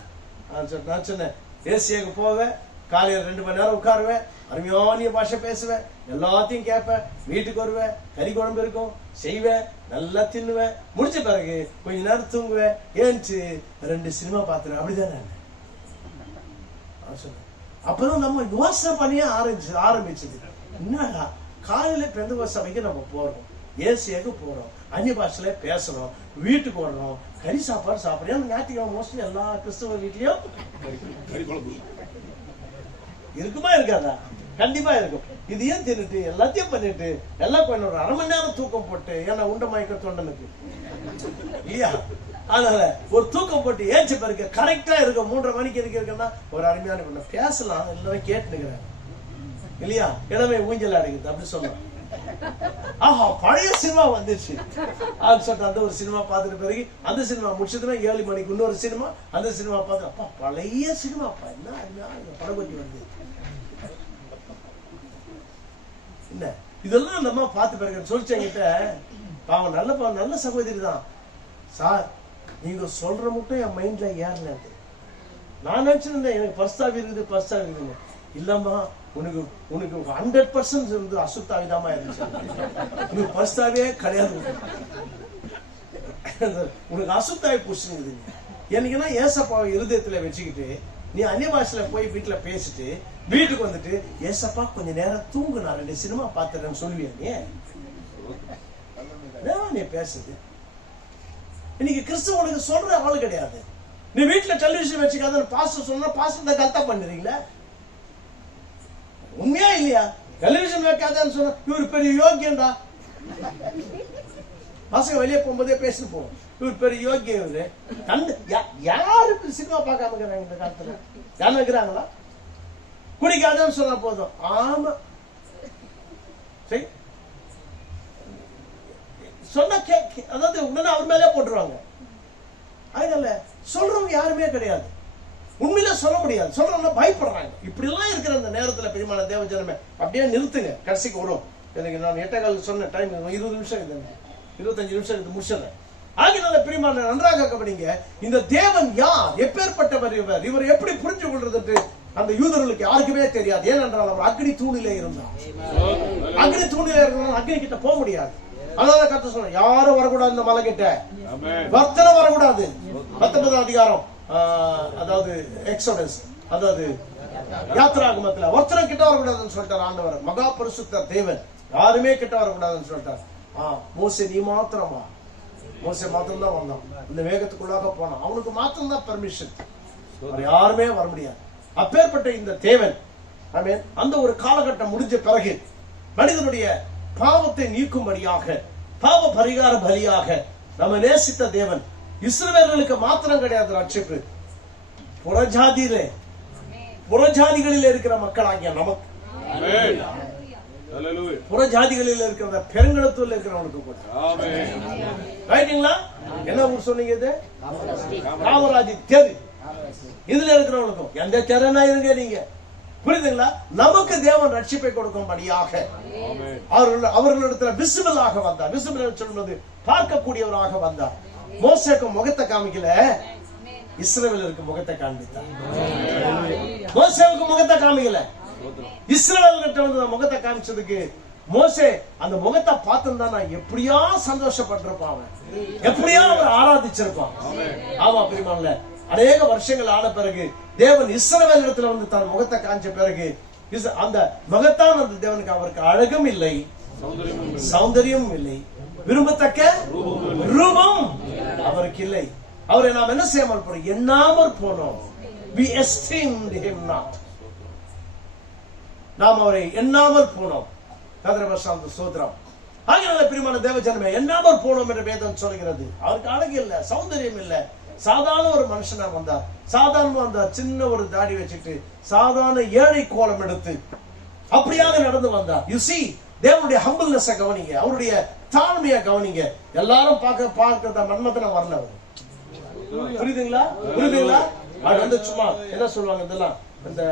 நான் சொன்னேன் ஏசியாக்கு போவேன், காலையில 2 மணி நேரம் உட்காருவேன், அருமையான பாஷை பேசுவேன், எல்லாத்தையும் கேட்பேன், வீட்டுக்கு வருவேன், கறி குழம்பு இருக்கும் செய்வேன், நல்லா தின்னுவேன், முடிச்ச பிறகு கொஞ்ச நேரம் தூங்குவேன், ஏன்ச்சு 2 சினிமா பார்த்துருவேன். அப்படிதானே சொன்னேன். அப்பதான் நம்ம யோசனை பண்ணியே ஆரம்பிச்சது. என்னடா காலையில பெந்தகோஸ்து சபைக்கு நம்ம போறோம், ஏசியாக்கு போறோம், அந்நிய பாஷையில பேசணும், வீட்டுக்கு வரணும், கறி சாப்பாடு சாப்பிடுறோம். ஞாயிற்றுக்கிழமை மோஸ்ட்லி எல்லா கிறிஸ்தவ வீட்லயும் இருக்குமா இருக்காதா? கண்டிப்பா இருக்கும். இது ஏன் தின்னுட்டு எல்லாத்தையும் பண்ணிட்டு எல்லாம் கொஞ்சம் ஒரு 1/2 மணி நேரம் தூக்கம் போட்டு, ஏன்னா உண்ட மயக்க தொண்டனுக்கு இல்லையா, அதனால ஒரு தூக்கம் போட்டு ஏச்சு பாருங்க கரெக்டா இருக்கும். 3:30 மணிக்கு இருக்குன்னா ஒரு அருமையான பண்ண பேசலாம், எல்லாரும் கேட்டுக்கிறாங்க இல்லையா, இடமே ஊஞ்சல் அடைக்குது அப்படி சொல்லலாம். ஆஹா பழைய சினிமா வந்துச்சு அது சொல்லிட்டு அந்த ஒரு சினிமா பார்த்துட்டு பிறகு அந்த சினிமா முடிச்சதுன்னா 7 மணிக்கு இன்னொரு சினிமா, அந்த சினிமா பார்த்து அப்பா பழைய சினிமாப்பா என்ன படம் பற்றி வந்து என்ன இதெல்லாம் நம்ம பார்த்து பிறகு சொல்லிச்சேங்கிட்ட, பாவம் நல்ல சகோதரி தான் சார், நீங்க சொல்ற மட்டும் என் மைண்ட்ல ஏறல. நான் நினைச்சிருந்தேன் எனக்கு பஸ்தாவி இருக்குதுங்க. இல்லம்மா உனக்கு 100% இருந்து அசுத்தாவிதாமா இருந்துச்சு, உனக்கு பஸ்தாவே கிடையாது, உனக்கு அசுத்தாவி புடிச்சுங்குது. என்னைக்குன்னா ஏசப்பாவை இருதயத்துல வச்சுக்கிட்டு நீ அந்நிய பாஷையில போய் வீட்டுல பேசிட்டு வீட்டுக்கு வந்துட்டு ஏசப்பா கொஞ்ச நேரம் தூங்கு, நான் 2 சினிமா பாத்துறேன்னு சொல்லுவியா? நீ பேசுது இன்னைக்கு கிறிஸ்தவனுக்கு சொல்ற ஆளு கிடையாது. நீ வீட்டுல டெலிவிஷன் வச்சுக்காத பாஸ்டர் சொன்னா பாஸ்டர் தான் கரெக்டா பண்ணுறீங்களா? உண்மையா இல்லையா? டெலிவிஷன் வைக்காதான்னு சொன்னா இவர் பெரிய யோகியம்டா, பசங்க வெளியே போகும்போதே பேசிட்டு போவோம், இவர் பெரிய யோகியம். இவரு கண்டு யாரு சினிமா பார்க்காம இருக்கிறாங்க இந்த காலத்துல? யாரும் இருக்கிறாங்களா? குடிக்காதன்னு சொன்னா போதும், ஆமா சரி சொன்ன அதாவது உடனே அவர் மேலே போட்டுருவாங்க. அதனால சொல்றவங்க யாருமே கிடையாது, உண்மையில சொல்ல முடியாது, சொல்றவங்க பயப்படுறாங்க. இப்படி எல்லாம் இருக்கிற அந்த நேரத்துல பெரியமான தேவ ஜனமே அப்படியே நிறுத்துங்க, கடைசிக்கு வரும். எனக்கு நான் 8:15 சொன்ன டைம் 20 நிமிஷம் இது, 25 நிமிஷம் இது முடிச்சிடறேன். ஆகினால பிரியமான நன்றாக கவனிங்க, இந்த தேவன் யார், எப்பேற்பட்டவர், இவர் எப்படி புரிஞ்சு கொள்றது அந்த யூதர்களுக்கு யாருக்குமே தெரியாது. ஏனென்றால் அவர் அக்னி தூணிலே இருந்தார். அக்னி தூணிலே இருந்தால் அக்னி கிட்ட போக முடியாது. அதனால கர்த்தர் சொன்னார் யாரும் வரக்கூடாது இந்த மலை கிட்ட, வர்த்தனை வரக்கூடாது. 19ஆம் அதிகாரம் அதாவது எக்ஸோடஸ் அதாவது யாத்திராகமத்துல வர்த்தனை கிட்ட வரக்கூடாதுன்னு சொல்லிட்டார் ஆண்டவர். மகா பரிசுத்த தேவன், யாருமே கிட்ட வரக்கூடாதுன்னு சொல்லிட்டார். மோசே நீ மாத்திரமா, மோசே மாத்திரம் தான் வந்தான், இந்த வேகத்துக்குள்ளாக போனான், அவனுக்கு மாத்திரம் தான் பெர்மிஷன், யாருமே வர முடியாது. அப்பேற்பட்ட இந்த தேவன் அந்த ஒரு காலகட்டம் முடிஞ்ச பிறகு மனிதனுடைய பாவத்தை நீக்கும்படியாக, பாவ பரிகார பலியாக நம்ம நேசித்த தேவன் இஸ்ரவேலர்களுக்கு மாத்திரம் கிடையாது ரட்சிப்பு, புறஜாதிகளில் இருக்கிற மக்களாகிய நமக்கு, புறஜாதிகளில் இருக்கிற பெருங்கடத்துல இருக்கிறவனுக்கு கூட. ரைட்டுங்களா? என்ன ஊர் சொன்னீங்க? இது காமராஜ் தெரு. இதுல இருக்கிறவனுக்கும் எந்த தெருனா இருங்க நீங்க, புரியுதுங்களா? நமக்கு தேவன் ரட்சிப்பை கொடுக்கும்படியாக அவர்களிடத்துல விசிபிளாக வந்தார். விசிபிள் சொல்வது பார்க்கக்கூடியவராக வந்தார். மோசேக்கு முகத்தை காமிக்கல, இஸ்ரவேலருக்கு முகத்தை காண்பித்தார். மோசேவுக்கு முகத்தை காமிக்கல, இஸ்ரவேல்கிட்ட வந்து முகத்தை காமிச்சதுக்கு மோசே அந்த முகத்தை பார்த்திருந்தா நான் எப்படியா சந்தோஷப்பட்டிருப்பான், எப்படியா அவர் ஆராதிச்சிருப்பான். ஆமா பிரியமானவர்களே, அநேக வருஷங்கள் ஆன பிறகு தேவன் இஸ்ரவேல் இடத்துல வந்து தன் முகத்தை காஞ்ச பிறகு அந்த மகத்தான் அந்த தேவனுக்கு அவருக்கு அழகும் இல்லை, சௌந்தரியமும் இல்லை, விரும்பத்தக்க ரூபம் அவருக்கு இல்லை. அவரை நாம் என்ன செய்யாமல் போனோம்? எண்ணாமல் போனோம். We esteemed him not. நாம் அவரை எண்ணாமல் போனோம். கதிரவசாந்த சோதரம். ஆகினால பிரியமான தேவ ஜனமே, எண்ணாமல் போனோம் என்று வேதம் சொல்கிறது. அவருக்கு அழகு இல்லை, சௌந்தரியம் இல்லை, சாதாரண ஒரு மனுஷனா வந்தார். சாதாரணமா வந்தார், சின்ன ஒரு தாடி வச்சுட்டு சாதாரண ஏழை கோலம் எடுத்து அப்படியாக நடந்து வந்தார். யூ see, தேவனுடைய ஹம்பிள்னஸ் கவனிங்க, அவருடைய தாழ்மையை கவனிங்க. எல்லாரும் பார்க்கிறத மன்மதன வரல அவர். புரியுதுங்களா? புரியுதுங்களா? அது வந்து சும்மா என்ன சொல்லுவாங்க, இதெல்லாம் இந்த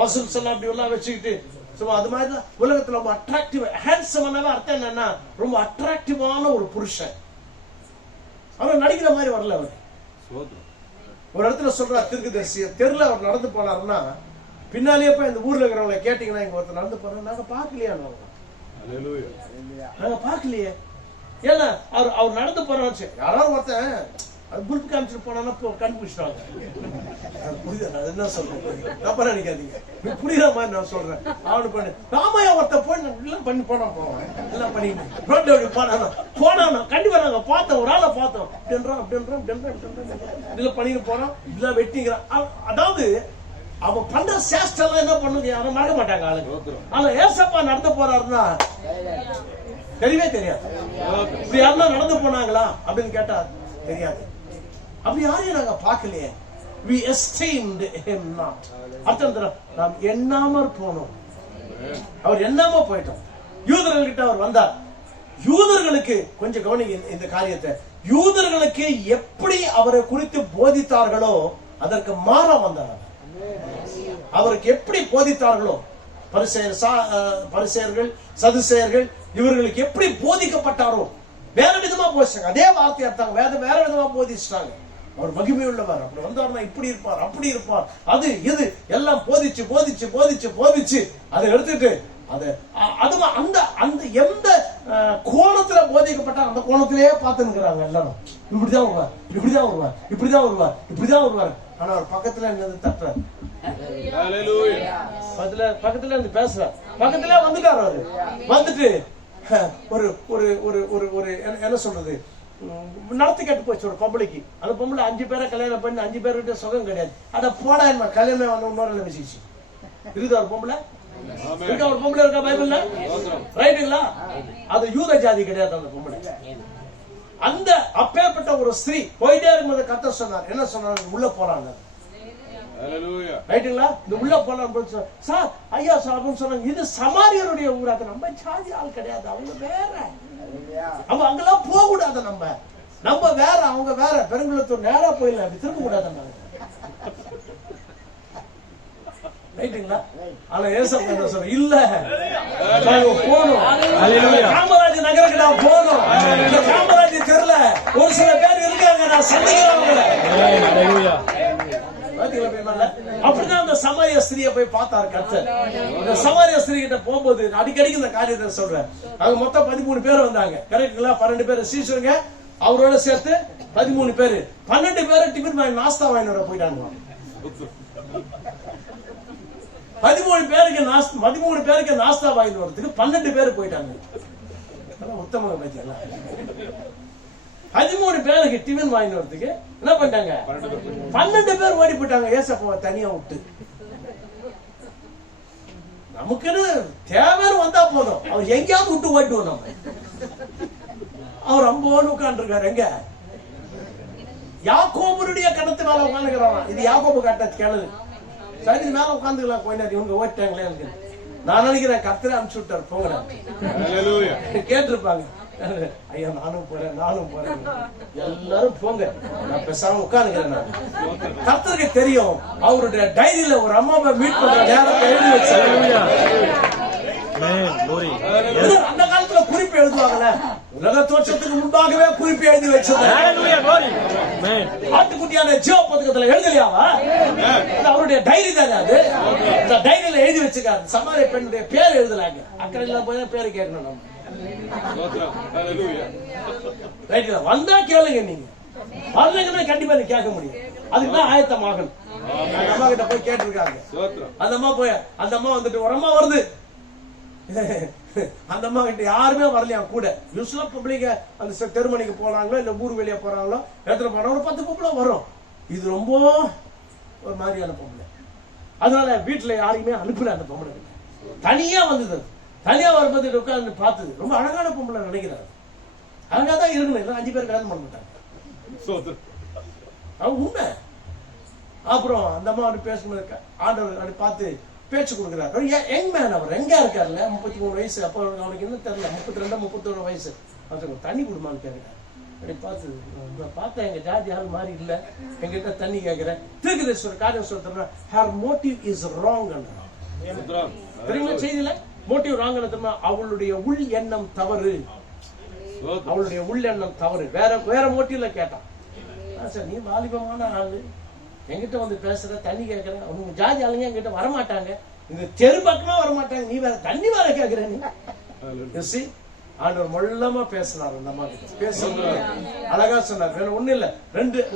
மசில்ஸ் எல்லாம் அப்படி எல்லாம் வச்சுக்கிட்டு சும்மா அது மாதிரி உலகத்துல ரொம்ப அட்ராக்டிவ் ஹேண்ட்ஸமான அர்த்தம் என்னன்னா ரொம்ப அட்ராக்டிவான ஒரு புருஷன். அவர் நடிக்கிற மாதிரி வரல. அவர் ஒரு இடத்துல சொல்றார், தீர்க்கதரிசி தெருல அவர் நடந்து போனாருன்னா பின்னாலேயே போய் இந்த ஊர்ல இருக்கிறவங்களை கேட்டீங்கன்னா, இங்க ஒருத்தர் நடந்து போறாரு, நாங்க பாக்கலையா, நாங்க பாக்கலையே. ஏன்னா அவர் நடந்து போறாரு, யாராவது ஒருத்தன் குரூப் காமிச்சிட்டு போனா கண்டுபிடிச்சிட்டாங்க. புரியுதா என்ன சொல்றேன்? தப்பா நினைக்காதீங்க, புரியுற மாதிரி நான் சொல்றேன். அவனு பண்ணு ராமையா ஒருத்த போய் எல்லாம் பண்ணி போனா போவேன், எல்லாம் பண்ணி ரோட் போனா கண்டிப்பா நாங்க பார்த்தோம், ஒரு ஆளை பார்த்தோம், அப்படின்றான் இதுல பண்ணிட்டு போறான், இதெல்லாம் வெட்டிங்கிறான். அதாவது அவன் பண்ற சேஷ்டெல்லாம் என்ன பண்ணுங்க யாரும் மறக்க மாட்டாங்க ஆளுங்க. ஆனா ஏசப்பா நடந்து போறாருன்னா தெரியவே தெரியாது. இப்படி யாருன்னா நடந்து போனாங்களா அப்படின்னு கேட்டா தெரியாது. அப்படி யாரையும் நாங்க பார்க்கலையே. We esteemed him not. அர்த்தம் நாம் எண்ணாமற் போனோம். அவர் எண்ணாம போயிட்டோம். யூதர்கள் கிட்ட அவர் வந்தார். யூதர்களுக்கு கொஞ்சம் கவனிங்க இந்த காரியத்தை. யூதர்களுக்கு எப்படி அவரை குறித்து போதித்தார்களோ அதற்கு மாறா வந்தார். அவருக்கு எப்படி போதித்தார்களோ பரிசேயர்கள் சதுசேயர்கள் இவர்களுக்கு எப்படி போதிக்கப்பட்டாரோ வேற விதமா போதிச்சாங்க. அதே வார்த்தையை எடுத்தாங்க, வேற விதமா போதிச்சிட்டாங்க. அவர் மகிமை உள்ளவர், அப்படி வந்தார்னா இப்படி இருப்பார் அப்படி இருப்பார் அது இது எல்லாம் போதிச்சு போதிச்சு போதிச்சு போதிச்சு அதை எடுத்துட்டு அது அந்த அந்த எந்த கோணத்துல போதிக்கப்பட்டா அந்த கோணத்திலேயே பார்த்துக்கிறாங்க எல்லாரும். இப்படிதான் வருவார் இப்படிதான் வருவார் இப்படிதான் வருவார் இப்படிதான் வருவார். ஆனா அவர் பக்கத்துல என்னது தட்டுறாரு, பக்கத்துல இருந்து பேசுறாரு, பக்கத்துல வந்துட்டாரு. அவரு வந்துட்டு ஒரு ஒரு ஒரு ஒரு ஒரு என்ன சொல்றது நடத்தி கேட்டு போச்சு ஒரு பொம்பளைக்கு. அந்த பொம்பளை 5 பேரை கல்யாணம் பண்ணி 5 பேர்கிட்ட சுகம் கிடையாது. அத போடா என்ன கல்யாணம் வந்து இன்னொரு வச்சுச்சு. இருக்குதா ஒரு பொம்பளை இருக்கா? ஒரு பொம்பளை இருக்கா பைபிள்ல? ரைட்டுங்களா? அது யூத ஜாதி கிடையாது அந்த பொம்பளை. அந்த அப்பேற்பட்ட ஒரு ஸ்திரீ போயிட்டே இருக்கும்போது கர்த்தர் சொன்னார், என்ன சொன்னார்? உள்ள போறாங்க. ரைட்டுங்களா? இந்த உள்ள போலாம் சார் ஐயா சார் அப்படின்னு சொன்னாங்க. இது சமாரியருடைய ஊராக, நம்ம ஜாதி ஆள் கிடையாது, அவங்க வேற. அவங்க அங்கெல்லாம் போக கூடாது, நம்ம வேற அவங்க வேற. பெருங்குளத்தூர் நேரா போயிடலாம், அப்படி திரும்ப கூடாது. ரைட்டுங்களா? ஆனா ஏசப்பா என்ன சொல்ற, இல்ல நாங்க போனோம் காமராஜ் நகருக்கு, நான் போனோம். இந்த காமராஜ் தெருல ஒரு சில பேர் இருக்காங்க, நான் சந்திக்கிறேன். அப்படிதான் அந்த சமாரிய ஸ்திரியை போய் பார்த்தாரு கர்த்தர். இந்த சமாரிய ஸ்திரீ கிட்ட போகும்போது அடிக்கடிக்கு இந்த காரியத்தை சொல்றேன். அவங்க மொத்தம் 13 பேர் வந்தாங்க. கரெக்டுங்களா? 12 பேர் சீசுங்க, அவரோட சேர்த்து 13 பேரு. 12 பேரு டிஃபன் வாங்கி நாஸ்தா வாங்கினோட போயிட்டாங்க. 13 பேருக்கு நாஸ்தா வாங்கி வரதுக்கு 12 பேர் போயிட்டாங்க. உத்தம பத்தியா? 13 பேருக்கு டிஃபன் வாங்கி வரதுக்கு என்ன பண்ணிட்டாங்க? 12 பேர் ஓடி போயிட்டாங்க. ஏசப்பாவை தனியா விட்டு. நமக்குன்னு தேவைன்னு வந்தா போதும், அவர் எங்கேயாவது விட்டு ஓட்டுவோம். நம்ம அவர் அம்போன்னு உட்கார்ந்து இருக்காரு. எங்க? யாக்கோபுடைய கணத்து மேல உட்காந்துக்கிறான். இது யாக்கோபு கட்ட கிணறு. சரி மேல உட்காந்துக்கலாம். கொஞ்ச நேரம் இவங்க ஓட்டாங்களே. நான் நினைக்கிறேன் கர்த்தரை அனுப்பிச்சு விட்டார் போங்க. கேட்டிருப்பாங்க, ஐயா நானும் போறேன் எல்லாரும் போங்க, நான் பேசாம உட்காந்துக்கிறேன். கர்த்தருக்கு தெரியும் அவருடைய டைரியில ஒரு அம்மாவை மீட் பண்ற நேரத்தை எழுதி வச்சு. அந்த காலத்துல குறிப்பு எழுதுவாங்கல்ல, உலக தோற்றத்துக்கு முன்பாகவே குறிப்பு எழுதி வச்சது. ஆட்டுக்குட்டியான ஜீவ பதக்கத்துல எழுதலையாவா? அவருடைய டைரி தானே அது. அந்த டைரியில எழுதி வச்சுக்காரு. சமாரிய பெண்ணுடைய பேர் எழுதலாங்க. அக்கறையில போய் பேரு கேட்கணும். நம்ம வந்தா கேளுங்க, நீங்க வரலங்கன்னா கண்டிப்பா நீ கேட்க முடியும். அதுக்குதான் ஆயத்தமாகணும். அந்த அம்மா கிட்ட போய் கேட்டிருக்காங்க. அந்த அம்மா வந்துட்டு ஒரு அம்மா வருது. அந்த அம்மா கிட்ட யாருமே வரலையா கூட. யூஸ்வலா பப்ளிக்க அந்த தெருமணிக்கு போனாங்களோ இல்ல ஊர் வெளியே போறாங்களோ எத்தனை போனா ஒரு 10 பொம்பளை வரும். இது ரொம்ப ஒரு மாதிரியான பொம்பளை. அதனால வீட்டுல யாரையுமே அனுப்பல. அந்த பொம்பளை தனியா வந்தது. தனியா வரும்போது உட்கார்ந்து பார்த்தது. ரொம்ப அழகான பொம்பளை நினைக்கிறாரு. அழகா தான் இருக்கணும். இல்லை 5 பேர் கல்யாணம் பண்ண மாட்டாங்க. உண்மை. அப்புறம் அந்த அம்மா பேசும்போது ஆண்டவர் பார்த்து பேச்சு கொடுக்குறாரு. யங் மேன், அவர் எங்க இருக்காருல்ல, 33 வயசு. அப்போ அவனுக்கு இன்னும் தெரியல, 32 31 வயசு. அவருக்கு தண்ணி கொடுமான்னு கேட்கிறேன். அப்படி பார்த்து பார்த்தா எங்க ஜாதி ஆள் மாதிரி இல்ல, எங்கிட்ட தண்ணி கேட்கிறேன். தீர்க்கதரிசி காரியம் சொல்றேன், her motive is wrong. தெரியுமா செய்தியில மோட்டிவ் ராங்? அவளுடைய உள் எண்ணம் தவறு. அவளுடைய உள் எண்ணம் தவறு. வேற மோட்டிவ்ல கேட்டான். சார் நீ வாலிபமான ஆளு, என்கிட்ட வந்து பேசுற, தண்ணி கேட்கற, உங்க ஜாதி ஆளுங்க என்கிட்ட வரமாட்டாங்க, இந்த தெரு பக்கமா வரமாட்டாங்க, நீ வேற தண்ணி வேற கேட்கிற. நீ ஆண்டவர் மொல்லமா பேசினார். அந்த அம்மா கிட்ட பேசுறது அழகா சொன்னார். வேற ஒண்ணு இல்ல,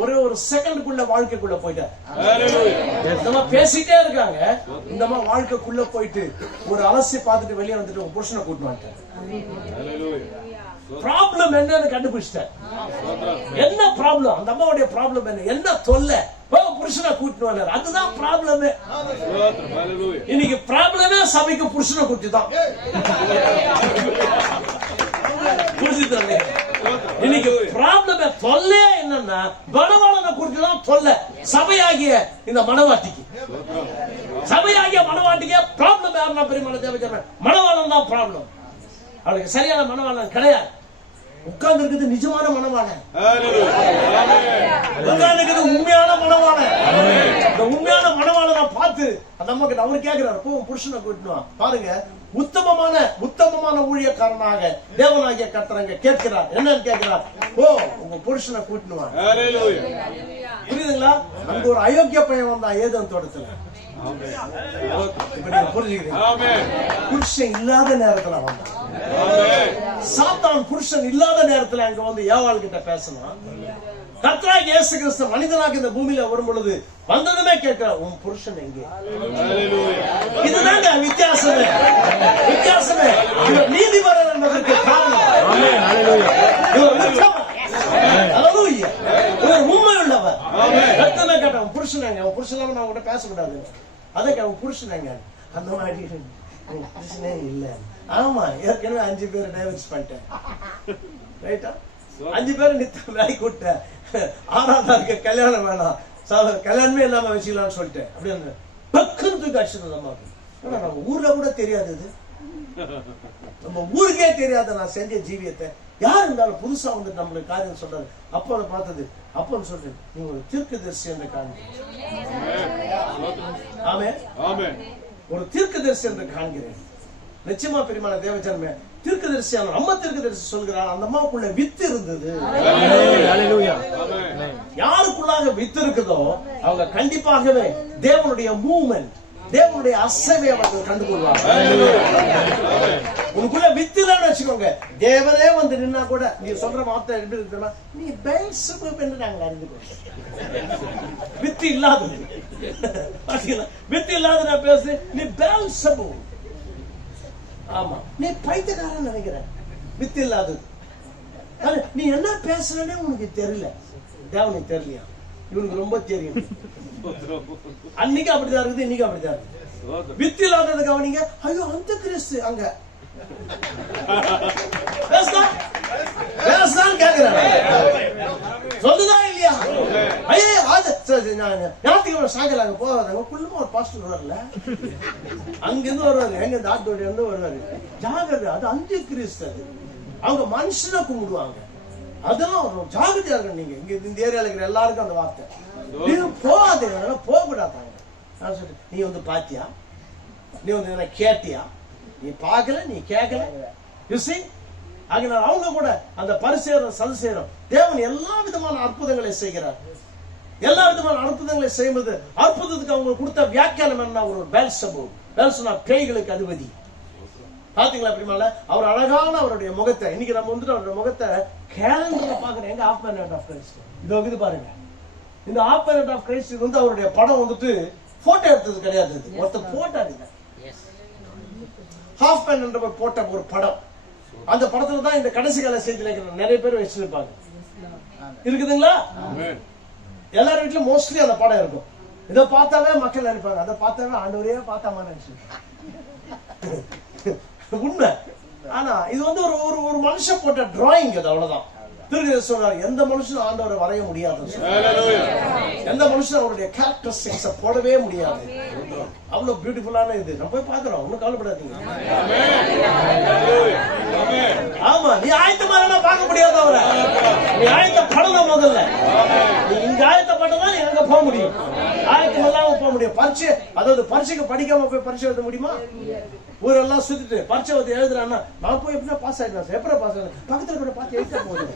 ஒரே ஒரு செகண்டுக்குள்ள வாழ்க்கைக்குள்ள போயிட்டார். இந்த அம்மா பேசிட்டே இருக்காங்க. இந்த அம்மா வாழ்க்கைக்குள்ள போயிட்டு ஒரு அலசி பார்த்துட்டு வெளியே வந்துட்டு உங்க புருஷனை கூட்டிட்டு வந்துட்டார். ப்ராப்ளம் என்னன்னு கண்டுபிடிச்சிட்டார். என்ன ப்ராப்ளம்? அந்த அம்மாவுடைய ப்ராப்ளம் என்ன தொல்லை? புருஷனை கூட்டிட்டு வந்தாரு. அதுதான் ப்ராப்ளமே. இன்னைக்கு ப்ராப்ளமே சபைக்கு புருஷனை கூட்டி தான். புரிஞ்சுதானே? இன்னைக்கு ப்ராப்ளமே தொல்லையே என்னன்னா மணவாளனை குறித்து தான் தொல்லை. சபையாகிய இந்த மணவாட்டிக்கு, சபையாகிய மணவாட்டிக்கு ப்ராப்ளம் யாருன்னா பெரியமான தேவஜன மணவாளன் தான் ப்ராப்ளம். அவளுக்கு சரியான மணவாளன் கிடையாது. உட்கார்ந்து இருக்குது நிஜமான மணவாளன், உட்கார்ந்து இருக்குது உண்மையான மணவாளன். இந்த உண்மையான மணவாளனை பார்த்து அந்த அம்மா கிட்ட அவர் கேட்கிறார், போ புருஷனை கூட்டிட்டு பாருங்க. உத்தமமான ஊழியக்காரனாக தேவனாகிய கர்த்தர் கேட்கிறார். என்னன்னு கேட்கிறார்? ஓ உங்க புருஷனை கூட்டினுவா. புரியுதுங்களா? அங்க ஒரு அயோக்கிய பையன் வந்தா ஏதேன் தோட்டத்துல. புருஷன் இல்லாத நேரத்துல வந்தான். சாத்தான் புருஷன் இல்லாத நேரத்துல அங்க வந்து ஏவாள் கிட்ட பேசணும். கர்த்தராகிய இயேசு கிறிஸ்து மனிதனாக இந்த பூமியில வரும் பொழுது வந்ததுமே கேட்கிற, உன் புருஷன் எங்கே? இதுதாங்க வித்தியாசமே. வித்தியாசமே. இவர் நீதிபரர் என்பதற்கு காரணம் இவர் உண்மை உள்ளவர். ரத்தமே கேட்டவன் புருஷன் எங்க? உன் புருஷன் நான் உங்ககிட்ட பேசக்கூடாது. அதை உன் புருஷன் எங்க? அந்த மாதிரி புருஷனே இல்ல. ஆமா, ஏற்கனவே 5 பேர் டைவர்ஸ் பண்ணிட்டேன். ரைட்டா? 5 பேர் நித்த வேலைக்கு விட்டேன். 6ஆவது கல்யாணம் வேணாம், கல்யாணமே இல்லாம வச்சுக்கலாம்னு சொல்லிட்டேன். அப்படி பக்குன்னு தூக்கி அடிச்சது அம்மாவுக்கு. நம்ம ஊர்ல கூட தெரியாது, இது நம்ம ஊருக்கே தெரியாது நான் செஞ்ச ஜீவியத்தை. யார் இருந்தாலும் புதுசா வந்து நம்மளுக்கு காரியம் சொல்றாரு. அப்ப அதை பார்த்தது அப்ப சொல்றேன், நீ ஒரு தீர்க்கதரிசி என்று காண்கிறேன். ஆமே, ஒரு தீர்க்கதரிசி என்று காண்கிறேன். நிச்சயமா பெரியமான தேவஜனமே, தீர்க்கதரிசியான நம்ம தீர்க்கதரிசி சொல்கிறார், அந்த அம்மாவுக்குள்ள வித்து இருந்தது. யாருக்குள்ளாக வித்து இருக்குதோ அவங்க கண்டிப்பாகவே தேவனுடைய மூவ்மெண்ட், தேவனுடைய அசைவை அவர்கள் கண்டுகொள்வாங்க. உனக்குள்ள வித்து இல்லைன்னு வச்சுக்கோங்க, தேவனே வந்து நின்னா கூட நீ சொல்ற வார்த்தை எப்படி இருக்குன்னா, நீ பெல்செபூல் என்று நாங்கள் அறிந்து கொள்வோம். வித்து இல்லாதது, வித்து இல்லாத பேசு, நீ பெல்செபூல். ஆமா, நீ பைத்தியக்காரன் நினைக்கிற, வித்து இல்லாதது. நீ என்ன பேசுறனே உனக்கு தெரியல, தேவனுக்கு தெரியலையா? இவனுக்கு ரொம்ப தெரியும். அன்னைக்கு அப்படிதான் இருக்குது, இன்னைக்கு அப்படிதான் இருக்குது. வித்து இல்லாதது கவனிங்க. ஐயோ அந்த கிறிஸ்து அங்க பேசுதான் கேக்குறாங்க, சொல்லுதா இல்லையா? ஐயோ ஞாயிற்றுக்கிழமை சாயங்காலம் அங்க போவாங்க. குள்ளமா ஒரு பாஸ்டர் வரல, அங்கிருந்து வருவாரு, எங்க இந்த ஆத்தோட இருந்து வருவாரு. ஜாகிரதை, அது அந்த கிறிஸ்து. அது அவங்க மனுஷனை கும்பிடுவாங்க. அதெல்லாம் ஜாகிரதையா இருக்கு. நீங்க இங்க இந்த ஏரியால இருக்கிற எல்லாருக்கும் அந்த வார்த்தை, நீங்க போகாதீங்க, போக கூடாதாங்க. நான் சொல்றேன், நீ வந்து பாத்தியா, நீ வந்து கேட்டியா? நீ பார்க்கல, நீ கேட்கல. அவங்க கூட அந்த பரிசேரம் சதுசேரம் தேவன் எல்லா விதமான அற்புதங்களை செய்கிறார். எல்லா விதமான அற்புதங்களை செய்வது, அற்புதத்துக்கு அவங்க கொடுத்த வியாக்கியானம் என்ன? ஒரு பெல்செபூல். பெல்செபூல்னா பேய்களுக்கு அதிபதி. பாத்தீங்களா பிரிமால? அவர் அழகான அவருடைய முகத்தை, இன்னைக்கு நம்ம வந்துட்டு அவருடைய முகத்தை கேலண்டர்ல பாக்குறோம். எங்க ஆஃப் மேன் ஆஃப் கிரைஸ்ட் இதோ இது பாருங்க. இந்த ஆஃப் மேன் ஆஃப் கிரைஸ்ட் வந்து அவருடைய படம் வந்துட்டு போட்டோ எடுத்தது கிடையாது. ஒருத்தர் போட்டாரு, ஹாஃப் மேன் என்ற போட்ட ஒரு படம். அந்த படத்துல தான் இந்த கடைசி கால செய்தியில நிறைய பேர் வச்சிருப்பாங்க. இருக்குதுங்களா? எல்லார் வீட்லயும் மோஸ்ட்லி அந்த படம் இருக்கும். இதை பார்த்தாவே மக்கள் நினைப்பாங்க, அதை பார்த்தாவே ஆண்டவரே பார்த்தாமா நினைச்சு. உண்மை. ஆனா இது வந்து ஒரு மனுஷன் போட்ட டிராயிங். அது அவ்வளவுதான். திருக்குறள் சொல்றாரு, எந்த மனுஷனும் ஆண்டவரை வரைய முடியாது, எந்த மனுஷனும் அவருடைய கேரக்டரிஸ்டிக்ஸ போடவே முடியாது. அவ்வளவு பியூட்டிஃபுல்லான இது. நம்ம போய் பாக்குறோம், ஒன்னும் கவலைப்படாதீங்க. ஆமா, நீ ஆயத்தமா பார்க்க முடியாது அவரை. நீ ஆயத்தப்படணும் முதல்ல. நீ இங்க ஆயத்தப்பட்டதான் நீ அங்க போக முடியும். ஆயத்தம் இல்லாம போக முடியும். பரீட்சை, அதாவது பரீட்சைக்கு படிக்காம போய் பரீட்சை எழுத முடியுமா? ஊரெல்லாம் சுத்திட்டு பரீட்சை வந்து எழுதுறான்னா, நான் போய் எப்படின்னா பாஸ் ஆயிடுவேன். எப்படி பாஸ் ஆயிடும்? பக்கத்துல கூட பார்த்து எழுத போதும்.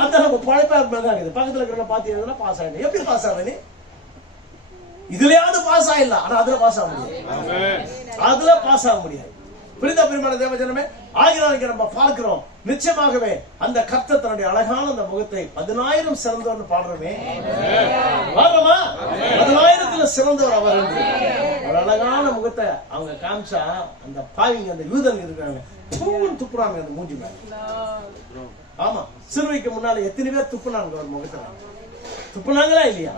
அதான் நம்ம பழைப்பா தான் இருக்குது. பக்கத்துல இருக்கிற பார்த்து எழுதுனா பாஸ் ஆயிடும். எப்படி பாஸ் ஆகுது? இதுலயாவது பாஸ் ஆயிடலாம், ஆனா அதுல பாஸ் ஆக முடியாது. அதுல பாஸ் ஆக முடியாது. புரிந்த பிரிமான தேவஜனமே, ஆகினாலும் நம்ம பார்க்கிறோம், நிச்சயமாகவே அந்த கர்த்தர் தன்னுடைய அழகான அந்த முகத்தை 10,000 சிறந்தவர் பாடுறோமே. 10,000 சிறந்தவர் அவர் என்று ஒரு அழகான முகத்தை அவங்க காமிச்சா, அந்த பாவிங்க, அந்த யூதன் இருக்காங்க, துப்புறாங்க அந்த மூஞ்சி மேல. ஆமா, சிறுவைக்கு முன்னால எத்தனை பேர் துப்புனாங்க ஒரு முகத்தை. துப்புனாங்களா இல்லையா?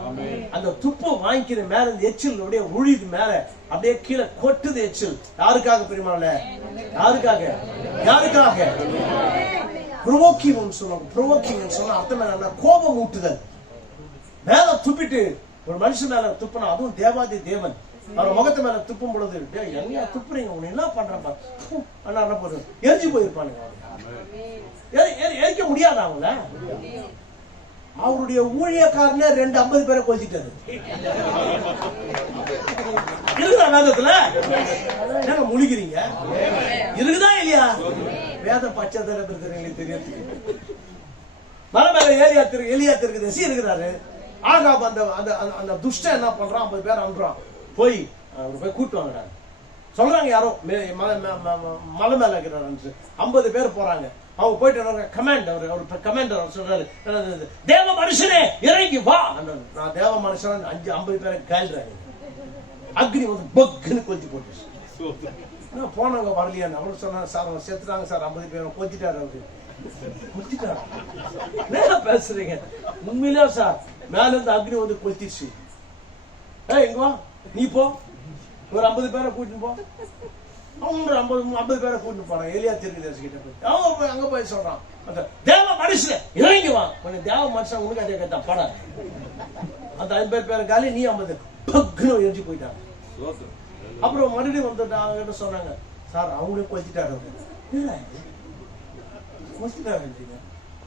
அந்த துப்பு வாங்கிக்கிற மேல இந்த எச்சில் அப்படியே உழிது மேல அப்படியே கீழே கொட்டுது எச்சில். யாருக்காக பெரியமால? யாருக்காக? யாருக்காக? ப்ரோவோக்கிங் சொல்லுவாங்க. ப்ரோவோக்கிங் சொன்னா அர்த்தம் என்ன? கோபம் ஊட்டுதல். மேல துப்பிட்டு ஒரு மனுஷன் மேல துப்புனா, அதுவும் தேவாதி தேவன் அவர் முகத்து மேல துப்பும் பொழுது, என்ன துப்புறீங்க, உன்னை என்ன பண்றப்பா அண்ணா என்ன போதும் எரிஞ்சு போயிருப்பானுங்க. எரிக்க முடியாது அவங்கள. அவருடைய ஊழியக்காரனே 250 பேரை கொல்லிட்டாரு. இருக்குதா வேதத்துல? என்ன முழிக்கிறீங்க? இருக்குதா இல்லையா? வேத பச்சை தெரியாது. மலை மேல எலியா தீர்க்கதரிசி இருக்கிறாரு. ஆகாப் அந்த துஷ்டன் என்ன பண்றான்? 50 பேர் அனுப்புறான். போய் கூட்டு வாங்குறாங்க. சொல்றாங்க யாரோ மலை மேல இருக்கிறாரு. 50 பேர் போறாங்க. அவங்க போயிட்டு கமாண்டர் சொல்றாரு, தேவ மனுஷனே இறங்கி வா. நான் தேவ மனுஷன் 50 பேரை கால்றாங்க. அக்னி வந்து பக்குன்னு கொளுத்தி போட்டு போனவங்க வரலையா? அவரு சொன்னாங்க, சார் அவங்க செத்துட்டாங்க சார், 50 பேரை கொளுத்திட்டாரு. அவரு கொளுத்திட்டாரு. என்ன பேசுறீங்க? உண்மையிலே சார் மேல இருந்து அக்னி வந்து கொளுத்திடுச்சு. எங்க வா, நீ போ, ஒரு 50 பேரை கூட்டிட்டு போ. அவங்க 50 பேரை கூட்டிட்டு போறாங்க. எலியா தீர்க்கதரிசி கிட்ட போய் அவங்க அங்க போய் சொல்றான், தேவ மனுஷன் இறங்கி வா. தேவ மனுஷன் உனக்கு அதே கேட்டா பட. அந்த 50 பேர் காலி, நீ 50 பக்குன்னு எரிஞ்சு போயிட்டாங்க. அப்புறம் மறுபடியும் வந்துட்டாங்க. சொன்னாங்க, சார் அவங்களே கொளுத்திட்டாரு.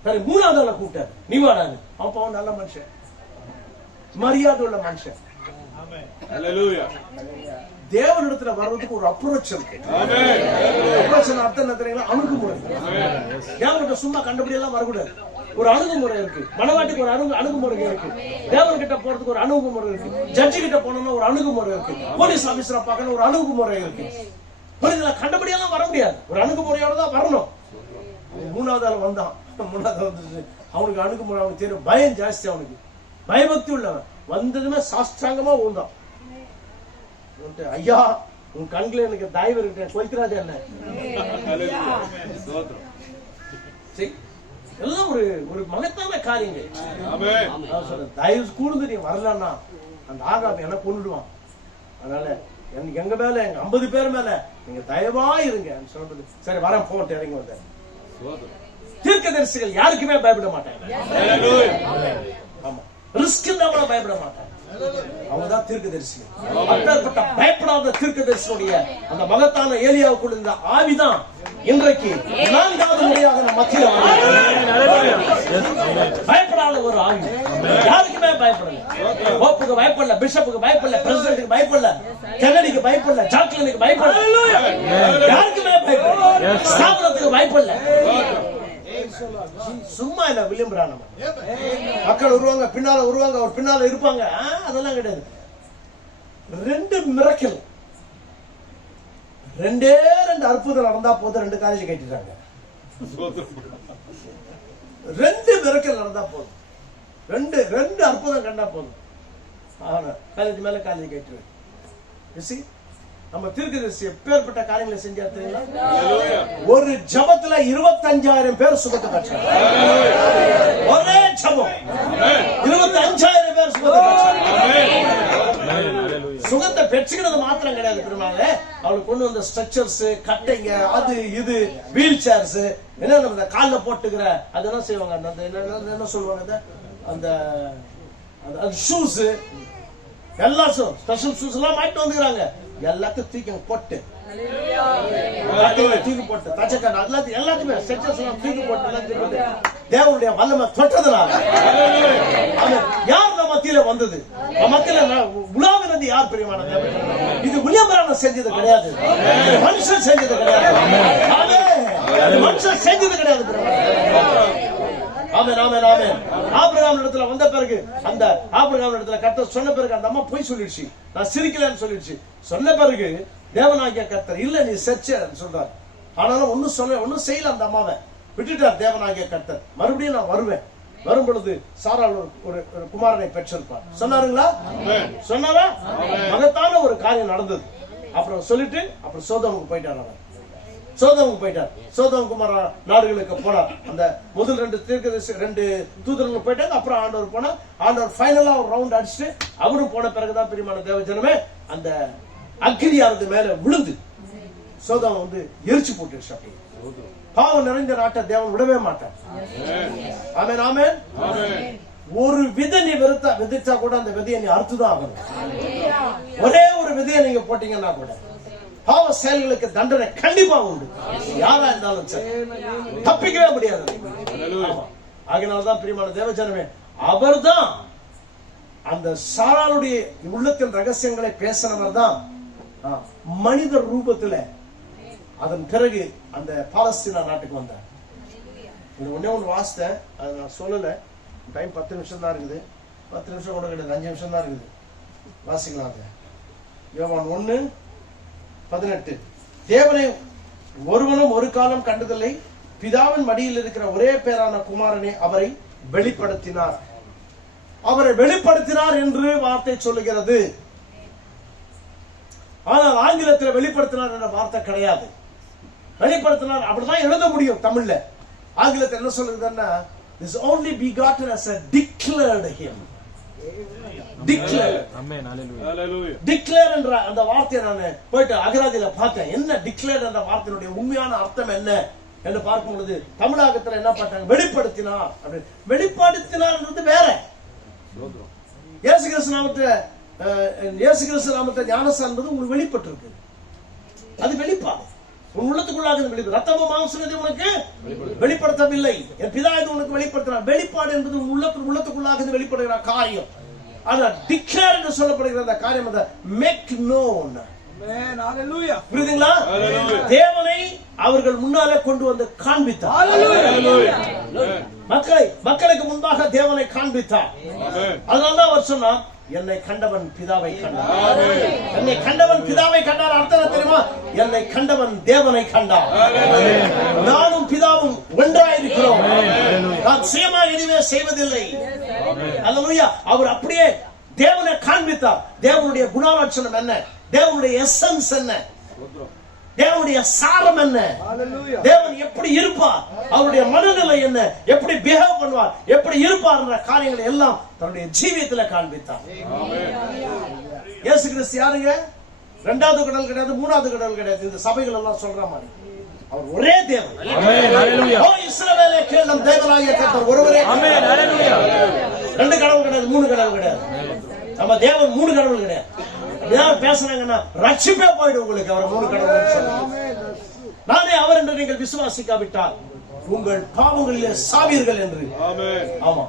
சரி, 3வது ஆளை கூப்பிட்டாரு, நீ வாடாங்க. அப்ப அவன் நல்ல மனுஷன், மரியாதை உள்ள மனுஷன். தேவனிடத்துல வர்றதுக்கு ஒரு அப்ரோச் இருக்கு. அர்த்தம் என்ன தெரியுங்களா? அணுகுமுறை. தேவன்கிட்ட சும்மா கண்டபடி எல்லாம் வரக்கூடாது. ஒரு அணுகுமுறை இருக்கு. மனவாட்டிக்கு ஒரு அணுகுமுறை இருக்கு. தேவன்கிட்ட போறதுக்கு ஒரு அணுகுமுறை இருக்கு. ஜட்ஜி கிட்ட போனோம்னா ஒரு அணுகுமுறை இருக்கு. போலீஸ் ஆபீசரா பார்க்கணும் ஒரு அணுகுமுறை இருக்கு. புரியுதுல? கண்டபடி எல்லாம் வர முடியாது. ஒரு அணுகுமுறையோட தான் வரணும். 3வது ஆள் வந்தான். 3வது வந்து அவனுக்கு அணுகுமுறை, அவனுக்கு தெரியும், பயம் ஜாஸ்தி. அவனுக்கு பயபக்தி உள்ளவன். வந்ததுமே சாஷ்டாங்கமா விழுந்தான். ஐயா, உன் கண்களை எனக்கு தயவு இருக்கு, கொல்கிறாது என்ன? எல்லாம் ஒரு மகத்தான காரியங்கள். தயவு கூர்ந்து நீ வரலன்னா அந்த ஆகாப் என்ன கொண்டுடுவான். அதனால எங்க மேல, எங்க 50 பேர் மேல நீங்க தயவா இருங்க சொல்றது. சரி வரேன் போட்டு இறங்கி வந்தேன். தீர்க்கதரிசிகள் யாருக்குமே பயப்பட மாட்டாங்க. ஆமா, ரிஸ்க் இருந்தா பயப்பட மாட்டாங்க. அவங்கதான் தீர்க்கதரிசி. அப்பேற்பட்ட பயப்படாத தீர்க்கதரிசியுடைய அந்த மகத்தான ஏலியாவுக்குள்ள இந்த ஆவிதான் இன்றைக்கு 4வது முறையாக நம்ம மத்தியில பயப்படாத ஒரு ஆவி. யாருக்குமே பயப்படல. போப்புக்கு பயப்படல, பிஷப்புக்கு பயப்படல, பிரசிடென்ட்டுக்கு பயப்படல, கென்னடிக்கு பயப்படல, ஜாக்லினுக்கு பயப்படல, யாருக்குமே பயப்படல, ஸ்தாபனத்துக்கு பயப்படல. சும்மா இல்ல விளிம்புறான். மக்கள் வருவாங்க, பின்னால வருவாங்க, அவர் பின்னால இருப்பாங்க. அதெல்லாம் கிடையாது. 2 மிரக்கல், 2 அற்புதம் நடந்தா போதும். 2 காலேஜ் கட்டிட்டாங்க. 2 மிரக்கல் நடந்தா போதும். 2 அற்புதம் கண்டா போதும். காலேஜ் மேல காலேஜ் கட்டிடுவேன். நம்ம தீர்க்கதரிசி எப்பேற்பட்ட காரியங்களை செஞ்சா தெரியுங்களா? ஒரு ஜபத்துல 25,000 பேர் சுகத்தை பெற்றாங்க. ஒரே ஜபம் 25,000 பேர் சுகத்தை பெற்றாங்க. சுகத்தை பெற்றுக்கிறது மாத்திரம் கிடையாது. பெருமாள் அவளுக்கு கொண்டு வந்த ஸ்ட்ரக்சர்ஸ், கட்டைங்க, அது இது, வீல் சேர்ஸ், என்ன நம்ம கால்ல போட்டுக்கிற அதெல்லாம் செய்வாங்க. என்ன சொல்லுவாங்க, அந்த ஷூஸ், எல்லா ஸ்பெஷல் ஷூஸ் எல்லாம் மாட்டிட்டு வந்துக்கிறாங்க. எல்லாத்தையும் தூக்கி போட்டு தூக்கி போட்டு தச்சக்கான எல்லாத்தையுமே தூக்கி போட்டு தேவனுடைய வல்லமை தொட்டதுனால யார் நம்ம மத்தியில வந்தது? மத்தியில உலாவினது யார்? பிரியமான தேவன், இது விளிம்பரம் செஞ்சது கிடையாது, மனுஷன் செஞ்சது கிடையாது. மனுஷன் செஞ்சது கிடையாது. ஆபிரகாம் இடத்துல வந்த பிறகு, அந்த ஆபிரகாம் இடத்துல கர்த்தர் சொன்ன பிறகு அந்த அம்மா போய் சொல்லிடுச்சு, நான் சிரிக்கலன்னு சொல்லிடுச்சு. சொன்ன பிறகு தேவனாகிய கர்த்தர் இல்ல நீ செச்சன்னு சொல்றாரு. ஆனாலும் ஒன்னும் செய்யல. அந்த அம்மாவை விட்டுட்டார் தேவனாகிய கர்த்தர். மறுபடியும் நான் வருவேன். வரும் பொழுது சாராள் ஒரு குமாரனை பெற்றிருப்பார் சொன்னாருங்களா? சொன்னாரா? மகத்தான ஒரு காரியம் நடந்தது. அப்புறம் சொல்லிட்டு அப்புறம் சோதோமுக்கு போயிட்டார். அவர் சோதோமுக்கு போயிட்டார். சோதோம் குமாரா நாடுகளுக்கு போனார். அந்த முதல் 2 தூதர்கள் போயிட்டாங்க. அப்புறம் ஆண்டவர் போனார். ஆண்டவர் ஃபைனலா ஒரு ரவுண்ட் அடிச்சுட்டு அவரும் போன பிறகுதான் பிரியமான தேவ ஜனமே அந்த அக்கினியானது மேல விழுந்து சோதோம் எரிச்சு போட்டுருச்சு. அப்படி பாவம் நிறைந்த நாட்டை தேவன் விடவே மாட்டார். ஆமென் ஆமென். ஒரு விதை நீ விதைச்சா கூட அந்த விதையை நீ அறுத்துதான் ஆகணும். ஒரே ஒரு விதையை நீங்க போட்டீங்கன்னா கூட பாவ செயல்களுக்கு தண்டனை கண்டிப்பா உண்டு. யாரா இருந்தாலும் சரி, தப்பிக்கவே முடியாது. ஆகினால்தான் பிரியமான தேவஜனமே, அவர்தான் அந்த சாராளுடைய உள்ளத்தின் ரகசியங்களை பேசினவர் தான் மனித ரூபத்துல அதன் பிறகு அந்த பாலஸ்தீனா நாட்டுக்கு வந்தார். ஒன்னே ஒன்று வாசித்தேன், அதை நான் சொல்லல. டைம் 10 நிமிஷம் தான் இருக்குது. 10 நிமிஷம் கூட கிடையாது, 5 நிமிஷம் தான் இருக்குது. வாசிக்கலாம். யோவான் 1:18. தேவனை ஒருவனும் ஒரு காலம் கண்டதில்லை, பிதாவின் மடியில் இருக்கிற ஒரே பேரான குமாரனே அவரை வெளிப்படுத்தினார். அவரை வெளிப்படுத்தினார் என்று வார்த்தை சொல்லுகிறது. ஆனால் ஆங்கிலத்தில் வெளிப்படுத்தினார் என்ற வார்த்தை கிடையாது. வெளிப்படுத்தினார் அப்படிதான் எழுத முடியும் தமிழ்ல. ஆங்கிலத்தில் என்ன சொல்லுதுன்னா, is only begotten as a declared him. Declare. Amen. Hallelujah. Declare என்ற அந்த வார்த்தையை நான் போயிட்டு அகராதியில பார்த்தேன். என்ன declare என்ற வார்த்தையினுடைய உண்மையான அர்த்தம் என்ன என்று பார்க்கும் பொழுது தமிழகத்துல என்ன பண்ணாங்க, வெளிப்படுத்தினார். அப்படி வெளிப்படுத்தினார்ன்றது வேற. இயேசு கிறிஸ்து நாமத்தை ஞானஸ்நானம் என்பது உங்களுக்கு வெளிப்பட்டு இருக்கு. அது வெளிப்பாடு. உன் உள்ளத்துக்குள்ளாக வெளிப்பாடு. ரத்தமும் மாம்சம் உனக்கு வெளிப்படுத்தவில்லை, என் பிதா இது உனக்கு வெளிப்படுத்தினார். வெளிப்பாடு என்பது உன் உள்ளத்துக்குள்ளாக வெளிப்படுகிற காரியம். ஆனா டிக்ளேர் என்று சொல்லப்படுகிற அந்த காரியம் அந்த மேக் நோன். புரியுதுங்களா? தேவனை அவர்கள் முன்னாலே கொண்டு வந்து காண்பித்தார். மக்களுக்கு முன்பாக தேவனை காண்பித்தார். அதனால அவர் சொன்னார், என்னை கண்டவன் பிதாவை கண்டார். என்னை கண்டவன் பிதாவை கண்டார். அர்த்தம் தெரியுமா? என்னை கண்டவன் தேவனை கண்டார். நானும் பிதாவும் ஒன்றாயிருக்கிறோம். நான் சுயமாக எதுவே செய்வதில்லை. அல்லேலூயா. அவர் அப்படியே தேவனை காண்பித்தார். தேவனுடைய குணலட்சணம் என்ன, தேவனுடைய எசன்ஸ் என்ன, தேவனுடைய சாரம் என்ன, தேவன் எப்படி இருப்பார், அவருடைய மனநிலை என்ன, எப்படி பிஹேவ் பண்ணுவார், எப்படி இருப்பார் என்ற காரியங்களை எல்லாம் தன்னுடைய ஜீவியத்துல காண்பித்தார். இயேசு கிறிஸ்து யாருங்க? 2வது கடல் கிடையாது, 3வது கடல் கிடையாது. இந்த சபைகள் எல்லாம் சொல்ற மாதிரி அவர் ஒரே தேவன். ஓ இஸ்ரவேலே கேள், நம் தேவனாகிய கர்த்தர் ஒருவரே. 2 கடவுள் கிடையாது, 3 கடவுள் கிடையாது. நம்ம தேவன் 3 கடவுள் கிடையாது. பேசுறாங்கன்னா ரட்சிப்பே போயிடும் உங்களுக்கு. அவர் 3 கடவுள் சொல்லுங்க. நானே அவர் என்று நீங்கள் விசுவாசிக்காவிட்டால் உங்கள் பாவங்களிலே சாவீர்கள் என்று. ஆமா,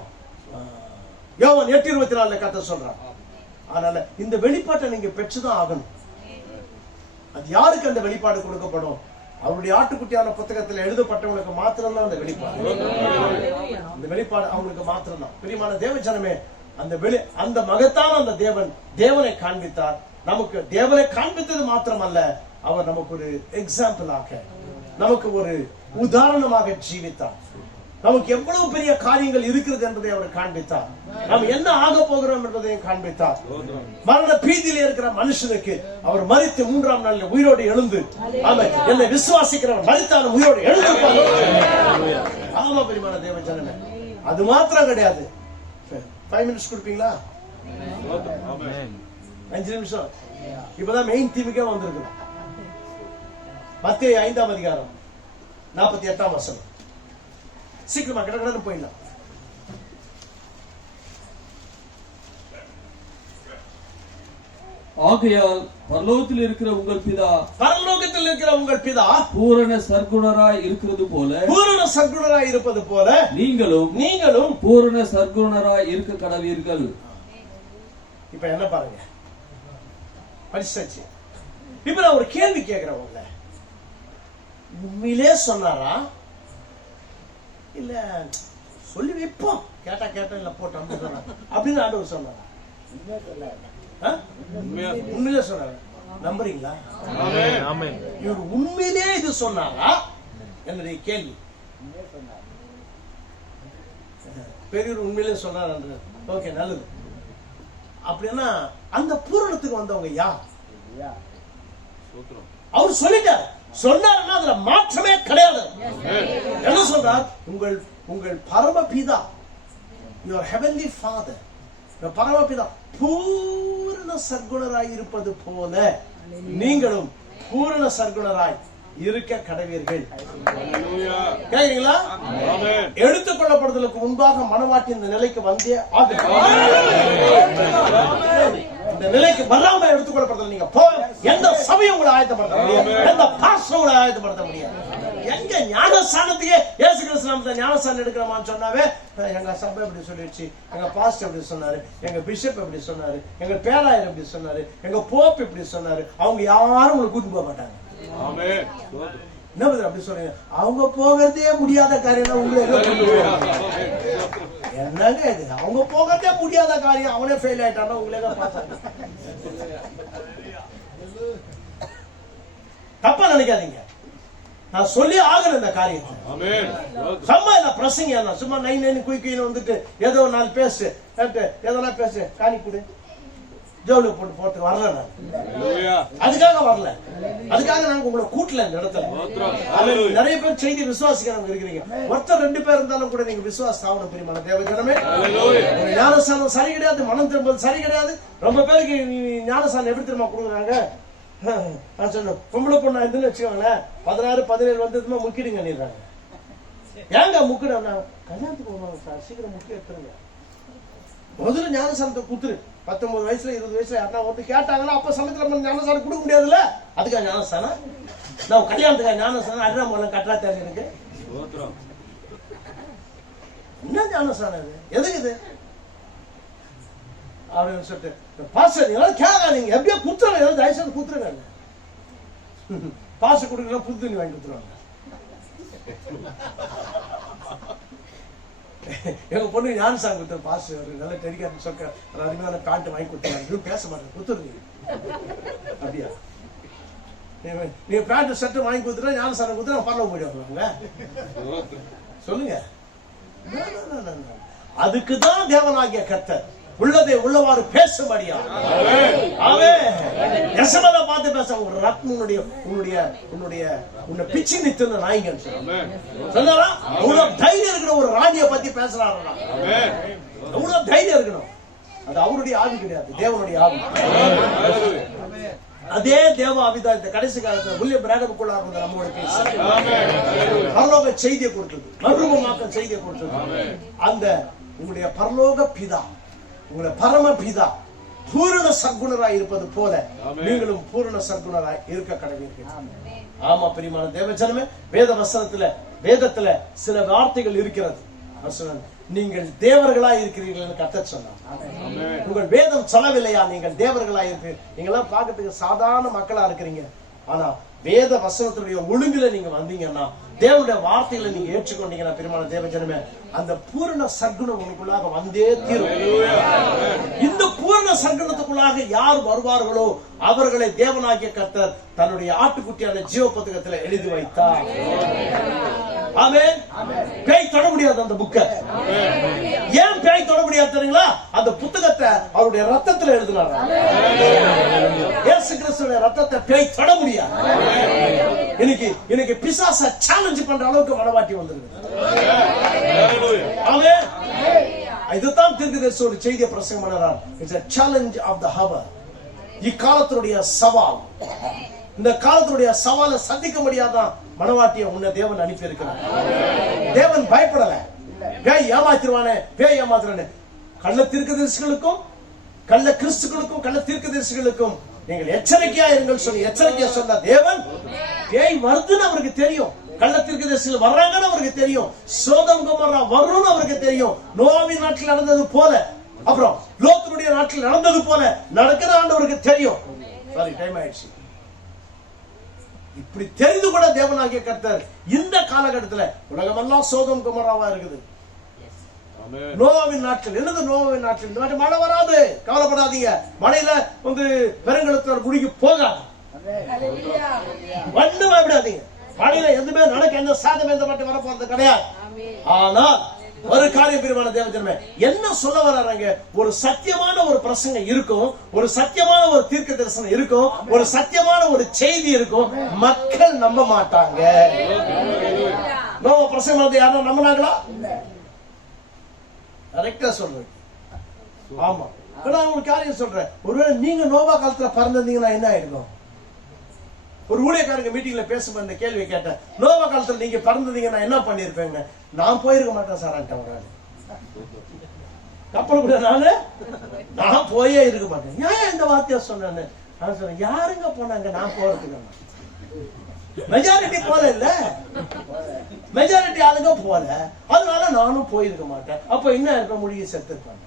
யோவான் 8:24 கர்த்தர் சொல்றார். அதனால இந்த வெளிப்பாட்டை நீங்க பெற்றுதான் ஆகணும். அது யாருக்கு அந்த வெளிப்பாடு கொடுக்கப்படும்? அவருடைய ஆட்டுக்குட்டியான புத்தகத்தில் எழுதப்பட்டவங்களுக்கு மாத்திரம்தான் அந்த வெளிப்பாடு. அந்த வெளிப்பாடு அவங்களுக்கு மாத்திரம்தான். பிரியமான தேவ ஜனமே, அந்த மகத்தான அந்த தேவனை காண்பித்தார். நமக்கு தேவனை காண்பித்தது மாத்திரமல்ல, அவர் நமக்கு ஒரு எக்ஸாம்பிளாக, நமக்கு ஒரு உதாரணமாக ஜீவித்தார். நமக்கு எவ்வளவு பெரிய காரியங்கள் இருக்கிறது என்பதை அவர் காண்பித்தார். நாம் என்ன ஆக போகிறோம் என்பதையும் காண்பித்தார். மரண பீதியில் இருக்கிற மனுஷனுக்கு அவர் மரித்து 3ஆம் நாளில் உயிரோடு எழுந்து, ஆமென், என்னை விசுவாசிக்கிறவர் மரித்தாலும் உயிரோடு எழுந்திருப்பார். ஆமா பெரியமான தேவ ஜனமே, அது மாத்திரம் கிடையாது. 5 minutes கொடுப்பீங்களா? 5 நிமிஷம். இப்பதான் மெயின் தீமுக்கே வந்திருக்கிறோம். மத்தேயு 5ஆம் அதிகாரம் 48ஆம் வசனம். சீக்கிரமா கடற்கரை போயிடலாம். ஆகையால் பரலோகத்தில் இருக்கிற உங்கள் பிதா பூரண சர்க்குணராய் இருக்கிறது போல நீங்களும் பூரண சர்க்குணராய் இருக்க கடவீர்கள். இப்ப என்ன பாருங்க, படிச்சாச்சு. இப்ப நான் ஒரு கேள்வி கேட்கிறேன் உங்களை. உண்மையிலே சொன்னாரா இல்ல சொல்லி வைப்போம் கேட்டா இல்ல போட்டோம் அப்படின்னு ஆண்டவர் சொன்னாரா? உண்மையிலே சொன்னாரா? நம்புறீங்களா? இவர் உண்மையிலே இது சொன்னாரா என்னுடைய கேள்வி. பெரியவர் உண்மையிலே சொன்னார். ஓகே, நல்லது. அப்படின்னா அந்த பூரணத்துக்கு வந்தவங்க யார்? அவர் சொல்லிட்டார். சொன்னாருன்னா அதுல மாற்றமே கிடையாது. என்ன சொல்றார்? உங்கள் பரமபிதா, your heavenly father, பரமபிதா பூரண சர்க்குணராய் இருப்பது போல நீங்களும் பூரண சர்க்குணராய் இருக்க கடவீர்கள். கேக்குறீங்களா? எடுத்துக் கொள்ளப்படுதலுக்கு முன்பாக மனவாட்டி இந்த நிலைக்கு வந்தே இந்த நிலைக்கு வராம எடுத்துக் கொள்ளப்படுதல் நீங்க எந்த சபையும் உங்களை ஆயத்தப்படுத்த முடியாது, எந்த பாஸ்டரும் உங்களை ஆயத்தப்படுத்த முடியாது. எங்க ஞானஸ்தானத்துக்கே இயேசு கிறிஸ்து நாமத்துல ஞானஸ்தானம் எடுக்கிறோமான்னு சொன்னாவே எங்க சபை எப்படி சொல்லிடுச்சு, எங்க பாஸ்டர் எப்படி சொன்னாரு, எங்க பிஷப் எப்படி சொன்னாரு, எங்க பேராயர் எப்படி சொன்னாரு, எங்க போப் எப்படி சொன்னாரு, அவங்க யாரும் உங்களை கூட்டிட்டு போக மாட்டாங்க. என்ன அப்படி சொல்றீங்க? அவங்க போகிறதே முடியாத காரியம் என்னங்க இது? அவங்க போகிறதே முடியாத காரியம், அவனே ஃபெயில் ஆயிட்டான்னா உங்களே தான் பாஸ் ஆகும். தப்பா நினைக்காதீங்க, நான் சொல்லி ஆகணும் இந்த காரியத்தை. சும்மா இல்ல பிரசங்க, சும்மா நைன் குயின்னு வந்துட்டு ஏதோ 4 பேசு எதனா பேசு காணி கொடு ஜோலு போட்டு போட்டு வரல. நான் அதுக்காக வரல, அதுக்காக நாங்க உங்களை கூட்டல இந்த இடத்துல. நிறைய பேர் செய்தி விசுவாசிக்கிறவங்க இருக்கிறீங்க. ஒருத்தர் 2 பேர் இருந்தாலும் கூட நீங்க விசுவாசம் ஆகணும். பிரியமான தேவஜனமே, ஞானஸ்தானம் சரி கிடையாது, மனம் திரும்புவது சரி கிடையாது. ரொம்ப பேருக்கு ஞானஸ்தானம் எப்படி திரும்ப கொடுக்குறாங்க? நான் சொன்ன பொம்பளை பொண்ணா இருந்துன்னு வச்சுக்கோங்களேன், 16 17 வந்ததுமா முக்கிடுங்க நீறாங்க. ஏங்க முக்கிடா? கல்யாணத்துக்கு போவாங்க சார், சீக்கிரம் முக்கிய எடுத்துருங்க. முதல்ல ஞானஸ்தானத்தை குத்துரு. 19 வயசுல 20 வயசுல யாருன்னா வந்து கேட்டாங்கன்னா அப்ப சமயத்துல நம்ம ஞானஸ்தானம் கொடுக்க முடியாதுல்ல. அதுக்காக ஞானஸ்தானம், நான் கல்யாணத்துக்காக ஞானஸ்தானம் அட்ரா மூலம் கட்டா தேவை இருக்கு. என்ன ஞானஸ்தானம் இது? எதுக்கு இது அப்படின்னு சொல்லிட்டு பாஸ்டர் எல்லாம் கேட்காதீங்க, எப்படியோ குத்துறாங்க, தயவுசெய்து குத்துருங்க. பாஸ்டர் கொடுக்கலாம் புது துணி வாங்கி கொடுத்துருவாங்க. எங்க பொண்ணு ஞானசாமி கொடுத்த பாஸ்டர் ஒரு நல்ல டெலிகார்ட் சொக்க அருமையான பேண்ட் வாங்கி கொடுத்தாங்க. பேச மாட்டேன், குத்துருங்க. அப்படியா? நீங்க பேண்ட் ஷர்ட் வாங்கி கொடுத்துட்டா ஞானசாமி கொடுத்து பரவ போயிடுவாங்க. சொல்லுங்க. அதுக்குதான் தேவனாகிய கர்த்தர் உள்ளதை உள்ளவாறு பேசும்படியா எசபேலை பார்த்து பேச ஒரு ரத்னம் உன்னுடைய பிச்சு நித்து நாய்ங்கன்னு சொன்னாரா? அவ்வளவு தைரியம் இருக்கணும். ஒரு ராணியை பத்தி பேசுறாருன்னா அவ்வளவு தைரியம் இருக்கணும். அது அவருடைய ஆவி கிடையாது, தேவனுடைய ஆவி. அதே தேவ ஆவிதான் இந்த கடைசி காலத்துல வில்லியம் பிரானமுக்குள்ள நம்மோட பேச பரலோக செய்தியை கொடுத்தது, மறுரூபமாக்க செய்தியை கொடுத்தது. அந்த உங்களுடைய பரலோக பிதா, உங்களுடைய பரம பிதா பூரண சர்க்குணராய் இருப்பது போல நீங்களும் பூரண சர்க்குணராய் இருக்க கடவீர்கள். ஆமா பிரியமான தேவஜனமே, வேதத்துல சில வார்த்தைகள் இருக்கிறது. நீங்கள் தேவர்களாய் இருக்கிறீர்கள் கர்த்தர் சொன்னார். உங்கள் வேதம் சொல்லவில்லையா நீங்கள் தேவர்களாய் இருக்கு? நீங்க எல்லாம் பார்க்கறதுக்கு சாதாரண மக்களா இருக்கிறீங்க. ஆனா வேத வசனத்துடைய ஒழுங்குல நீங்க வந்தீங்கன்னா, தேவனுடைய வார்த்தைகளை நீங்க ஏற்றுக்கொண்டீங்கன்னா பிரியமான தேவஜனமே, அந்த பூரண சர்க்குணம் உங்களுக்குள்ளாக வந்தே தீரும். இந்த பூரண சர்க்குணத்துக்குள்ளாக யார் வருவார்களோ அவர்களை தேவனாகிய கர்த்தர் தன்னுடைய ஆட்டுக்குட்டியான ஜீவ புத்தகத்துல எழுதி வைத்தார். ஆமென். பேய் தொட முடியாது அந்த புக்க. ஏன் பேய் தொட முடியாது தெரியுங்களா? அந்த புத்தகத்தை அவருடைய ரத்தத்துல எழுதினார். இயேசு கிறிஸ்துவின் ரத்தத்தை பேய் தொட முடியாது. இன்னைக்கு பிசாசை சேலஞ்ச் பண்ற அளவுக்கு மனவாட்டி வந்திருக்கு. ஆமென். இதுதான் தீர்க்கதரிசி ஒரு செய்தியை பிரசங்கம் பண்ணறார். It's a challenge of the hour. இக்காலத்துடைய சவால். இந்த காலத்துடைய சவாலை சந்திக்க முடியாதான் மனவாட்டிய உன்னை தேவன் அனுப்பி இருக்கிறார். தேவன் பயப்படல. பேய் ஏமாத்திருவானே, பேய் ஏமாத்துறானே. கள்ள தீர்க்கதரிசிகளுக்கும் கள்ள கிறிஸ்துக்களுக்கும் கள்ள தீர்க்கதரிசிகளுக்கும் நீங்கள் எச்சரிக்கையா இருங்கள் சொல்லி எச்சரிக்கையா சொன்ன தேவன், பேய் வருதுன்னு அவருக்கு தெரியும், கள்ள தீர்க்கதரிசிகள் வர்றாங்கன்னு அவருக்கு தெரியும், சோதம் கொமோரா வரும்னு அவருக்கு தெரியும். நோவாவின் நாட்டில் நடந்தது போல, அப்புறம் லோத்துடைய நாட்டில் நடந்தது போல நடக்கிற ஆண்டவருக்கு தெரியும். சாரி, டைம் ஆயிடுச்சு. இப்படி தெரிந்து கூட தேவனாகிய கர்த்தர் இந்த காலகட்டத்தில் உலகமெல்லாம் சோதம் கொமோராவா இருக்குது. நோவாவின் நாட்கள் என்னது? நோவாவின் நாட்கள். இந்த நாட்டு மழை வராது, கவலைப்படாதீங்க. மழையில வந்து பெருங்கலத்தோட குடிக்கு போகாது, ஒண்ணும் பயப்படாதீங்க. மழையில எதுவுமே நடக்க எந்த சாதம் எந்த மட்டும் வர போறது கிடையாது. ஆனால் ஒரு காரியம் பிரியமான தேவஜனமே, என்ன சொல்ல வர்றாங்க? ஒரு சத்தியமான ஒரு பிரசங்கம் இருக்கும், ஒரு சத்தியமான ஒரு தீர்க்க தரிசனம் இருக்கும், ஒரு சத்தியமான ஒரு செய்தி இருக்கும், மக்கள் நம்ப மாட்டாங்க. நோவா பிரசங்கம் யாரும் நம்பினாங்களா? கரெக்டா சொல்றேன். ஆமா, நான் ஒரு காரியம் சொல்றேன். ஒருவேளை நீங்க நோவா காலத்துல பிறந்திருந்தீங்கன்னா என்ன ஆயிருக்கும்? ஒரு ஊழியக்காரங்க மீட்டிங்ல பேசும்போது இந்த கேள்வி கேட்டேன், நோவா காலத்துல நீங்க பிறந்தீங்கன்னா என்ன பண்ணிருப்பீங்க? நான் போயிருக்க மாட்டேன் சார். கப்பல் கூட நான் போயே இருக்க மாட்டேன். ஏன் இந்த வார்த்தைய சொன்னேன்னு நான் சொன்னேன், யாருங்க போனாங்க? நான் போறதுக்கு மெஜாரிட்டி போல இல்ல, மெஜாரிட்டி ஆளுங்க போல, அதனால நானும் போயிருக்க மாட்டேன். அப்ப என்ன இருக்க முடியும்? செத்து இருப்பாங்க.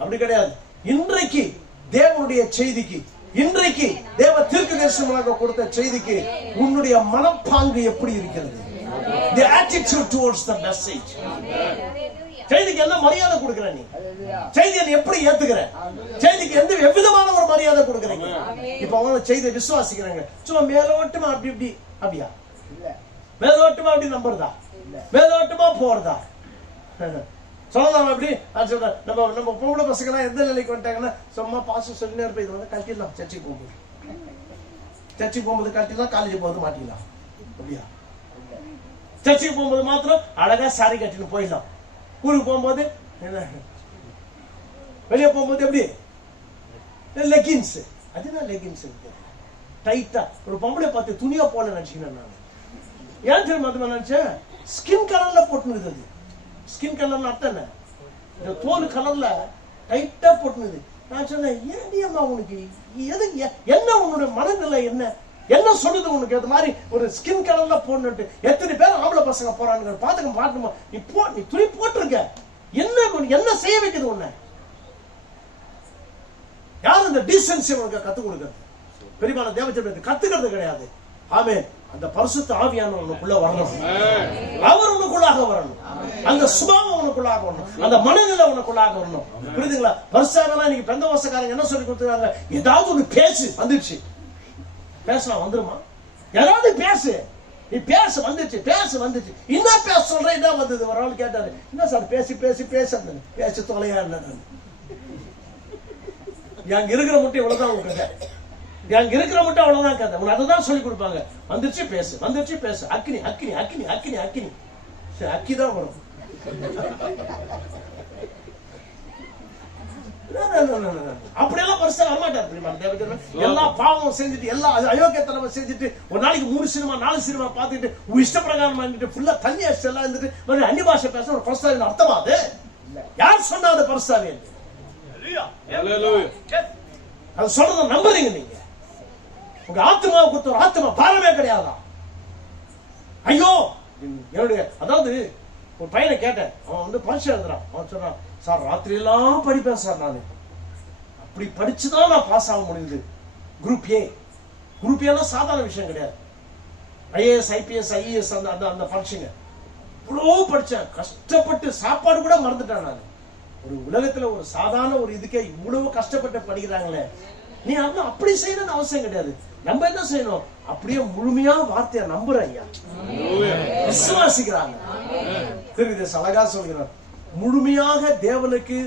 அப்படி கிடையாது. இன்றைக்கு தேவனுடைய செய்திக்கு, இன்றைக்கு தேவ தீர்க்கதரிசனமாக கொடுத்த செய்திக்கு உன்னுடைய மனப்பாங்கு எப்படி இருக்கிறது? The attitude towards the message. செய்திக்கு என்ன மரியாதை கொடுக்கிற? நீ செய்தியை எப்படி ஏத்துக்கிற? செய்திக்கு எவ்விதமான ஒரு மரியாதை கொடுக்கறீங்க? இப்ப அவங்க செய்தியை விசுவாசிக்கிறாங்க, சும்மா மேலோட்டமா அப்படி இப்படி, அப்படியா? மேலோட்டமா அப்படி நம்புறதா? மேலோட்டமா போறதா? சொல்லலாம் அப்படி. நம்ம பொம்பளை பசங்க எல்லாம் எந்த நிலைக்கு வந்துட்டாங்கன்னா, சும்மா பாசம் சொல்லி நேரம் இது வந்து கட்டிடலாம். சர்ச்சைக்கு போகும்போது கட்டிடலாம், காலேஜ் போகும்போது மாட்டிக்கலாம். அப்படியா? சர்ச்சைக்கு போகும்போது மாத்திரம் அழகா சாரி கட்டின்னு போயிடலாம். ஊருக்கு போகும்போது வெளியே போகும்போது எப்படி லெகின்ஸ், அதுதான் லெகின்ஸ் இருக்கு டைட்டா. ஒரு பொம்பளை பார்த்து துணியா போல நினைச்சீங்கன்னா நான் ஏன் தெரியுமா நினைச்சேன்? ஸ்கின் கலர்ல போட்டுனுது. அது ஸ்கின் கலர்ல அர்த்தம் என்ன? இந்த தோல் கலர்ல டைட்டா போட்டுனுது. நான் சொன்னேன், ஏன்டியம்மா உனக்கு எது, என்ன உன்னுடைய மனநிலை என்ன சொல்லுது உனக்கு? அது மாதிரி ஒரு ஸ்கின் கலர்ல போட்டு எத்தனை பேர் ஆம்பளை பசங்க போறாங்க பாத்துமா. நீ துணி போட்டிருக்க, என்ன செய்ய வைக்குது உன்னை? யார் இந்த டீசன்சி உனக்கு கத்துக் கொடுக்கிறது? பெரியமான தேவஜனத்தை கத்துக்கிறது கிடையாது. ஆமென். அந்த பரிசுத்த ஆவியான உனக்குள்ள வரணும், அவர் உனக்குள்ளாக வரணும், அந்த சுபாவம் உனக்குள்ளாக வரணும், அந்த மனநிலை உனக்குள்ளாக வரணும். புரியுதுங்களா? பரிசுத்தவான்கள் இன்னைக்கு பெந்தகோஸ்தேக்காரங்க என்ன சொல்லி கொடுத்துருக்காங்க? ஏதாவது ஒண்ணு பேசு, வந்துருச்சு. பேசலாம், வந்துருமா? யாராவது பேசு, நீ பேசு, வந்துச்சு. என்ன பேச சொல்ற? என்ன வந்தது? ஒரு ஆள் கேட்டாரு, என்ன சார் பேசி தொலையா? அங்க இருக்கிற முட்டை இவ்வளவுதான் உங்க, அங்க இருக்கிற முட்டை அவ்வளவுதான் கதை. உனக்கு அதுதான் சொல்லி கொடுப்பாங்க. வந்துருச்சு பேசு. அக்கினி சரி, அக்கிதான் வரும். அப்படியெல்லாம் பரிசா வரமாட்டார். எல்லா பாவம் செஞ்சுட்டு, எல்லா அயோக்கியத்தனமும் செஞ்சுட்டு, ஒரு நாளைக்கு 3 சினிமா 4 சினிமா பார்த்துட்டு, இஷ்டப்பிரகாரம் பண்ணிட்டு, ஃபுல்லா தண்ணி அடிச்சு எல்லாம் இருந்துட்டு அந்நிய பாஷை பேச ஒரு பரிசாவின் அர்த்தமா? அது யார் சொன்னா? அது பரிசாவே. அது சொல்றத நம்புறீங்க நீங்க? உங்க ஆத்மாவை கொடுத்த ஒரு ஆத்மா பாரமே கிடையாதா? ஐயோ, என்னுடைய அதாவது ஒரு பையனை கேட்டேன், அவன் பரிசு எழுதுறான். அவன் சொல்றான், சார் ராத்திரி எல்லாம் படிப்பேன் சார், நான் அப்படி படிச்சுதான் நான் பாஸ் ஆக முடியுது. குரூப் ஏ சாதாரண விஷயம் கிடையாது. IAS IPS IES அந்த பரீட்சைங்க இவ்வளவு படிச்சேன், கஷ்டப்பட்டு சாப்பாடு கூட மறந்துட்டேன் நான். ஒரு உலகத்துல ஒரு சாதாரண ஒரு இதுக்கே இவ்வளவு கஷ்டப்பட்டு படிக்கிறாங்களே, நீ அப்படி செய்யணும்னு அவசியம் கிடையாது. நம்ம என்ன செய்யணும்? அப்படியே முழுமையா வார்த்தையை நம்புற ஐயா, விசுவாசிக்கிறாங்க. அழகா சொல்கிறார், முழுமையாக தேவனுக்கு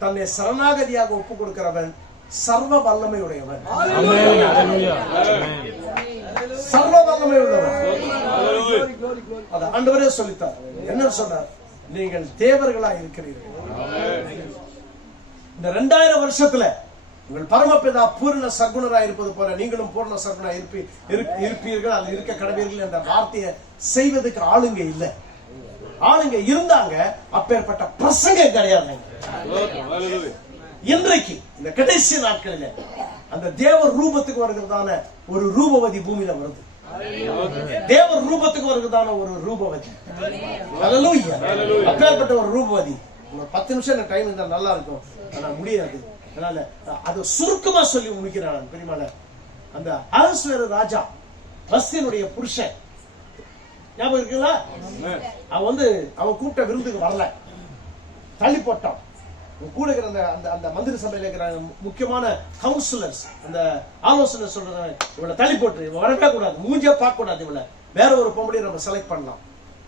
தன்னை சரணாகதியாக ஒப்பு கொடுக்கிறவன் சர்வ வல்லமை உடையவன். சர்வ வல்லமை உள்ளவன். அது ஆண்டவரே சொல்லித்தார். என்ன சொன்னார்? நீங்கள் தேவர்களா இருக்கிறீர்கள். இந்த 2000 வருஷத்துல உங்கள் பரமபிதா பூர்ண சர்க்குணரா இருப்பது போல நீங்களும் பூர்ண சர்க்குணரா இருப்பீர்கள், அது இருக்க கடவீர்கள் என்ற வார்த்தையை செய்வதற்கு ஆளுங்க இல்ல. ஆளுங்க இருந்தாங்க, அப்பேற்பட்ட பிரசங்கம் கிடையாது. இன்றைக்கு இந்த கடைசி நாட்களில் அந்த தேவர் ரூபத்துக்கு வருகிறதான ஒரு ரூபவதி பூமியில வருது. தேவர் ரூபத்துக்கு வருகிறதான ஒரு ரூபவதி. ஹல்லேலூயா. அப்பேற்பட்ட ஒரு ரூபவதி. 10 நிமிஷம் டைம் இருந்தா நல்லா இருக்கும், ஆனா முடியாது. அதனால அது சுருக்கமா சொல்லி முடிக்கிறான். பெரியமான அந்த அஹஸ்வேரு ராஜா வஸ்தியினுடைய புருஷன் ஞாபகம் இருக்குங்களா? அவன் கூப்பிட்ட விருந்துக்கு வரல, தள்ளி போட்டான். கூட இருக்கிற அந்த மந்திரி சபையில இருக்கிற முக்கியமான கவுன்சிலர்ஸ், அந்த ஆலோசனை சொல்றாங்க, இவளை தள்ளி போட்டு, இவ வரவே கூடாது, மூஞ்சே பார்க்க கூடாது, இவளை வேற ஒரு பொம்பளையை நம்ம செலக்ட் பண்ணலாம்.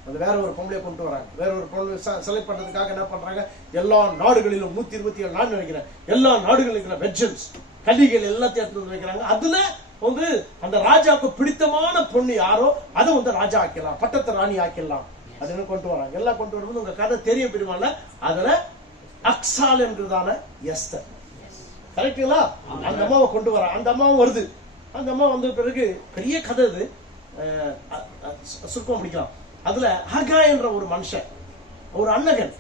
அது வேற ஒரு பொம்பளையை கொண்டு வராங்க. வேற ஒரு பொம்பளை செலக்ட் பண்றதுக்காக என்ன பண்றாங்க, எல்லா நாடுகளிலும் 127 நாடு நினைக்கிறேன், எல்லா நாடுகளிலும் இருக்கிற வெர்ஜன்ஸ் கல்விகள் எல்லாத்தையும் எடுத்து வந்து வைக்கிறாங்க. அதுல வந்து அந்த ராஜாவுக்கு பிடித்தமான பொண்ணு யாரோ அதை வந்து ராஜா ஆக்கலாம், பட்டத்தை ராணி ஆக்கலாம் அப்படின்னு கொண்டு வராங்க. எல்லாம் கொண்டு வரும்போது உங்க கதை தெரிய பெருமாள். அதுல அக்சால் என்றதான எஸ்தர், கரெக்டுங்களா? அந்த அம்மாவை கொண்டு வர, அந்த அம்மாவும் வருது. அந்த அம்மா வந்த பிறகு பெரிய கதை இது, சுருக்கம் முடிக்கலாம். அதுல ஹகா என்ற ஒரு மனுஷன், ஒரு அன்னகன்.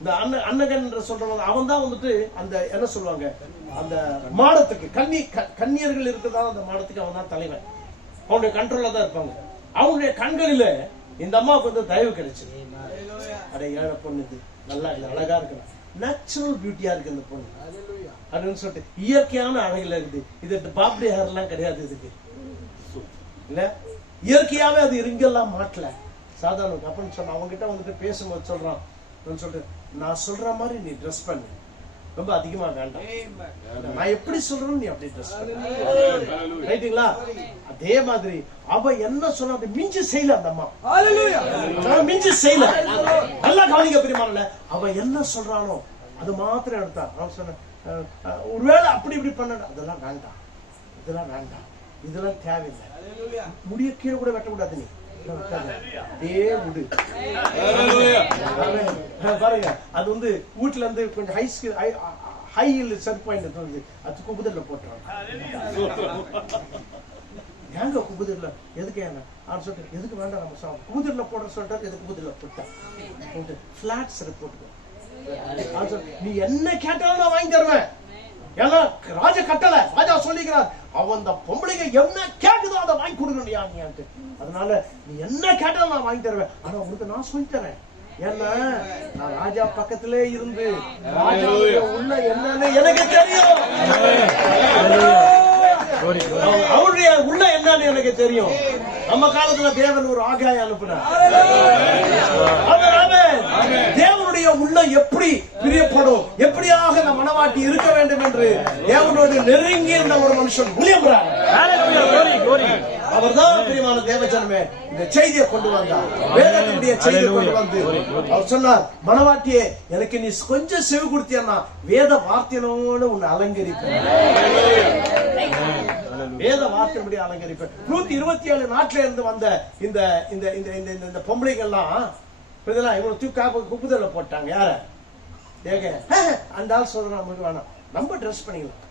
இந்த அன்னகன் என்று சொல்றவங்க அவன் தான் வந்துட்டு அந்த என்ன சொல்லுவாங்க, அந்த மாடத்துக்கு கன்னியர்கள் இருக்கிறதால அந்த மாடத்துக்கு அவன் தான் தலைவன். அவனுடைய கண்ட்ரோல்ல தான் இருப்பாங்க. அவனுடைய கண்களில இந்த அம்மாவுக்கு வந்து தயவு கிடைச்சது. அட ஏழை பொண்ணு, இது நல்லா இது அழகா இருக்கு, நேச்சுரல் பியூட்டியா இருக்கு இந்த பொண்ணு அப்படின்னு சொல்லிட்டு, இயற்கையான அழகுல இருக்குது. இது பாப்டி ஹேர் எல்லாம் கிடையாது இதுக்கு, இல்ல இயற்கையாவே அது இங்கெல்லாம் மாட்டல, சாதாரண. அப்படின்னு சொன்ன அவங்க கிட்ட வந்துட்டு பேசும்போது சொல்றான் சொல்லிட்டு, நான் சொல்ற மாதிரி நீ ட்ரெஸ் பண்ணு, ரொம்ப அதிகமா வேண்டாம், நான் எப்படி சொல்றேன்னு நீ அப்படி ட்ரெஸ் பண்ணு, ரைட்டுங்களா? அதே மாதிரி அவ என்ன சொன்ன அப்படி மிஞ்சி செய்யல அந்த அம்மா, மிஞ்சி செய்யல. நல்லா கவனிக்க பிரியமான, அவ என்ன சொல்றானோ அது மாத்திரம் எடுத்தா. அவன் சொன்ன ஒருவேளை அப்படி இப்படி பண்ண, அதெல்லாம் வேண்டாம், இதெல்லாம் வேண்டாம், இதெல்லாம் தேவையில்லை, முடிய கீழே கூட வெட்டக்கூடாது, நீ பாருங்க. அது வந்து வீட்டுல இருந்து கொஞ்சம் ஹை செட் பாயிண்ட் வந்து அது குபுதர்ல போட்டுறாங்க. ஏங்க குபுதர்ல எதுக்கு ஏங்க சொல்லிட்டு, எதுக்கு வேண்டாம் நம்ம குபுதர்ல போட சொல்லிட்டு, எதுக்கு குபுதர்ல போட்டேன் பிளாட் சிறப்பு போட்டுக்கோ. நீ என்ன கேட்டாலும் நான் வாங்கி தருவேன். ஏன்னா ராஜா கட்டளை, ராஜா சொல்லிக்கிறார், அவன் அந்த பொம்பளைங்க என்ன கேக்குதோ அதை வாங்கி கொடுக்கணும். அதனால நீ என்ன கேட்டாலும் நான் வாங்கி தருவேன், ஆனா உனக்கு நான் சொல்லி தரேன். ஏன்னா நான் ராஜா பக்கத்திலே இருந்து ராஜாவுடைய உள்ள என்னன்னு எனக்கு தெரியும், அவருடைய உள்ள என்னன்னு எனக்கு தெரியும். நம்ம காலத்துல தேவன் ஒரு ஆகாய அனுப்பினார். தேவனுடைய உள்ள எப்படி பிரியப்படும், எப்படியாக இந்த மனவாட்டி இருக்க வேண்டும் என்று தேவனோடு நெருங்கி இருந்த ஒரு மனுஷன் வில்லியம். அவர் தான் பிரியமான தேவஜனமே இந்த செய்தியை கொண்டு வந்தார், வேதத்தினுடைய செய்தியை கொண்டு வந்து அவர் சொன்னார், மனவாட்டியே எனக்கு நீ கொஞ்சம் செவி கொடுத்தியன்னா வேத வார்த்தையோடு உன்னை அலங்கரிப்பேன், வேத வார்த்தையின்படி அலங்கரிப்பேன். 127 நாட்டில இருந்து வந்த இந்த இந்த இந்த இந்த பொம்பளைகள்லாம் இவங்க தூக்காக குப்புதல்ல போட்டாங்க. யார ஏக அந்த ஆள் சொல்றான், நமக்கு வேணாம், நம்ம ட்ரெஸ் பண்ணிக்கலாம்.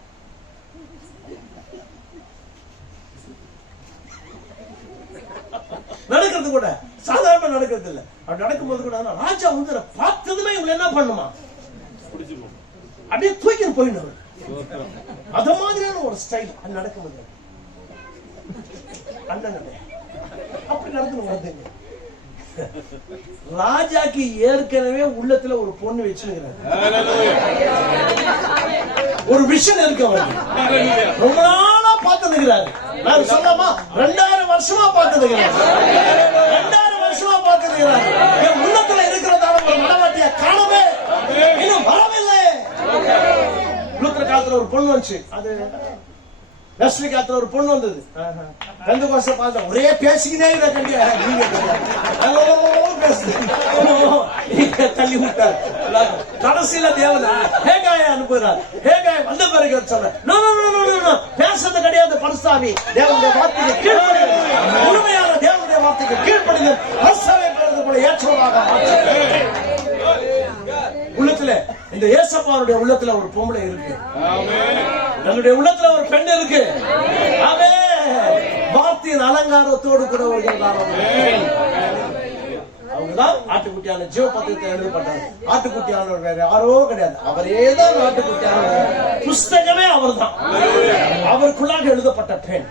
நடக்கிறது கூட சாதாரண நடக்கிறது இல்ல. அப்படி நடக்கும்போது கூட ராஜா வந்து பார்த்ததுமே இவங்க என்ன பண்ணுமா, அப்படியே தூக்கிட்டு போயிடணும். அத மாதிரியான ஒரு ஸ்டைல் அது நடக்கும்போது அப்படி நடக்கணும் வருதுங்க. ராஜாக்கு ஏற்கனவே உள்ளத்துல ஒரு பொண்ணு வச்சிருக்கிறார், ஒரு விஷன் இருக்கு அவருக்கு, ரொம்ப நாளா பார்த்துக்கிறாரு. நான் சொல்லாமா 2000 வருஷமா பார்த்துக்கிறாரு, 2000 வருஷமா பார்த்துக்கிறாரு. என் உள்ளத்துல இருக்கிறதான ஒரு மனவாட்டிய காணவே இன்னும் வரவில்லை. லூத்தர் காலத்துல ஒரு பொண்ணு வந்துச்சு, அது வெஸ்லி காலத்துல ஒரு பொண்ணு வந்தது. ரெண்டு வருஷம் பார்த்த ஒரே பேசிக்கினே தள்ளி விட்டார். கடைசியில தேவன் ஹேகாய அனுப்புகிறார். ஹேகாய வந்த பிறகு சொல்ல பேசுறது கிடையாது, பரிசுத்தாவி தேவனுடைய வார்த்தைக்கு கீழ்ப்படிகள், முழுமையான தேவனுடைய வார்த்தைக்கு கீழ்ப்படிகள் பரிசுத்தாவை பெறுவது போல ஏற்றமாக உள்ளத்துல இந்த ஏசப்பாவுடைய உள்ளத்துல ஒரு பொம்பளை இருக்கு, என்னுடைய உள்ளத்துல ஒரு பெண் இருக்கு. ஆமே வார்த்தையின் அலங்காரத்தோடு கூட அவங்கதான் ஆட்டுக்குட்டியான ஜீவ பத்திரத்தை எழுதப்பட்டார். ஆட்டுக்குட்டியானவர் வேற யாரோ கிடையாது, அவரேதான் ஆட்டுக்குட்டியானவர். புஸ்தகமே அவர் தான், அவருக்குள்ளாக எழுதப்பட்ட பெண்.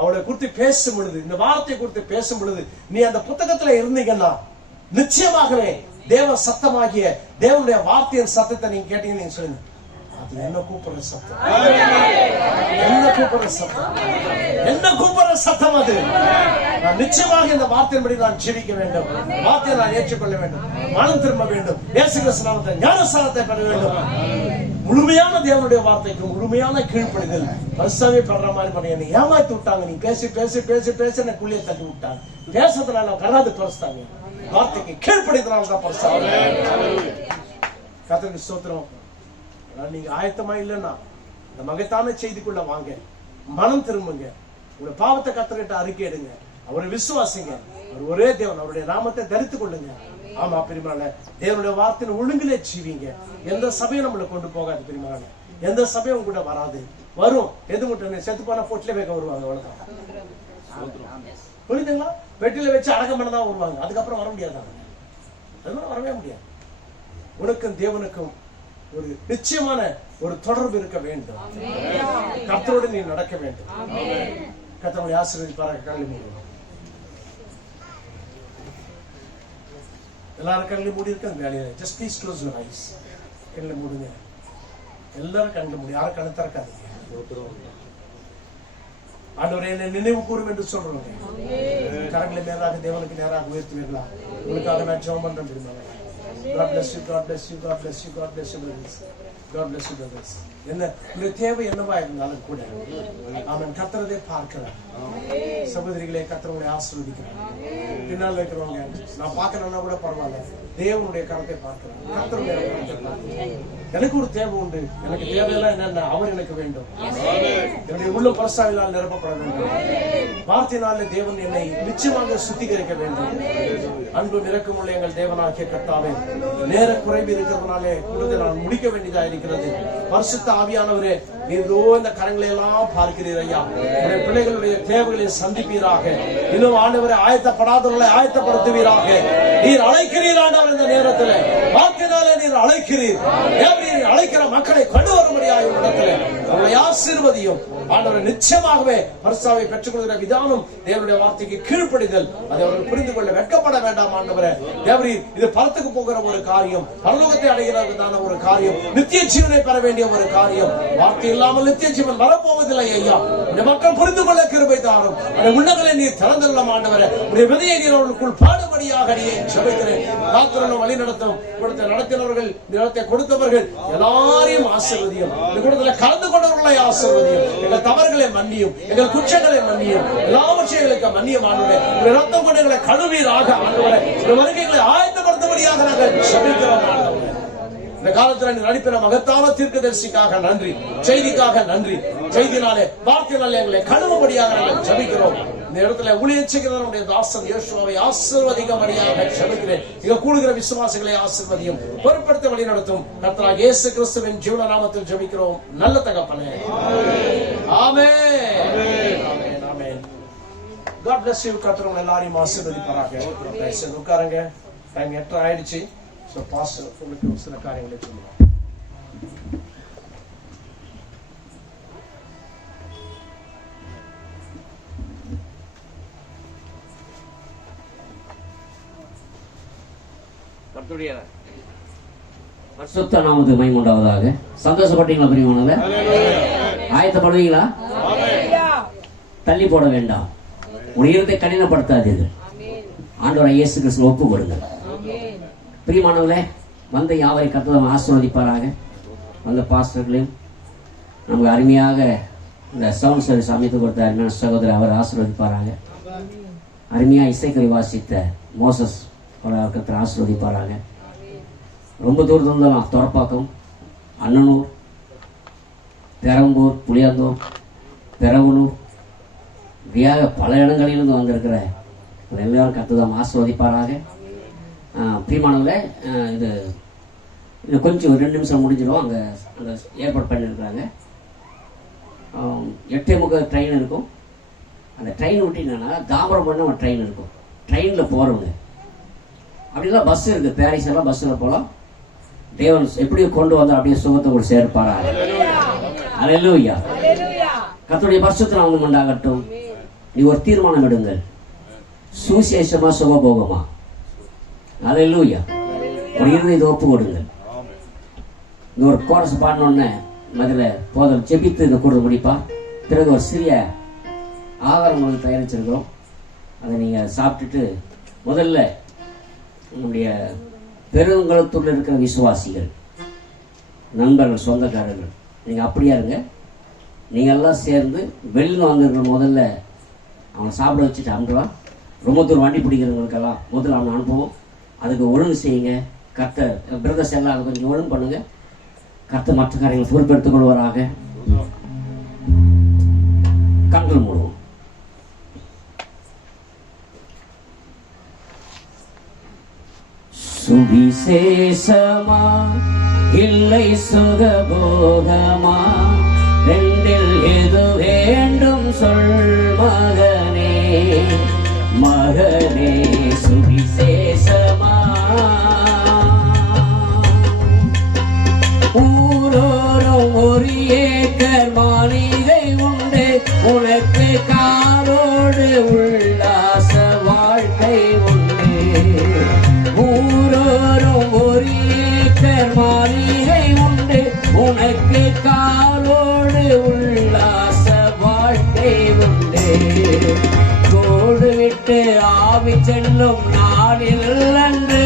அவளை குறித்து பேசும் பொழுது, இந்த வார்த்தையை குறித்து பேசும் பொழுது, நீ அந்த புத்தகத்துல இருந்தீங்கன்னா நிச்சயமாகவே தேவ சத்தமாகிய தேவனுடைய வார்த்தையின் சத்தத்தை நீங்க கேட்டீங்கன்னு நீங்க சொல்லுங்க, அது என்ன கூப்பிடுற சத்தம், என்ன கூப்பிடுற சத்தம், என்ன கூப்பிடுற சத்தம். அது நான் நிச்சயமாக இந்த வார்த்தையின்படி நான் ஜீவிக்க வேண்டும், வார்த்தையை நான் ஏற்றுக்கொள்ள வேண்டும், மனம் திரும்ப வேண்டும், இயேசு கிறிஸ்து நாமத்தில் ஞானஸ்நானத்தை பெற வேண்டும். முழுமையான தேவனுடைய வார்த்தைக்கு முழுமையான கீழ்ப்படிதல் பரிசாவே படுற மாதிரி பண்ணி என்னை ஏமாத்தி விட்டாங்க. நீ பேசி பேசி பேசி பேசி என்ன குள்ளியை தள்ளி விட்டாங்க. பேசுறதுனால கராது பரிசுத்தாங்க, வார்த்தைக்கு கீழ்ப்படிதனால தான் பரிசாங்க. கர்த்தருக்கு ஸ்தோத்திரம். நீங்க ஆயத்தமா இல்லைன்னா இந்த மகத்தான செய்திக்குள்ள வாங்க, மனம் திரும்புங்க, உங்க பாவத்தை கர்த்தர்கிட்ட அறிக்கை எடுங்க, அவரை விசுவாசிங்க. அவர் ஒரே தேவன், அவருடைய நாமத்தை தரித்துக் கொள்ளுங்க. ஆமா பெருமாள், தேவனுடைய வார்த்தையின் ஒழுங்கிலே ஜீவிங்க. எந்த சபையும் நம்மளை கொண்டு போகாது பெருமாள், எந்த சபையும் கூட வராது. வரும் எது மட்டும் செத்து போனா பொட்டில வைக்க வருவாங்க, அவ்வளவுதான். புரியுதுங்களா? வெட்டில வச்சு அடக்கம் பண்ணதான் வருவாங்க, அதுக்கப்புறம் வர முடியாதாங்க, அதனால வரவே முடியாது. உனக்கும் தேவனுக்கும் ஒரு நிச்சயமான ஒரு தொடர்பு இருக்க வேண்டும். கர்த்தரோடு நீ நடக்க வேண்டும். கர்த்தருடைய ஆசீர்வதிப்பாராக. கண்ணை மூடுங்க. எல்லாரும் கண்ணில் மூடி இருக்க வேலையில just please close your eyes. கண்ணில் மூடுங்க, எல்லாரும் கண்ணில் மூடி, யாரும் கண்ணை திறக்காதீங்க. ஆண்டவரே என்னை நினைவு கூறும் என்று சொல்றோம். கரங்களை நேராக தேவனுக்கு நேராக உயர்த்துவீர்களா? உங்களுக்காக நான் ஜெபம் பண்றேன் Perumal. God bless you, God bless you, God bless you, God bless you brothers. God bless you brothers. என்ன உங்களுடைய தேவை என்னவா இருந்தாலும் கூட அவன் கர்த்தரதை பார்க்கிறார். சகோதரிகளே, கர்த்தர் உங்களை ஆசீர்வதிக்கிறார். பின்னால் வைக்கிறவங்க நான் பார்க்கணும்னா கூட பரவாயில்ல, தேவனுடைய கரத்தை பார்க்கிறார். கர்த்தருடைய எனக்கு ஒரு தேவை உண்டு. எனக்கு தேவையெல்லாம் என்னென்ன அவர் எனக்கு வேண்டும். என்னுடைய உள்ள பரிசாவினால் நிரப்பப்பட வேண்டும். வார்த்தையினாலே தேவன் என்னை நிச்சயமாக சுத்திகரிக்க வேண்டும். அன்பு இறக்கமுள்ள எங்கள் தேவனாகிய கர்த்தாவே, நேர குறைவு இருக்கிறதுனாலே கொடுத்து நான் முடிக்க வேண்டியதா இருக்கிறது. பரிசுத்த ஆவியானவரே, நீரோ இந்த கரங்களை எல்லாம் பார்க்கிறீர் ஐயா. உடைய பிள்ளைகளுடைய தேவைகளை சந்திப்பீராக. இன்னும் ஆண்டவரை ஆயத்தப்படாதவர்களை ஆயத்தப்படுத்துவீராக. நீர் அழைக்கிறீர் ஆண்டவர். இந்த நேரத்தில் வாக்கினாலே நீர் அழைக்கிறீர். அழைக்கிற மக்களை கொண்டு வரும்படியாக இடத்துல அவர்களை ஆசீர்வதியும். ஆண்டவரை நிச்சயமாகவே பரிசாவை பெற்றுக் கொள்கிற விதானம் தேவனுடைய வார்த்தைக்கு கீழ்ப்படிதல், அதை அவர்கள் புரிந்து கொள்ள வெட்கப்பட வேண்டாம். ஆண்டவரே தேவரீர், இது பரத்துக்கு போகிற ஒரு காரியம், பரலோகத்தை அடைகிறதான ஒரு காரியம், நித்திய ஜீவனை பெற வேண்டிய ஒரு காரியம். வார்த்தை இல்லாமல் நித்திய ஜீவன் வரப்போவதில்லை ஐயா. இந்த மக்கள் புரிந்து கொள்ள கிருபை தாரும். அந்த உள்ளங்களை நீர் திறந்துள்ள ஆண்டவரே, உடைய விதையை நீர் அவர்களுக்குள் பாடுபடியாக அடியே ஜெபிக்கிறேன். ராத்திரனும் வழி நடத்தும் கொடுத்த நடத்தினவர்கள், நிலத்தை கொடுத்தவர்கள் எல்லாரையும் ஆசீர்வதியும். இந்த கூட்டத்தில் கலந்து கொண்டவர்களை ஆசீர்வதியும். எங்கள் தவறுகளை மன்னியும், எங்கள் குற்றங்களை மன்னியும், எல்லாவற்றையும் எங்களுக்கு மன்னியும் ஆண்டவரே. ரத்தம் கொண்டு எங்களை கழுவீராக ஆண்டவரே. வருகைகளை ஆயத்தப்படுத்தும்படியாக நாங்கள் ஜெபிக்கிறோம் ஆண்டவரே. இந்த காலத்தில் நடிப்பின மகத்தான தீர்க்கதரிசிக்காக நன்றி, செய்திக்காக நன்றி. செய்தினாலே வார்த்தையினாலே எங்களை கழுவும்படியாக நாங்கள் ஜெபிக்கிறோம். இந்த இடத்துல ஊழியம் செய்கிற நம்முடைய தாசன் யோசுவாவை ஆசீர்வதிக்கும்படியாக ஜெபிக்கிறேன். இங்க கூடுகிற விசுவாசிகளை ஆசீர்வதியும், பொறுப்படுத்த வழி நடத்தும். கர்த்தராகிய இயேசு கிறிஸ்துவின் ஜீவன நாமத்தில் ஜெபிக்கிறோம் நல்ல தகப்பனே. ஆமென், ஆமென், ஆமென். God bless you. கர்த்தர் உங்களை எல்லாரையும் ஆசீர்வதிப்பாராக. உட்காருங்க, டைம் 8 ஆயிடுச்சு. So pastor உங்களுக்கு சில காரியங்களை சொல்லுவாங்க. பரிசுத்த நாமத்துக்கு மகிமை உண்டாவதாக. சந்தோஷப்பட்டீங்களா பிரியமானவர்களே? ஆயத்தப்படுவீங்களா? தள்ளி போட வேண்டாம், உயிரத்தை கடினப்படுத்தாதீர்கள். ஆண்டவரை இயேசு கிறிஸ்து ஒப்பு கொடுங்க. பிரியமானவர்களே, வந்த யாவரை கர்த்தர் ஆசீர்வதிப்பாராக. வந்த பாஸ்டர்களையும் நமக்கு அருமையாக இந்த சவுண்ட் சர்வீஸ் அமைத்து கொடுத்த அருமையான சகோதரர் அவர் ஆசீர்வதிப்பாராக. அருமையாக இசைக்கறி வாசித்த மோசஸ் கர்த்தர் ஆசீர்வதிப்பாராக. ரொம்ப தூரத்தில் இருந்தாலும் தொரப்பாக்கம், அண்ணனூர், பெரம்பூர், புளியாந்தூர், பெரவலூர், இப்படியாக பல இடங்களிலிருந்து வந்திருக்கிற எல்லாரும் கர்த்தர் ஆசீர்வதிப்பாராக. பிரியமானவர்களே, இது கொஞ்சம் 2 நிமிஷம் முடிஞ்சிடும். அங்கே ஏற்பாடு பண்ணியிருக்கிறாங்க. 8:30 ட்ரெயின் இருக்கும். அந்த ட்ரெயின் விட்டிங்கன்னா தாம்பரம் பண்ண ஒரு ட்ரெயின் இருக்கும். ட்ரெயினில் போகிறவங்க அப்படிலாம் பஸ் இருக்குது. பாரிஸ் எல்லாம் பஸ்ஸில் போகலாம். தேவன் எப்படி கொண்டு வந்தால் அப்படியே சுகத்தை கூட சேர்ப்பாராங்க. அல்லேலூயா. கர்த்தருடைய பரிசுத்த நாமம் உண்டாகட்டும். நீ ஒரு தீர்மானம் எடுங்கள், சுவிசேஷமா சுகபோகமா? அல்லேலூயா. ஒரு இருதயத்தை ஒப்பு கொடுங்கள். இந்த ஒரு கோரஸ் பாடினோடனே முதல்ல போதல் ஜெபித்து இந்த கூடுதல் முடிப்பா. பிறகு ஒரு சிறிய ஆகாரம் உங்களுக்கு தயாரிச்சிருக்கிறோம். அதை நீங்கள் சாப்பிட்டுட்டு முதல்ல நம்முடைய பெருங்குளத்தூரில் இருக்கிற விசுவாசிகள் நண்பர்கள், சொந்தக்காரர்கள், நீங்கள் அப்படியா இருங்க. நீங்கள் எல்லாம் சேர்ந்து வெளியில் வந்திருக்கிற முதல்ல அவனை சாப்பிட வச்சுட்டு அனுப்பலாம். ரொம்ப தூரம் வண்டி பிடிக்கிறவங்களுக்கெல்லாம் முதல்ல அவனை அனுப்புவோம். அதுக்கு ஒழுங்கு செய்யுங்க. கர்த்தர் பிரதர்ஸ் எல்லாம் அதை கொஞ்சம் ஒழுங்கு பண்ணுங்க. கர்த்தர் மற்ற காரியங்களை பொறுப்பெடுத்துக் கொள்வாராக. கண்கள் மூடுவோம். சுவிசேஷமா இல்லை சுகபோகமா, ரெண்டில் எது வேண்டும் சொல் மகனே. மகனே சுவிசேஷமா, ஊரோரும் ஒரு ஏக்கர் மாளிகை உண்டு, உனக்கு காரோடு உல்லாச வாழ்க்கை உண்டு. ஊரோரும் ஒரு ஏக்கர் மாளிகை உண்டு, உனக்கு காரோடு உல்லாச வாழ்க்கை உண்டு. கோடு விட்டு ஆவி செல்லும் நாளில் அன்று,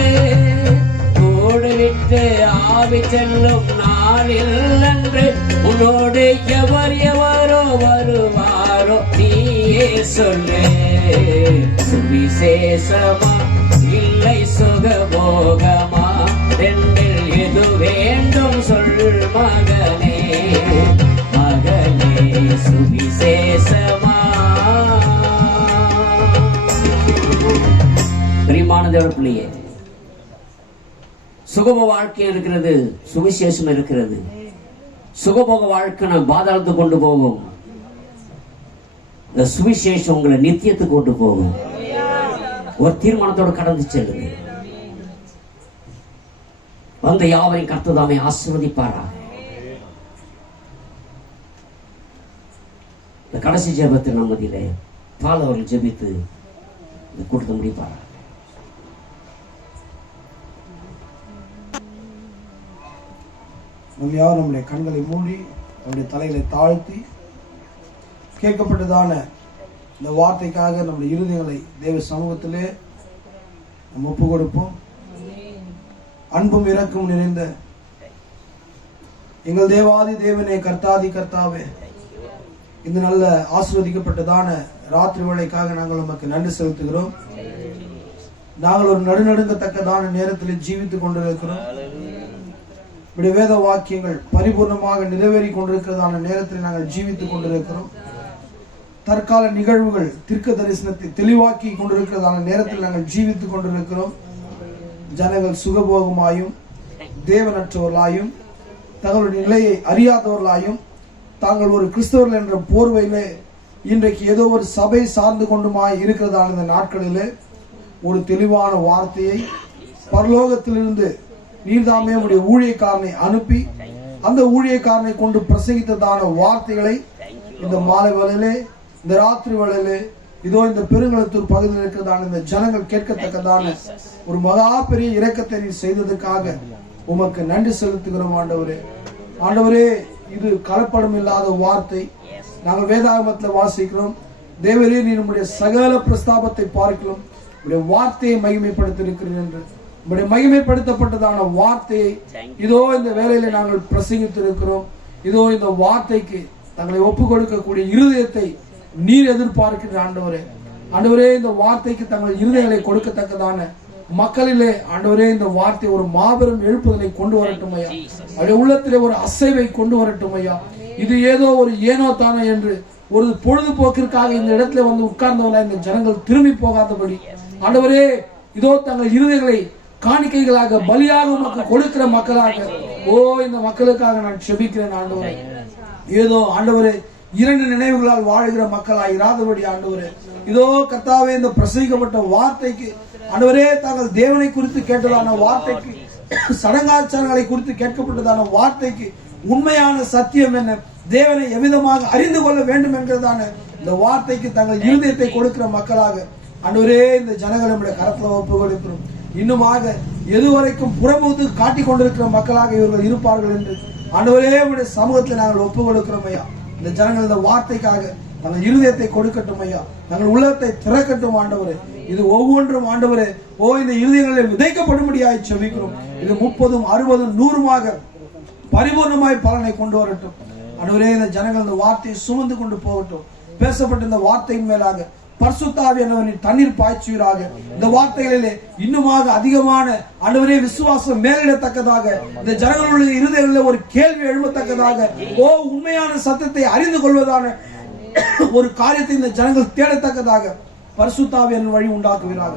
கோடு விட்டு ஆவி செல்லும் நாளில் அன்று, உன்னோடு எவர் எவரோ வருவாரோ நீயே சொல்லு. சுவிசேஷமா இல்லை சுகபோகமா, ரெண்டில் எது வேண்டும் சொல் மகனே. மகனே சுவிசேஷமா. பிரியமான தேவ பிள்ளையே, சுகபோக வாழ்க்கை இருக்கிறது, சுவிசேஷம் இருக்கிறது. சுகபோக வாழ்க்கை நம்ம பாதாளத்துக்கு கொண்டு போகும். இந்த சுவிசேஷம் உங்களை நித்தியத்துக்கு கொண்டு போகும். ஒரு தீர்மானத்தோடு கடந்து செல்லுங்க. வந்த யாவரையும் கர்த்தர் தாமே ஆசீர்வதிப்பாராக. இந்த கடைசி ஜெபத்தில் நம்மதிலே பால் அவர்கள் ஜெபித்து இந்த கூட்டத்தை முடிப்பாராக. நம்ம யாரும் நம்முடைய கண்களை மூடி நம்முடைய தலைகளை தாழ்த்தி கேட்கப்பட்டதான இந்த வார்த்தைக்காக நம்முடைய இருதயங்களை தேவ சமூகத்திலே நம்ம ஒப்பு கொடுப்போம். அன்பும் இரக்கமும் நிறைந்த எங்கள் தேவாதி தேவனே, கர்த்தாதி கர்த்தாவே, இந்த நல்ல ஆசீர்வதிக்கப்பட்டதான ராத்திரி வேளைக்காக நாங்கள் நமக்கு நன்றி செலுத்துகிறோம். நாங்கள் ஒரு நடுநடுங்கத்தக்கதான நேரத்தில் ஜீவித்துக் கொண்டிருக்கிறோம். வேத வாக்கியங்கள் பரிபூர்ணமாக நிறைவேறி கொண்டிருக்கிறதான நேரத்தில் நாங்கள் ஜீவித்துக் கொண்டிருக்கிறோம். தற்கால நிகழ்வுகள் தீர்க்க தரிசனத்தை தெளிவாக்கி கொண்டிருக்கிறதான நேரத்தில் நாங்கள் ஜீவித்துக் கொண்டிருக்கிறோம். ஜனங்கள் சுகபோகமாயும் தேவனற்றவர்களாயும் தங்களுடைய நிலையை அறியாதவர்களாயும் தாங்கள் ஒரு கிறிஸ்தவர்கள் என்ற போர்வையிலே இன்றைக்கு ஏதோ ஒரு சபை சார்ந்து கொண்டுமாய் இருக்கிறதான இந்த நாட்களிலே ஒரு தெளிவான வார்த்தையை பரலோகத்திலிருந்து நீர்தாமே உடைய ஊழியக்காரனை அனுப்பி அந்த ஊழியக்காரனை கொண்டு பிரசங்கித்ததான வார்த்தைகளை இந்த மாலை வேளையிலே, இந்த ராத்திரி வேளையிலே, இதோ இந்த பெருங்களத்தூர் பகுதியில் இருக்கிறதான இந்த ஜனங்கள் கேட்கத்தக்கதான ஒரு மகா பெரிய இரக்கத்தை நீ செய்ததுக்காக உமக்கு நன்றி செலுத்துகிறோம். ஆண்டவரே, ஆண்டவரே, இது கலப்படம் இல்லாத வார்த்தை. நாங்கள் வேதாகமத்தில் வாசிக்கிறோம். தேவரே, நீ நம்முடைய சகல பிரஸ்தாபத்தை பார்க்கலாம் உடைய வார்த்தையை மகிமைப்படுத்தியிருக்கிறேன் என்று உடைய மகிமைப்படுத்தப்பட்டதான வார்த்தையை இதோ இந்த வேலையில நாங்கள் பிரசங்கித்திருக்கிறோம். இதோ இந்த வார்த்தைக்கு தங்களை ஒப்புக் கொடுக்கக்கூடிய இருதயத்தை நீர் எதிர்பார்க்கிற ஆண்டவரே. ஆண்டவரே, இந்த வார்த்தைக்கு தங்கள் இருதயங்களை கொடுக்கத்தக்கதான மக்களிலே ஆண்டவரே இந்த வார்த்தை ஒரு மாபெரும் எழுப்புதலை கொண்டு வரட்டும் ஐயா. அவருடைய உள்ளத்திலே ஒரு அசைவை கொண்டு வரட்டும் ஐயா. இது ஏதோ ஒரு ஏனோ தானோ என்று ஒரு பொழுதுபோக்கிற்காக இந்த இடத்துல வந்து உட்கார்ந்தவர்களா இந்த ஜனங்கள் திரும்பி போகாதபடி ஆண்டவரே, இதோ தங்கள் இருதயங்களை காணிக்கைகளாக பலியாக உமக்கு கொடுக்கிற மக்களாக இந்த மக்களுக்காக நான் செபிக்கிறேன் ஆண்டவரே. ஏதோ ஆண்டவரே இரண்டு நினைவுகளால் வாழ்கிற மக்களாய் இராதபடி ஆண்டவரே, இதோ கர்த்தாவே இந்த பிரசங்கிக்கப்பட்ட வார்த்தைக்கு ஆண்டவரே தாங்கள் தேவனை குறித்து கேட்டதான வார்த்தைக்கு, சடங்காச்சாரங்களை குறித்து கேட்கப்பட்டதான வார்த்தைக்கு உண்மையான சத்தியம் என்ன, தேவனை எவ்விதமாக அறிந்து கொள்ள வேண்டும் என்கிறதான இந்த வார்த்தைக்கு தங்கள் இருதயத்தை கொடுக்கிற மக்களாக ஆண்டவரே இந்த ஜனங்கள் நம்முடைய கரத்துல ஒப்பு கொடுக்கிறோம். இன்னுமாக எதுவரைக்கும் புறமுகத்து காட்டிக் கொண்டிருக்கிற மக்களாக இவர்கள் இருப்பார்கள் என்று ஆண்டவரே உடைய சமூகத்தில் நாங்கள் ஒப்பு கொடுக்கிறோம் ஐயா. இந்த ஜனங்கள் இந்த வார்த்தைக்காக தங்கள் இருதயத்தை கொடுக்கட்டும் ஐயா, தங்கள் உள்ளத்தை திறக்கட்டும் ஆண்டவரே. இது ஒவ்வொன்றும் ஆண்டவரே இந்த இருதயங்களில் விதைக்கப்படும்படியாய் செபிக்கிறோம். இது 30, 60, 100 பரிபூர்ணமாய் பலனை கொண்டு வரட்டும். ஆண்டவரே, இந்த ஜனங்கள் இந்த வார்த்தையை சுமந்து கொண்டு போகட்டும். பேசப்பட்ட இந்த வார்த்தையின் மேலாக பரிசுத்த ஆவியானவரின் தண்ணீர் பாய்ச்சுவீராக. இந்த வார்த்தைகளிலே இன்னுமாக அதிகமான ஆண்டவரே விசுவாசம் மேலிடத்தக்கதாக, இந்த ஜனங்களுடைய இருதயங்களில் ஒரு கேள்வி எழும்பத்தக்கதாக, உண்மையான சத்தத்தை அறிந்து கொள்வதான ஒரு காரியத்தை இந்த ஜனங்கள் தேடத்தக்கதாக பரிசுத்த ஆவியானவர் வழி உண்டாக்குவீராக.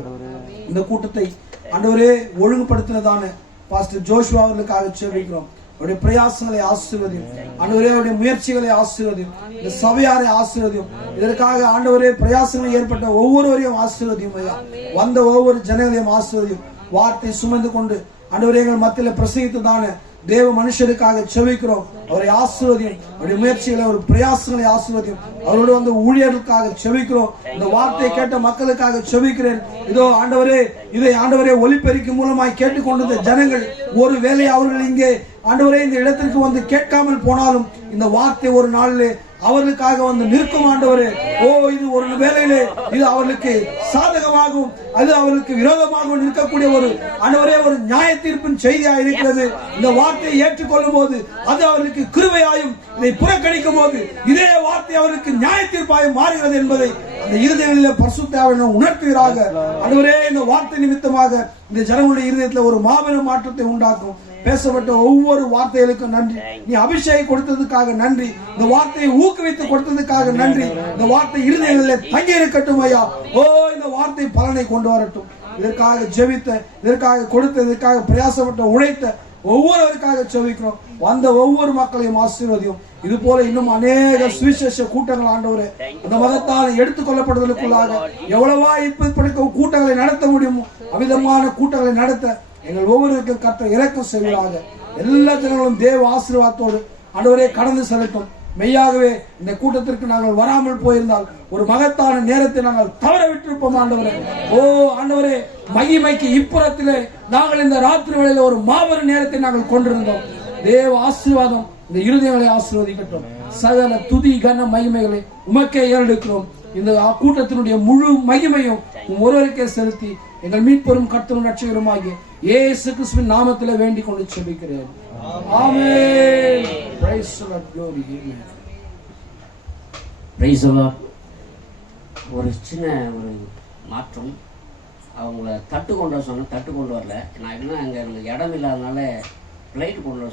இந்த கூட்டத்தை ஆண்டவரே ஒழுங்குபடுத்தினதான பாஸ்டர் ஜோஷுவா அவர்களுக்காக ஜெபிக்கிறோம். அவருடைய பிரயாசங்களை ஆசீர்வதியும் ஆண்டவரே, அவருடைய முயற்சிகளை ஆசீர்வதியும், இந்த சபையாரை ஆசீர்வதியும். இதற்காக ஆண்டவரே பிரயாசங்கள் ஏற்பட்ட ஒவ்வொருவரையும் ஆசீர்வதியும் ஐயா. வந்த ஒவ்வொரு ஜனங்களையும் ஆசீர்வதியும். வார்த்தை சுமந்து கொண்டு ஆண்டவரே எங்கள் மத்தியில் பிரசங்கித்ததான தேவ மனுஷருக்காக செபிக்கிறோம். அவரை ஆசீர்வதியும். அவருடைய முயற்சிகளை, ஒரு பிரயாசங்களை ஆசீர்வதியும். அவரோடு வந்து ஊழியர்களுக்காக செபிக்கிறோம். இந்த வார்த்தையை கேட்ட மக்களுக்காக செபிக்கிறேன். இதோ ஆண்டவரே, இதை ஆண்டவரே ஒலிபெருக்கி மூலமாய் கேட்டுக்கொண்டிருந்த ஜனங்கள் ஒருவேளை அவர்கள் இங்கே ஆண்டவரே இந்த இடத்திற்கு வந்து கேட்காமல் போனாலும் இந்த வார்த்தை ஒரு நாளிலே அவர்களுக்காக வந்து நிற்கும் ஆண்டவரே. இது ஒரு வேளையிலே இது அவர்களுக்கு சாதகமாகவும் அது அவர்களுக்கு விரோதமாகவும் நிற்கக்கூடிய ஒரு ஆண்டவரே ஒரு நியாய தீர்ப்பின் செய்தியாக இருக்கிறது. இந்த வார்த்தையை ஏற்றுக்கொள்ளும் போது அது அவர்களுக்கு கிருபையாயும், இதை புறக்கணிக்கும் போது இதே வார்த்தை அவர்களுக்கு நியாய தீர்ப்பாயும் மாறுகிறது என்பதை அந்த இருதயங்களிலே பரிசுத்த ஆவியானவர் உணர்த்துகிறாக. ஆண்டவரே, இந்த வார்த்தை நிமித்தமாக இந்த ஜனங்களுடைய இருதயத்தில் ஒரு மாபெரும் மாற்றத்தை உண்டாக்கும். பேசப்பட்ட ஒவ்வொரு வார்த்தைகளுக்கும் நன்றி. நீ அபிஷேகம் கொடுத்ததுக்காக நன்றி. இந்த வார்த்தையை ஊக்குவித்து கொடுத்ததுக்காக நன்றி. இந்த வார்த்தை இருதயங்களில் தங்கி இருக்கட்டும் ஐயா. இந்த வார்த்தை பலனை கொண்டு வரட்டும். இதற்காக ஜெபித்த, இதற்காக கொடுத்த, இதற்காக பிரயாசப்பட்ட, உழைத்த ஒவ்வொருவருக்காக ஜெபிக்கிறோம். வந்த ஒவ்வொரு மக்களையும் ஆசீர்வதியும். இது போல இன்னும் அநேக சுவிசேஷ கூட்டங்கள் ஆண்டவரே அந்த மதத்தால் எடுத்துக் கொள்ளப்படுவதற்குள்ளாக எவ்வளவா இப்படிப்பட்ட கூட்டங்களை நடத்த முடியுமோ அவ்விதமான கூட்டங்களை நடத்த எங்கள் ஒவ்வொருவருக்கும் கர்த்தர் இரக்கம் செய்வதாக. எல்லா ஜனங்களும் தேவ ஆசீர்வாதத்தோடு ஆண்டவரே கடந்து செல்லட்டும். மெய்யாகவே இந்த கூட்டத்திற்கு நாங்கள் வராமல் போயிருந்தால் ஒரு மகத்தான நேரத்தை நாங்கள் தவற விட்டிருப்போம் ஆண்டவரே. ஆண்டவரே, மகிமைக்கு இப்புறத்திலே நாங்கள் இந்த ராத்திரி வேளையில ஒரு மாபெரும் நேரத்தை நாங்கள் கொண்டிருந்தோம். தேவ ஆசீர்வாதம் இந்த இருதயங்களை ஆசீர்வதிக்கட்டும். சகல துதி கன மகிமைகளை உமக்கே ஏறெடுக்கிறோம். இந்த கூட்டத்தினுடைய முழு மகிமையும் ஒருவருக்கே செலுத்தி எங்கள் மீட்பெரும் கர்த்தரும் ரட்சகருமாகிய இயேசு கிறிஸ்துவின் நாமத்தில் வேண்டிக் கொண்டு ஜெபிக்கிறேன். Amen. Praise the Lord. glory. Amen. Praise the Lord. ஒரு சின்ன ஒரு மாற்றம். அவங்கள தட்டு கொண்டு வர சொன்ன, தட்டு கொண்டு வரல. நான் என்ன அங்கே இடம் இல்லாதனால பிளேட் கொண்டு வர